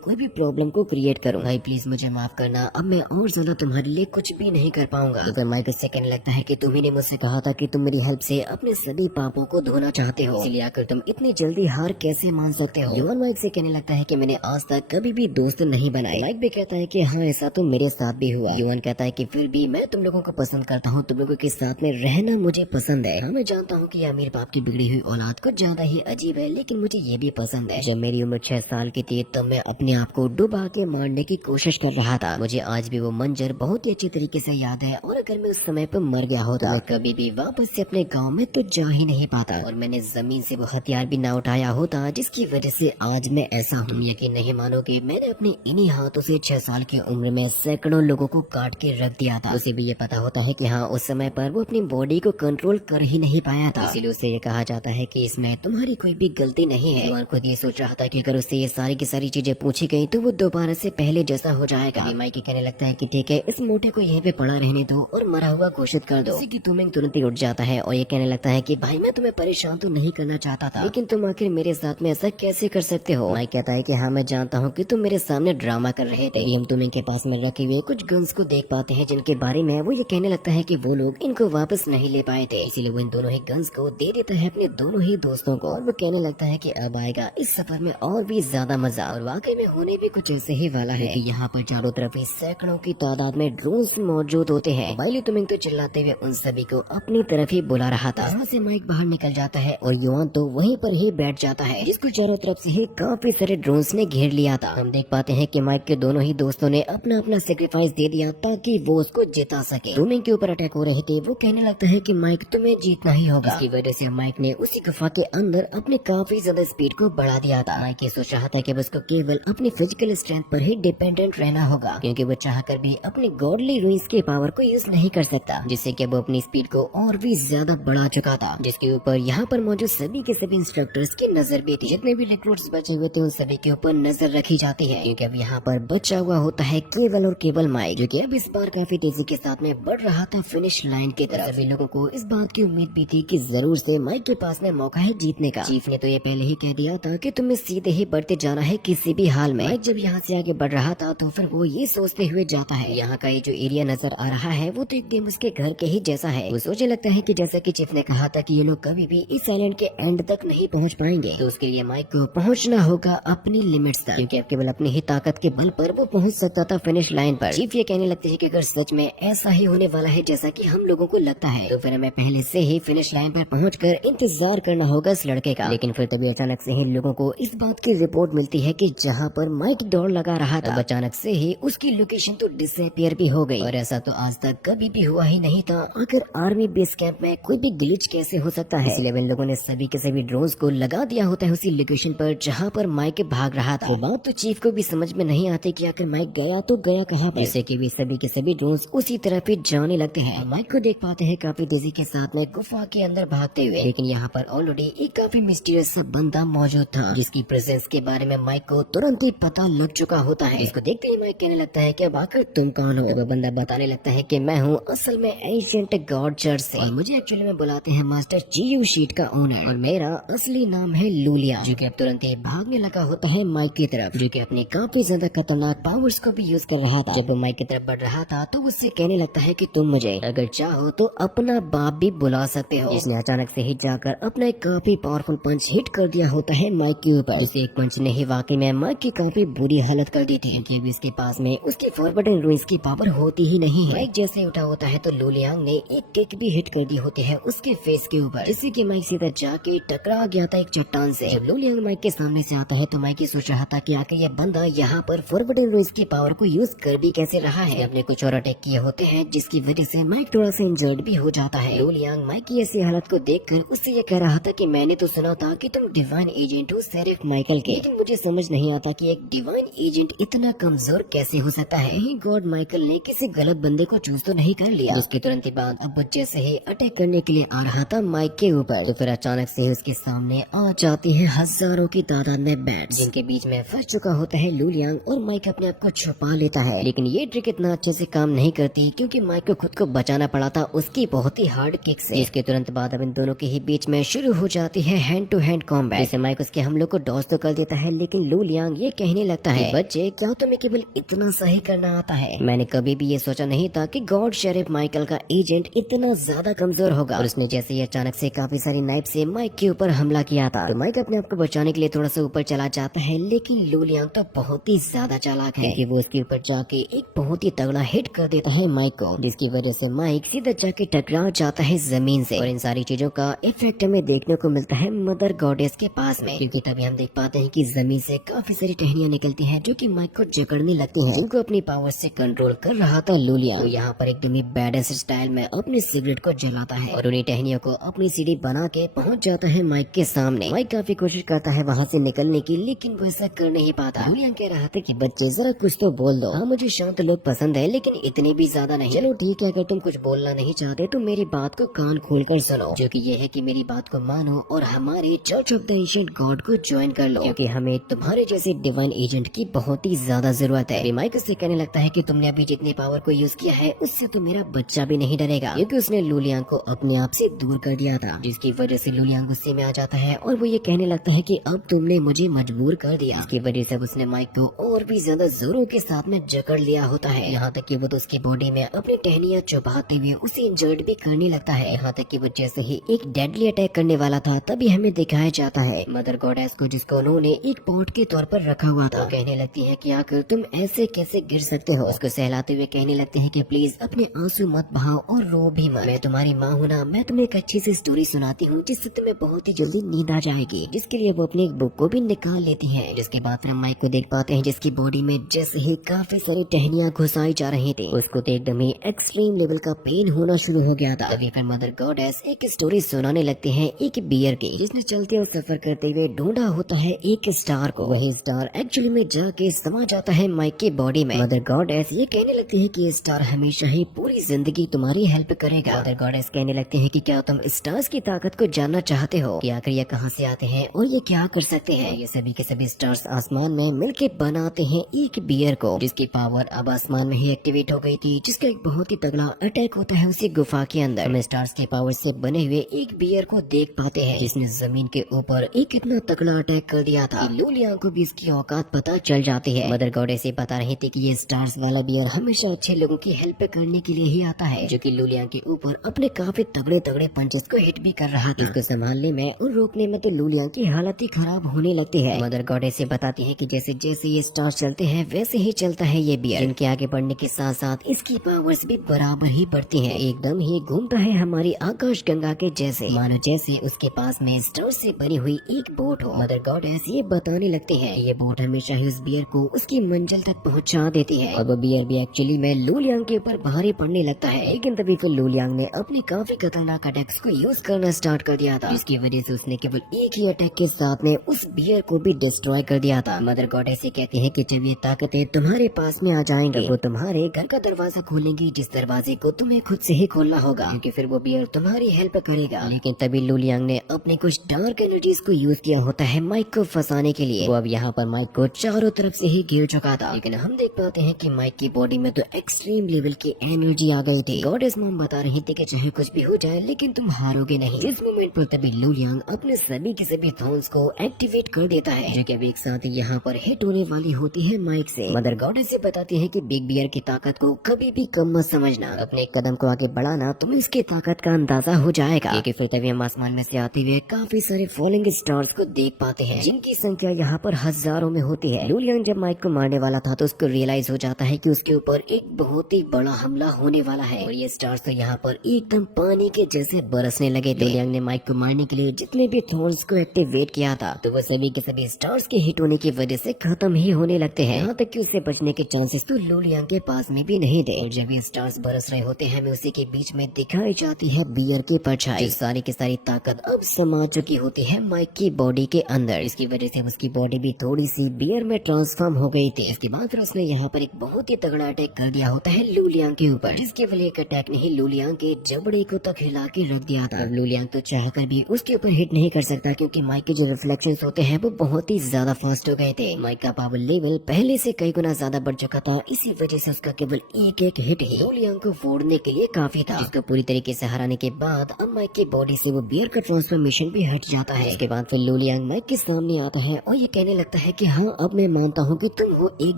कोई भी प्रॉब्लम को क्रिएट करूं। भाई प्लीज मुझे माफ करना, अब मैं और ज्यादा तुम्हारे लिए कुछ भी नहीं कर पाऊंगा। अगर माइक इससे कहने लगता है कि तुम्ही ने मुझसे कहा था कि तुम मेरी हेल्प से अपने सभी पापों को धोना चाहते हो, इसलिए आकर तुम इतनी जल्दी हार कैसे मान सकते हो। युवान माइक से कहने लगता है कि मैंने आज तक कभी भी दोस्त नहीं बनाए। माइक भी कहता है कि हाँ ऐसा तो मेरे साथ भी हुआ। युवान कहता है कि फिर भी मैं तुम लोगों को पसंद करता हूँ, तुम लोगों के साथ में रहना मुझे पसंद है। हाँ मैं जानता हूँ कि अमीर बाप की बिगड़ी हुई औलाद कुछ ज्यादा ही अजीब है, लेकिन मुझे ये भी पसंद है। जब मेरी उम्र 6 साल की थी तब मैं अपने आप को डुबा के मारने की कोशिश कर रहा था। मुझे आज भी वो मंजर बहुत ही अच्छी तरीके से याद है, और अगर मैं उस समय पर मर गया होता मैं कभी भी वापस से अपने गाँव में तो जा ही नहीं पाता, और मैंने जमीन से वो हथियार भी ना उठाया होता जिसकी वजह से आज मैं ऐसा हूँ। तुम यकीन नहीं मानोगे, मैंने अपने इन्हीं हाथों से 6 साल की उम्र में सैकड़ों लोगों को काट के रख दिया था। उसे भी ये पता होता है कि हाँ उस समय पर वो अपनी बॉडी को कंट्रोल कर ही नहीं पाया था, इसीलिए उसे ये कहा जाता है कि इसमें तुम्हारी कोई भी गलती नहीं है। युवान खुद ये सोच रहा था कि अगर उससे ये सारी की सारी चीजें पूछी गई तो वो दोबारा से पहले जैसा हो जाएगा। माइक कहने लगता है कि ठीक है, इस मोटे को यहीं पे पड़ा रहने दो और मरा हुआ घोषित कर दो। कि तुम्हें तुरंत ही उठ जाता है और ये कहने लगता है कि भाई मैं तुम्हें परेशान तो नहीं करना चाहता था, लेकिन तुम आखिर मेरे साथ में ऐसा कैसे कर सकते हो। माइक कहता है कि हाँ मैं जानता हूँ कि तुम मेरे सामने ड्रामा कर रहे थे। हम तुम्हें के पास में रखे हुए कुछ गन्स को देख पाते हैं जिनके बारे में वो ये कहने लगता है कि वो लोग इनको वापस नहीं ले पाए थे, इसीलिए वो इन दोनों ही गन्स को दे देता है अपने दोनों ही दोस्तों को, और वो कहने लगता है कि अब आएगा इस सफर में और भी ज्यादा मजा, और वाकई में होने भी कुछ ऐसे ही वाला है कि यहाँ पर चारों तरफ ही सैकड़ों की तादाद में ड्रोन्स मौजूद होते हैं। वाइली तुमिंग तो चिल्लाते हुए उन सभी को अपनी तरफ ही बुला रहा था। यहाँ से माइक बाहर निकल जाता है और युवान तो वहीं पर ही बैठ जाता है, जिसको चारों तरफ से ही काफी सारे ड्रोन्स ने घेर लिया था। हम देख पाते हैं कि माइक के दोनों ही दोस्तों ने अपना अपना सेक्रीफाइस दे दिया ताकि वो उसको जिता सके। तुमिंग के ऊपर अटैक हो रहे थे, वो कहने लगता है कि माइक तुम्हें जीतना ही होगा। इसकी वजह से माइक ने उसी गुफा के अंदर अपने काफी ज्यादा स्पीड को बढ़ा दिया था। माइक ये सोच रहा था कि उसको केवल अपनी फिजिकल स्ट्रेंथ पर ही डिपेंडेंट रहना होगा, क्योंकि वो चाहकर भी अपने गॉडली रूइंस की पावर को यूज नहीं कर सकता, जिससे कि वो अपनी स्पीड को और भी ज्यादा बढ़ा चुका था, जिसके ऊपर यहाँ पर मौजूद सभी के सभी इंस्ट्रक्टर्स की नजर भी थी। जितने भी रिक्रूट्स बचे हुए थे उन सभी के ऊपर नजर रखी जाती है, क्योंकि अब यहाँ पर बचा हुआ होता है केवल और केवल माइक, जो कि अब इस बार काफी तेजी के साथ में बढ़ रहा था फिनिश लाइन की तरफ। सभी लोगों को इस बात की उम्मीद भी थी कि जरूर से माइक के पास में मौका है जीतने का। चीफ ने तो ये पहले ही कह दिया था कि तुम्हें सीधे ही बढ़ते जाना है किसी भी हाल में। माइक जब यहाँ से आगे बढ़ रहा था तो फिर वो ये सोचते हुए जाता है, यहाँ का ये जो एरिया नजर आ रहा है वो तो एकदम उसके घर के ही जैसा है। वो सोचने लगता है कि जैसा कि चीफ ने कहा था कि ये लोग कभी भी इस आइलैंड के एंड तक नहीं पहुँच पाएंगे, तो उसके लिए माइक को पहुँचना होगा अपनी लिमिट्स तक, क्योंकि अब केवल अपनी ही ताकत के बल पर वो पहुँच सकता था फिनिश लाइन पर। चीफ ये कहने लगते हैं कि अगर सच में ऐसा ही होने वाला है जैसा कि हम लोगों को लगता है, तो फिर हमें पहले से ही फिनिश लाइन पर पहुंचकर इंतजार करना होगा इस लड़के का। लेकिन फिर तभी अचानक से ही लोगों को इस बात की रिपोर्ट मिलती है कि जहां पर माइक दौड़ लगा रहा था अचानक से ही उसकी लोकेशन तो डिसअपियर भी हो गई, और ऐसा तो आज तक कभी भी हुआ ही नहीं था। आखिर आर्मी बेस कैंप में कोई भी ग्लिच कैसे हो सकता है, इसलिए इन लोगों ने सभी के सभी ड्रोन्स को लगा दिया होता है उसी लोकेशन पर जहाँ पर माइक भाग रहा था। बात तो चीफ को भी समझ में नहीं आती कि आखिर माइक गया तो गया कहाँ पर, जिससे कि भी सभी के सभी ड्रोन्स उसी तरफ ही जाने लगते हैं। माइक को देख पाते हैं काफी तेजी के साथ में गुफा के अंदर भागते हुए, लेकिन यहाँ पर ऑलरेडी एक काफी मिस्टीरियस सा बंदा मौजूद था, जिसकी प्रेजेंस के बारे में माइक को तुरंत ही पता लग चुका होता है। इसको देखते ही माइक कहने लगता है कि अब आखिर तुम कौन हो। वो बंदा बताने लगता है कि मैं हूँ असल में एंशिएंट गॉड चर्च से, और मुझे एक्चुअली में बुलाते हैं मास्टर जीयू शीट का ओनर, और मेरा असली नाम है लूलिया। जो कि अब तुरंत ही भागने लगा होता है माइक की तरफ, जो कि अपनी काफी ज्यादा खतरनाक पावर्स को भी यूज कर रहा था। जब वो माइक की तरफ बढ़ रहा था तो उससे कहने लगता है कि तुम मुझे अगर चाहो तो अपना बाप भी बुला सकते हो। इसने अचानक से ही जाकर अपना एक काफी पावरफुल पंच हिट कर दिया होता है माइक के ऊपर। उसे एक पंच ने ही वाकई में माइक की काफी बुरी हालत कर दी थी, क्योंकि इसके पास में उसकी फॉरबिडन रूइंस की पावर होती ही नहीं है। माइक जैसे उठा होता है तो लूलियांग ने एक किक भी हिट कर दी होती है उसके फेस के ऊपर, जिससे कि माइक सीधा जाके टकरा गया था एक चट्टान से। जब लूलियांग माइक के सामने से आता है तो माइक सोच रहा था कि आखिर यह बंदा यहाँ पर फॉरबिडन रूइंस की पावर को यूज कर भी कैसे रहा है। अपने कुछ और अटैक किए होते हैं जिसकी वजह से माइक थोड़ा सा इंजर्ड भी हो जाता है। लूलियांग माइक की ऐसी हालत को देखकर उससे ये कह रहा था कि मैंने तो सुना था कि तुम डिवाइन एजेंट हो शेरिफ माइकल के, लेकिन मुझे समझ नहीं आता कि एक डिवाइन एजेंट इतना कमजोर कैसे हो सकता है। गॉड माइकल ने किसी गलत बंदे को चूज तो नहीं कर लिया। उसके तुरंत ही बाद अब बच्चे से ही अटैक करने के लिए आ रहा था माइक के ऊपर, तो फिर अचानक से ही उसके सामने आ जाती है हजारों की तादाद में बैट्स, जिनके बीच में फंस चुका होता है लूलियांग, और माइक अपने आप को छुपा लेता है, लेकिन ये ट्रिक इतना अच्छे से काम नहीं करती क्योंकि माइक को खुद को बचाना पड़ा था उसकी बहुत ही हार्ड किक से। इसके तुरंत बाद अब इन दोनों के ही बीच में शुरू हो जाती है हैंड टू हैंड कॉम्बैट, जिससे माइक उसके हमलों को डॉज तो कर देता है, लेकिन लू लियांग ये कहने लगता है, बच्चे क्या तुम्हें केवल इतना सही करना आता है? मैंने कभी भी ये सोचा नहीं था कि गॉड शेरिफ माइकल का एजेंट इतना ज्यादा कमजोर होगा। और उसने जैसे ही अचानक से काफी सारी नाइफ से माइक के ऊपर हमला किया था, तो माइक अपने आप को बचाने के लिए थोड़ा सा ऊपर चला जाता है, लेकिन लू लियांग तो बहुत ही ज्यादा चालाक है कि वो उसके ऊपर जाके एक बहुत ही तगड़ा हिट कर देता है माइक को, जिसकी वजह से माइक सीधा जाके टकरा जाता है जमीन से। और इन सारी चीजों का इफेक्ट हमें देखने को मिलता है मदर गॉडेस के पास में, क्योंकि तभी हम देख पाते हैं कि जमीन से काफी सारी टहनियां निकलती हैं जो कि माइक को जकड़ने लगती हैं, जिनको अपनी पावर से कंट्रोल कर रहा था लू लियांग। तो यहाँ पर एकदम ही बैडेस स्टाइल में अपने सिगरेट को जलाता है और उन्हीं टहनियों को अपनी सीढ़ी बना के पहुँच जाता है माइक के सामने। माइक काफी कोशिश करता है वहाँ से निकलने की, लेकिन वो ऐसा कर नहीं पाता। लू लियांग कह रहा था कि बच्चे जरा कुछ तो बोल दो। हाँ, मुझे शांत लोग पसंद है, लेकिन इतने भी ज्यादा नहीं। चलो ठीक है, अगर तुम कुछ बोलना नहीं चाहते तो मेरी बात को कान खोल कर सुनो, जो कि ये है कि मेरी बात को मानो और हमारे church of the ancient God को ज्वाइन कर लो, क्योंकि हमें तुम्हारे जैसे डिवाइन एजेंट की बहुत ही ज्यादा जरूरत है। माइक उससे कहने लगता है कि तुमने अभी जितनी पावर को यूज किया है उससे तो मेरा बच्चा भी नहीं डरेगा, क्योंकि उसने लू लियांग को अपने आप से दूर कर दिया था, जिसकी वजह से लू लियांग गुस्से में आ जाता है और वो ये कहने लगता है कि अब तुमने मुझे मजबूर कर दिया। इसकी वजह से उसने माइक को और भी ज्यादा जोरों के साथ में जकड़ लिया होता है, यहाँ तक कि वो तो उसकी बॉडी में अपनी टहनियां चुभाते हुए उसे इंजर्ड भी करने लगता है। यहाँ तक कि वो जैसे ही एक डेडली अटैक करने वाला था तभी हमें दिखाया जाता है मदर गॉडेस को, जिसको उन्होंने एक पॉट के तौर पर रखा हुआ था। कहने लगती है कि आखिर तुम ऐसे कैसे गिर सकते हो। उसको सहलाते हुए कहने लगते हैं कि प्लीज अपने आंसू मत बहाओ और रो भी मत, मैं तुम्हारी माँ हूँ ना, मैं तुम्हें एक अच्छी सी स्टोरी सुनाती हूँ जिससे तुम्हें बहुत ही जल्दी नींद आ जाएगी। जिसके लिए वो अपनी एक बुक को भी निकाल लेती है। जिसके बाद हम माइक को देख पाते हैं जिसकी बॉडी में जैसे ही काफी सारी टहनियां घुसाई जा रही थी, उसको तो एकदम ही एक्सट्रीम लेवल का पेन होना शुरू हो गया था। तभी फिर मदर गॉडेस एक स्टोरी सुनाने लगते हैं एक बियर की, जिसने चलते और सफर करते हुए ढूंढा होता है एक स्टार को। वही स्टार एक्चुअली में जाके समा जाता है माइक की बॉडी में। मदर गॉडेस ये कहने लगती है कि ये स्टार हमेशा ही पूरी जिंदगी तुम्हारी हेल्प करेगा। मदर गॉडेस कहने लगते हैं कि क्या तुम स्टार्स की ताकत को जानना चाहते हो कि आखिर ये कहाँ से आते हैं और ये क्या कर सकते हैं। ये सभी के सभी स्टार्स आसमान में मिलके बनाते हैं एक बियर को, जिसकी पावर अब आसमान में ही एक्टिवेट हो गई थी, जिसका एक बहुत ही तगड़ा अटैक होता है उसी गुफा के अंदर। हम स्टार्स के पावर से बने हुए एक बियर को देख पाते हैं जिसने जमीन के ऊपर एक इतना तगड़ा अटैक कर दिया था। लू लियांग को भी इसकी औकात पता चल जाती है। मदर गॉडेस ये बता रही थी कि ये स्टार्स वाला बियर हमेशा अच्छे लोगों की हेल्प करने के लिए ही आता है, जो कि लू लियांग के ऊपर अपने काफी तगड़े तगड़े पंचेस को हिट भी कर रहा था। इसको संभालने में और रोकने में तो लू लियांग की हालत ही खराब होने लगती है। मदर गॉडेस से बताती है कि जैसे जैसे ये स्टार्स चलते हैं वैसे ही चलता है ये बियर। इनके आगे बढ़ने के साथ साथ इसकी पावर्स भी बराबर ही बढ़ती हैं। एकदम ही घूमता है हमारी आकाश गंगा के जैसे, मानो जैसे उसके पास में स्टार से बनी हुई एक बोट हो। मदर गॉडेस ये बताने लगते हैं ये बोट हमेशा ही उस बियर को उसकी मंजिल तक पहुंचा देती है। और वो बियर भी एक्चुअली में लू लियांग के ऊपर भारी पड़ने लगता है, लेकिन तभी तो लू लियांग ने अपने काफी खतरनाक अटैक्स को यूज करना स्टार्ट कर दिया था, जिसकी वजह से उसने केवल एक ही अटैक के साथ में उस बियर को भी डिस्ट्रॉय कर दिया था। मदर गॉडेस कहती है कि जब ये ताकतें तुम्हारे पास में आ जाएंगे वो तुम्हारे घर का दरवाजा खोलेंगी, जिस दरवाजे को तुम्हें खुद से ही खोलना होगा, क्योंकि फिर वो बियर तुम्हारी हेल्प करेगा। लेकिन तभी लू लियांग ने अपने कुछ डार्क एनर्जीज को यूज किया होता है माइक को फंसाने के लिए। वो अब यहाँ पर माइक को चारों तरफ से ही घेर चुका था, लेकिन हम देख पाते हैं कि माइक की बॉडी में तो एक्सट्रीम लेवल की एनर्जी आ गई थी। गॉडेस मॉम बता रही थी कि चाहे कुछ भी हो जाए लेकिन तुम हारोगे नहीं। इस मोमेंट पर तभी लू लियांग अपने सभी के सभी थॉर्न्स को एक्टिवेट कर देता है, जो कि अब एक साथ यहाँ पर हिट होने वाली होती है माइक से। मदर गॉडेस से बताती है कि बिग बियर की ताकत को कभी भी कम मत समझना, अपने कदम को आगे बढ़ाना, तुम्हें इसकी ताकत का अंदाजा हो जाएगा। क्योंकि फिर तभी हम आसमान में से आते हुए काफी सारे फॉलिंग स्टार्स को देख पाते हैं, जिनकी संख्या यहाँ पर हजारों में होती है। लू लियांग जब माइक को मारने वाला था तो उसको रियलाइज हो जाता है कि उसके ऊपर एक बहुत ही बड़ा हमला होने वाला है, और ये स्टार्स तो यहाँ पर एकदम पानी के जैसे बरसने लगे थे। लू लियांग ने माइक को मारने के लिए जितने भी थॉर्न्स को एक्टिवेट किया था तो वो सभी के सभी स्टार्स के हिट होने की वजह से खत्म ही होने लगते हैं। यहाँ तक कि उससे बचने के चांसेस तो लू लियांग के पास में भी नहीं थे। और जब ये स्टार्स बरस रहे होते हैं हमें उसी के बीच में दिखाई जाती है बियर की परछाई, जो सारी की सारी ताकत अब समा चुकी होती है माइक की बॉडी के अंदर। इसकी वजह से उसकी बॉडी भी थोड़ी सी बियर में ट्रांसफॉर्म हो गई थी। इसके बाद फिर उसने यहाँ पर एक बहुत ही तगड़ा अटैक कर दिया होता है लू लियांग के ऊपर, जिसके वजह एक अटैक ने लू लियांग के जबड़े को तक हिला के रख दिया था। लू लियांग तो चाहकर भी उसके ऊपर हिट नहीं कर सकता, क्योंकि माइक के जो रिफ्लेक्शंस होते हैं वो बहुत ही ज्यादा फास्ट हो गए थे। माइक का पावर लेवल पहले से कई गुना ज्यादा बढ़ चुका था। इसी वजह से उसका केवल एक हिट ही लू लियांग को फोड़ने के लिए काफी था, जिसको पूरी तरीके से हराने के बाद अब माइक की बॉडी से वो बियर का ट्रांसफॉर्मेशन भी हट जाता है। इसके बाद फिर लू लियांग माइक के सामने आता है और ये कहने लगता है कि हाँ, अब मैं मानता हूँ कि तुम हो एक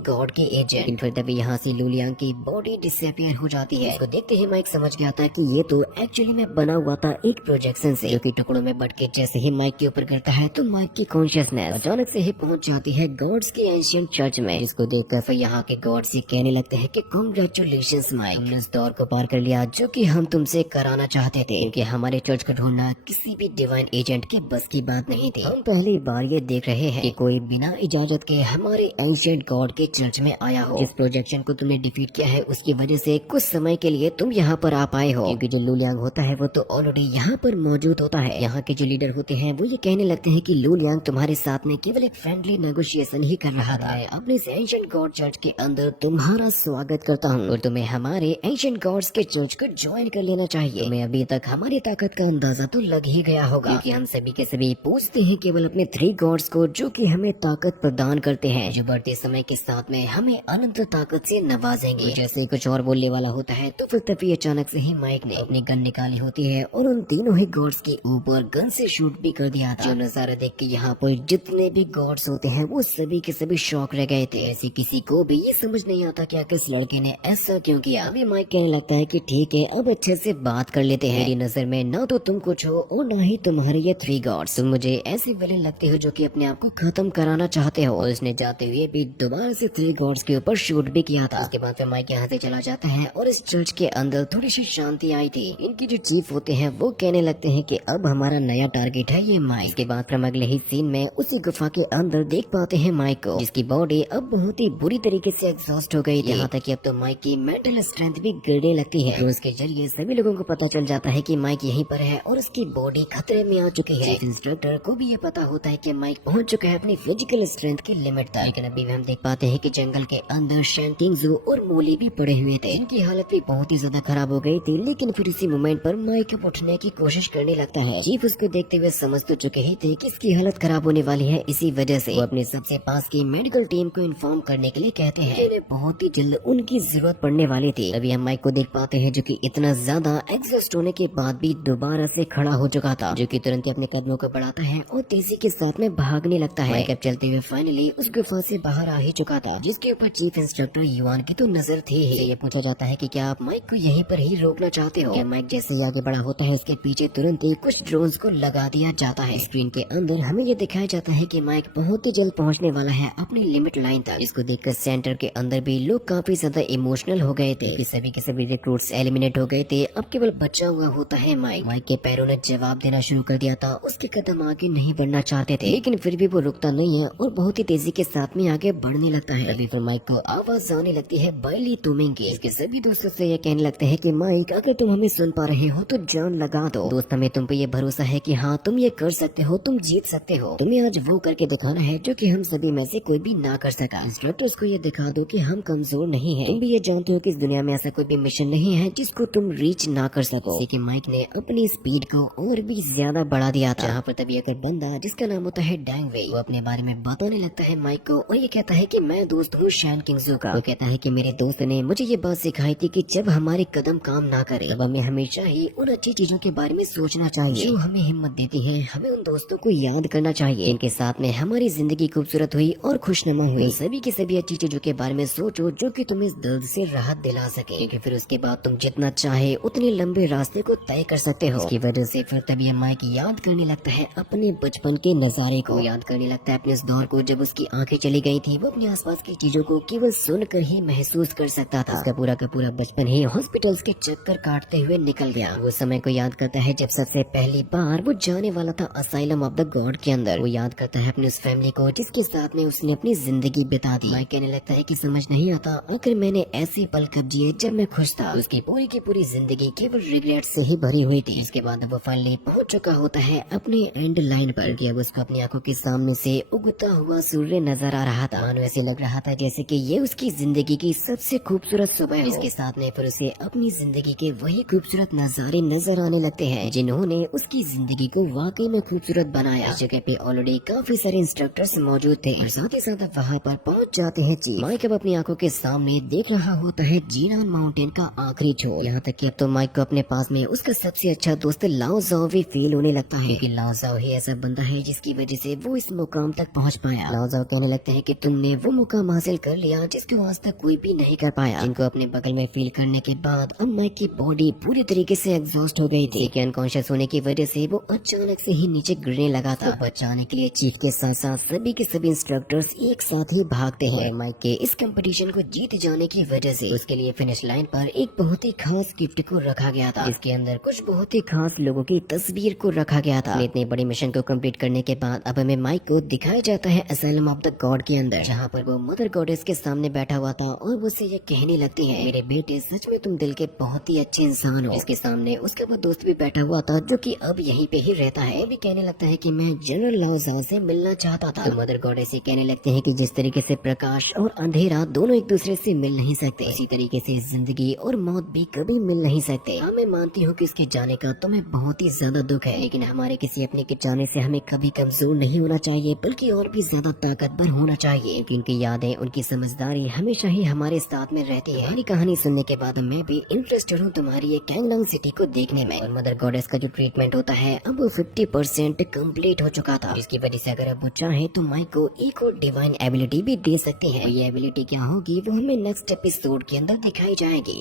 गॉड के एजेंट। फिर तभी यहाँ से लू लियांग की बॉडी डिसअपियर हो जाती है। इसको देखते ही माइक समझ गया था कि ये तो एक्चुअली में बना हुआ था एक प्रोजेक्शन से, जो कि टुकड़ों में बट के जैसे ही माइक के ऊपर गिरता है तो माइक की कॉन्शियसनेस अचानक से ही पहुंच जाती है गॉड्स के एंशिएंट चर्च में, जिसको देखकर फिर यहाँ के गॉड्स ये कहने लगते हैं कि कांग्रेचुलेशंस माइक, तुमने उस दौर को पार कर लिया जो कि हम तुमसे कराना चाहते थे, क्योंकि हमारे चर्च को ढूंढना किसी भी डिवाइन एजेंट के बस की बात नहीं थी। हम पहली बार ये देख रहे हैं कि कोई बिना इजाजत के हमारे एंशिएंट गॉड के चर्च में आया हो। जिस प्रोजेक्शन को तुमने डिफीट किया है उसकी वजह से कुछ समय के लिए तुम यहाँ पर आ पाए हो, क्योंकि जो लू लियांग होता है वो तो ऑलरेडी यहाँ पर मौजूद होता है। यहाँ के जो लीडर होते हैं वो ये कहने लगते हैं कि लू लियांग तुम्हारे साथ में केवल एक फ्रेंडली नेगोशिएशन ही कर रहा था। अपने एंशिएंट गॉड चर्च के अंदर तुम्हारा स्वागत करता हूँ और तुम्हें हमारे एंशिएंट गॉड्स के चर्च को ज्वाइन कर लेना चाहिए। तुम्हें अभी तक हमारी ताकत का अंदाजा तो लग ही गया होगा, क्योंकि हम सभी के सभी पूछते हैं केवल अपने 3 गॉड्स को जो कि हमें ताकत प्रदान करते हैं, जो बढ़ते समय के साथ में हमें अनंत ताकत से नवाजेंगे। जैसे कुछ और बोलने वाला होता है तो फिर तभी अचानक से ही माइक ने अपनी गन निकाली होती है और उन तीनों ही गॉड्स के ऊपर गन से शूट भी कर दिया था। जो नजारा देख के यहाँ पर जितने भी गॉड्स होते हैं वो सभी के सभी शॉक रह गए थे। ऐसे किसी को भी ये समझ नहीं आता कि आखिर इस लड़के ने ऐसा क्यों किया। अभी माइक कहने लगता है कि ठीक है, अब अच्छे से बात कर लेते हैं। मेरी नजर में ना तो तुम कुछ हो और ना ही तुम्हारे ये 3 गॉड्स। तुम मुझे ऐसे विलेन लगते हो जो कि अपने आप को खत्म कराना चाहते हो। और इसने जाते हुए भी दोबारा से 3 गॉड्स के ऊपर शूट भी किया था। उसके बाद फिर माइक यहाँ से चला जाता है और इस चर्च के अंदर थोड़ी सी शांति आई थी। इनके जो चीफ होते हैं वो कहने लगते हैं कि अब हमारा नया टारगेट है ये माइक। इसके बाद हम अगले ही सीन में उसी गुफा के अंदर देख पाते हैं माइक को, जिसकी बॉडी अब बहुत ही बुरी तरीके से एग्जॉस्ट हो गई थी। यहाँ तक कि अब तो माइक की मेंटल स्ट्रेंथ भी गिरने लगती है। उसके जरिए सभी लोगों को पता चल जाता है कि माइक यहीं पर है और उसकी बॉडी खतरे में आ चुकी है। इंस्ट्रक्टर को भी ये पता होता है कि माइक पहुंच चुका है अपनी फिजिकल स्ट्रेंथ की लिमिट तक। लेकिन अभी भी हम देख पाते हैं कि जंगल के अंदर शैन किंगजू और मोली भी पड़े हुए थे। इनकी हालत भी बहुत ही ज्यादा खराब हो गई थी। लेकिन फिर इसी मोमेंट पर माइक उठने की कोशिश करने लगता है। चीफ उसको देखते हुए समझ तो चुके ही थे कि इसकी हालत खराब होने वाली है। इसी वजह से वो अपने सबसे पास की मेडिकल टीम को इन्फॉर्म करने के लिए कहते हैं। इन्हें बहुत ही जल्द उनकी जरूरत पड़ने वाली थी। अभी हम माइक को देख पाते हैं जो कि इतना ज्यादा एग्जॉस्ट होने के बाद भी दोबारा से खड़ा हो चुका था, जो कि तुरंत ही अपने कदमों को बढ़ाता है और तेजी के साथ में भागने लगता है। माइक अब चलते हुए फाइनली उस गुफा से बाहर आ ही चुका था, जिसके ऊपर चीफ इंस्ट्रक्टर युआन की तो नजर थी ही। ये पूछा जाता है कि क्या आप माइक को यहीं पर ही रोकना चाहते हो। क्या माइक जैसे ही आगे बढ़ा होता है इसके पीछे तुरंत ही कुछ ड्रोन्स को लगा दिया जाता है। स्क्रीन के अंदर हमें ये दिखाया जाता है कि माइक बहुत ही जल्द पहुंचने वाला है अपनी लिमिट लाइन तक। इसको देखकर सेंटर के अंदर भी लोग काफी ज्यादा इमोशनल हो गए थे कि सभी के सभी रिक्रूट्स एलिमिनेट हो गए थे। अब केवल बचा हुआ होता है माइक। माइक के पैरों ने जवाब देना शुरू कर दिया था। उसके कदम आगे नहीं बढ़ना चाहते थे, लेकिन फिर भी वो रुकता नहीं है और बहुत ही तेजी के साथ में आगे बढ़ने लगता है। अभी फिर माइक को आवाज आने लगती है बाइली तुमिंग की। इसके सभी दोस्तों से ये कहने लगते हैं कि माइक, अगर तुम हमें सुन पा रहे हो तो जान लगा दो। दोस्त, हमें तुम पे ये भरोसा है कि हाँ, तुम ये कर सकते हो, तुम जीत सकते हो। तुम्हें आज वो करके दिखाना है जो कि हम सभी में से कोई भी ना कर सका। इंस्ट्रक्टर्स को ये दिखा दो कि हम कमजोर नहीं हैं। तुम भी ये जानते हो कि इस दुनिया में ऐसा कोई भी मिशन नहीं है जिसको तुम रीच ना कर सको। कि माइक ने अपनी स्पीड को और भी ज्यादा बढ़ा दिया था। जहाँ पर तभी अगर बंदा जिसका नाम होता है डैंग वे, वो अपने बारे में बताने लगता है माइक को और ये कहता है कि मैं दोस्त हूँ शैन किंगजू का। वो कहता है कि मेरे दोस्त ने मुझे ये बात सिखाई थी कि जब हमारे कदम काम ना करे तब हमें हमेशा ही उन अच्छी चीजों के बारे में सोचना चाहिए जो हमें हिम्मत देती है। हमें उन दोस्तों को याद करना चाहिए जिनके साथ में हमारी जिंदगी खूबसूरत हुई और खुशनुमा हुई। सभी की सभी अच्छी चीजों के बारे में सोचो जो कि तुम्हें इस दर्द से राहत दिला सके, क्योंकि फिर उसके बाद तुम जितना चाहे उतने लंबे रास्ते को तय कर सकते हो। इसकी वजह से फिर तभी माइक याद करने लगता है अपने बचपन के नजारे को, याद करने लगता है अपने उस दौर को जब उसकी आंखें चली गई थी। वो अपने आसपास की चीजों को केवल सुनकर ही महसूस कर सकता था। उसका पूरा का पूरा बचपन ही हॉस्पिटल्स के चक्कर काटते हुए निकल गया। वो समय को याद करता है जब सबसे पहली बार वो जाने वाला था असाइलम ऑफ द गॉड के अंदर। वो याद करता है अपने उस फैमिली को जिसके साथ में उसने अपनी जिंदगी बिता दी। माइक कहने लगता है कि समझ नहीं आता आखिर मैंने ऐसे पल कब जिए जब मैं खुश था। उसकी पूरी की पूरी जिंदगी केवल रिग्रेट से ही भरी हुई थी। इसके बाद वो फाइनली पहुंच चुका होता है अपने एंड लाइन पर कि अब उसको अपनी आंखों के सामने से उगता हुआ सूर्य नजर आ रहा था। मानो ऐसे लग रहा था जैसे कि ये उसकी जिंदगी की सबसे खूबसूरत सुबह। इसके साथ में फिर उसे अपनी जिंदगी के वही खूबसूरत नजारे नजर आने लगते हैं जिन्होंने उसकी जिंदगी को वाकई में खूबसूरत बनाया। इस जगह पे ऑलरेडी काफी सारे इंस्ट्रक्टर्स मौजूद थे और साथ ही साथ वहाँ पर पहुंच जाते हैं चीफ। माइक अब अपनी आंखों के सामने देख रहा होता है जीनान माउंटेन का आखिरी छोर। यहाँ तक कि अब तो माइक को अपने पास में उसका सबसे अच्छा दोस्त लाओ जाओ भी फील होने लगता है, क्योंकि लाओ जाओ ही ऐसा बंदा है जिसकी वजह से वो इस मुकाम तक पहुँच पाया। लाओ जाओ कहने लगता है कि तुमने वो मुकाम हासिल कर लिया जिसको आज तक कोई भी नहीं कर पाया। जिनको अपने बगल में फील करने के बाद अब माइक की बॉडी पूरी तरीके से एग्जॉस्ट हो गई थी। अनकॉन्शियस होने की वजह से वो अचानक से ही नीचे गिरने लगा था। बचाने के लिए चीफ के साथ साथ सभी के सभी इंस्ट्रक्टर्स एक साथ ही भागते हैं। माइक के इस कंपटीशन को जीत जाने की वजह से उसके लिए फिनिश लाइन पर एक बहुत ही खास गिफ्ट को रखा गया था। इसके अंदर कुछ बहुत ही खास लोगों की तस्वीर को रखा गया था। इतने बड़ी मिशन को कंप्लीट करने के बाद अब हमें माइक को दिखाया जाता है असाइलम ऑफ द गॉड के अंदर, जहाँ पर वो मदर गॉडेस के सामने बैठा हुआ था और वो उससे ये कहने लगती है, मेरे बेटे सच में तुम दिल के बहुत ही अच्छे इंसान हो। इसके सामने उसका वो दोस्त भी बैठा हुआ था जो कि अब यहीं पे ही रहता है। वो भी कहने लगता है कि मैं जनरल लाओ जाओ से मिलना चाहता था। तो मदर गॉडेस से कहने लगते हैं कि जिस तरीके से प्रकाश और अंधेरा दोनों एक दूसरे से मिल नहीं सकते, इसी तरीके से जिंदगी और मौत भी कभी मिल नहीं सकते। हाँ, मैं मानती हूँ कि इसके जाने का तुम्हें बहुत ही ज्यादा दुख है, लेकिन हमारे किसी अपने के जाने से हमें कभी कमजोर नहीं होना चाहिए, बल्कि और भी ज्यादा ताकतवर होना चाहिए। उनकी यादें, उनकी समझदारी हमेशा ही हमारे साथ में रहती है। हमारी कहानी सुनने के बाद मैं भी इंटरेस्टेड हूँ तुम्हारी ये कैंगलॉन्ग सिटी को देखने में। और मदर गॉडेस का जो ट्रीटमेंट होता है अब वो 50% कम्प्लीट हो चुका था, जिसकी वजह से अगर अब वो चाहे तो माइक को एक और डिवाइन एबिलिटी भी दे सकती है। ये एबिलिटी क्या होगी वो हमें नेक्स्ट एपिसोड के अंदर दिखाई जाएगी।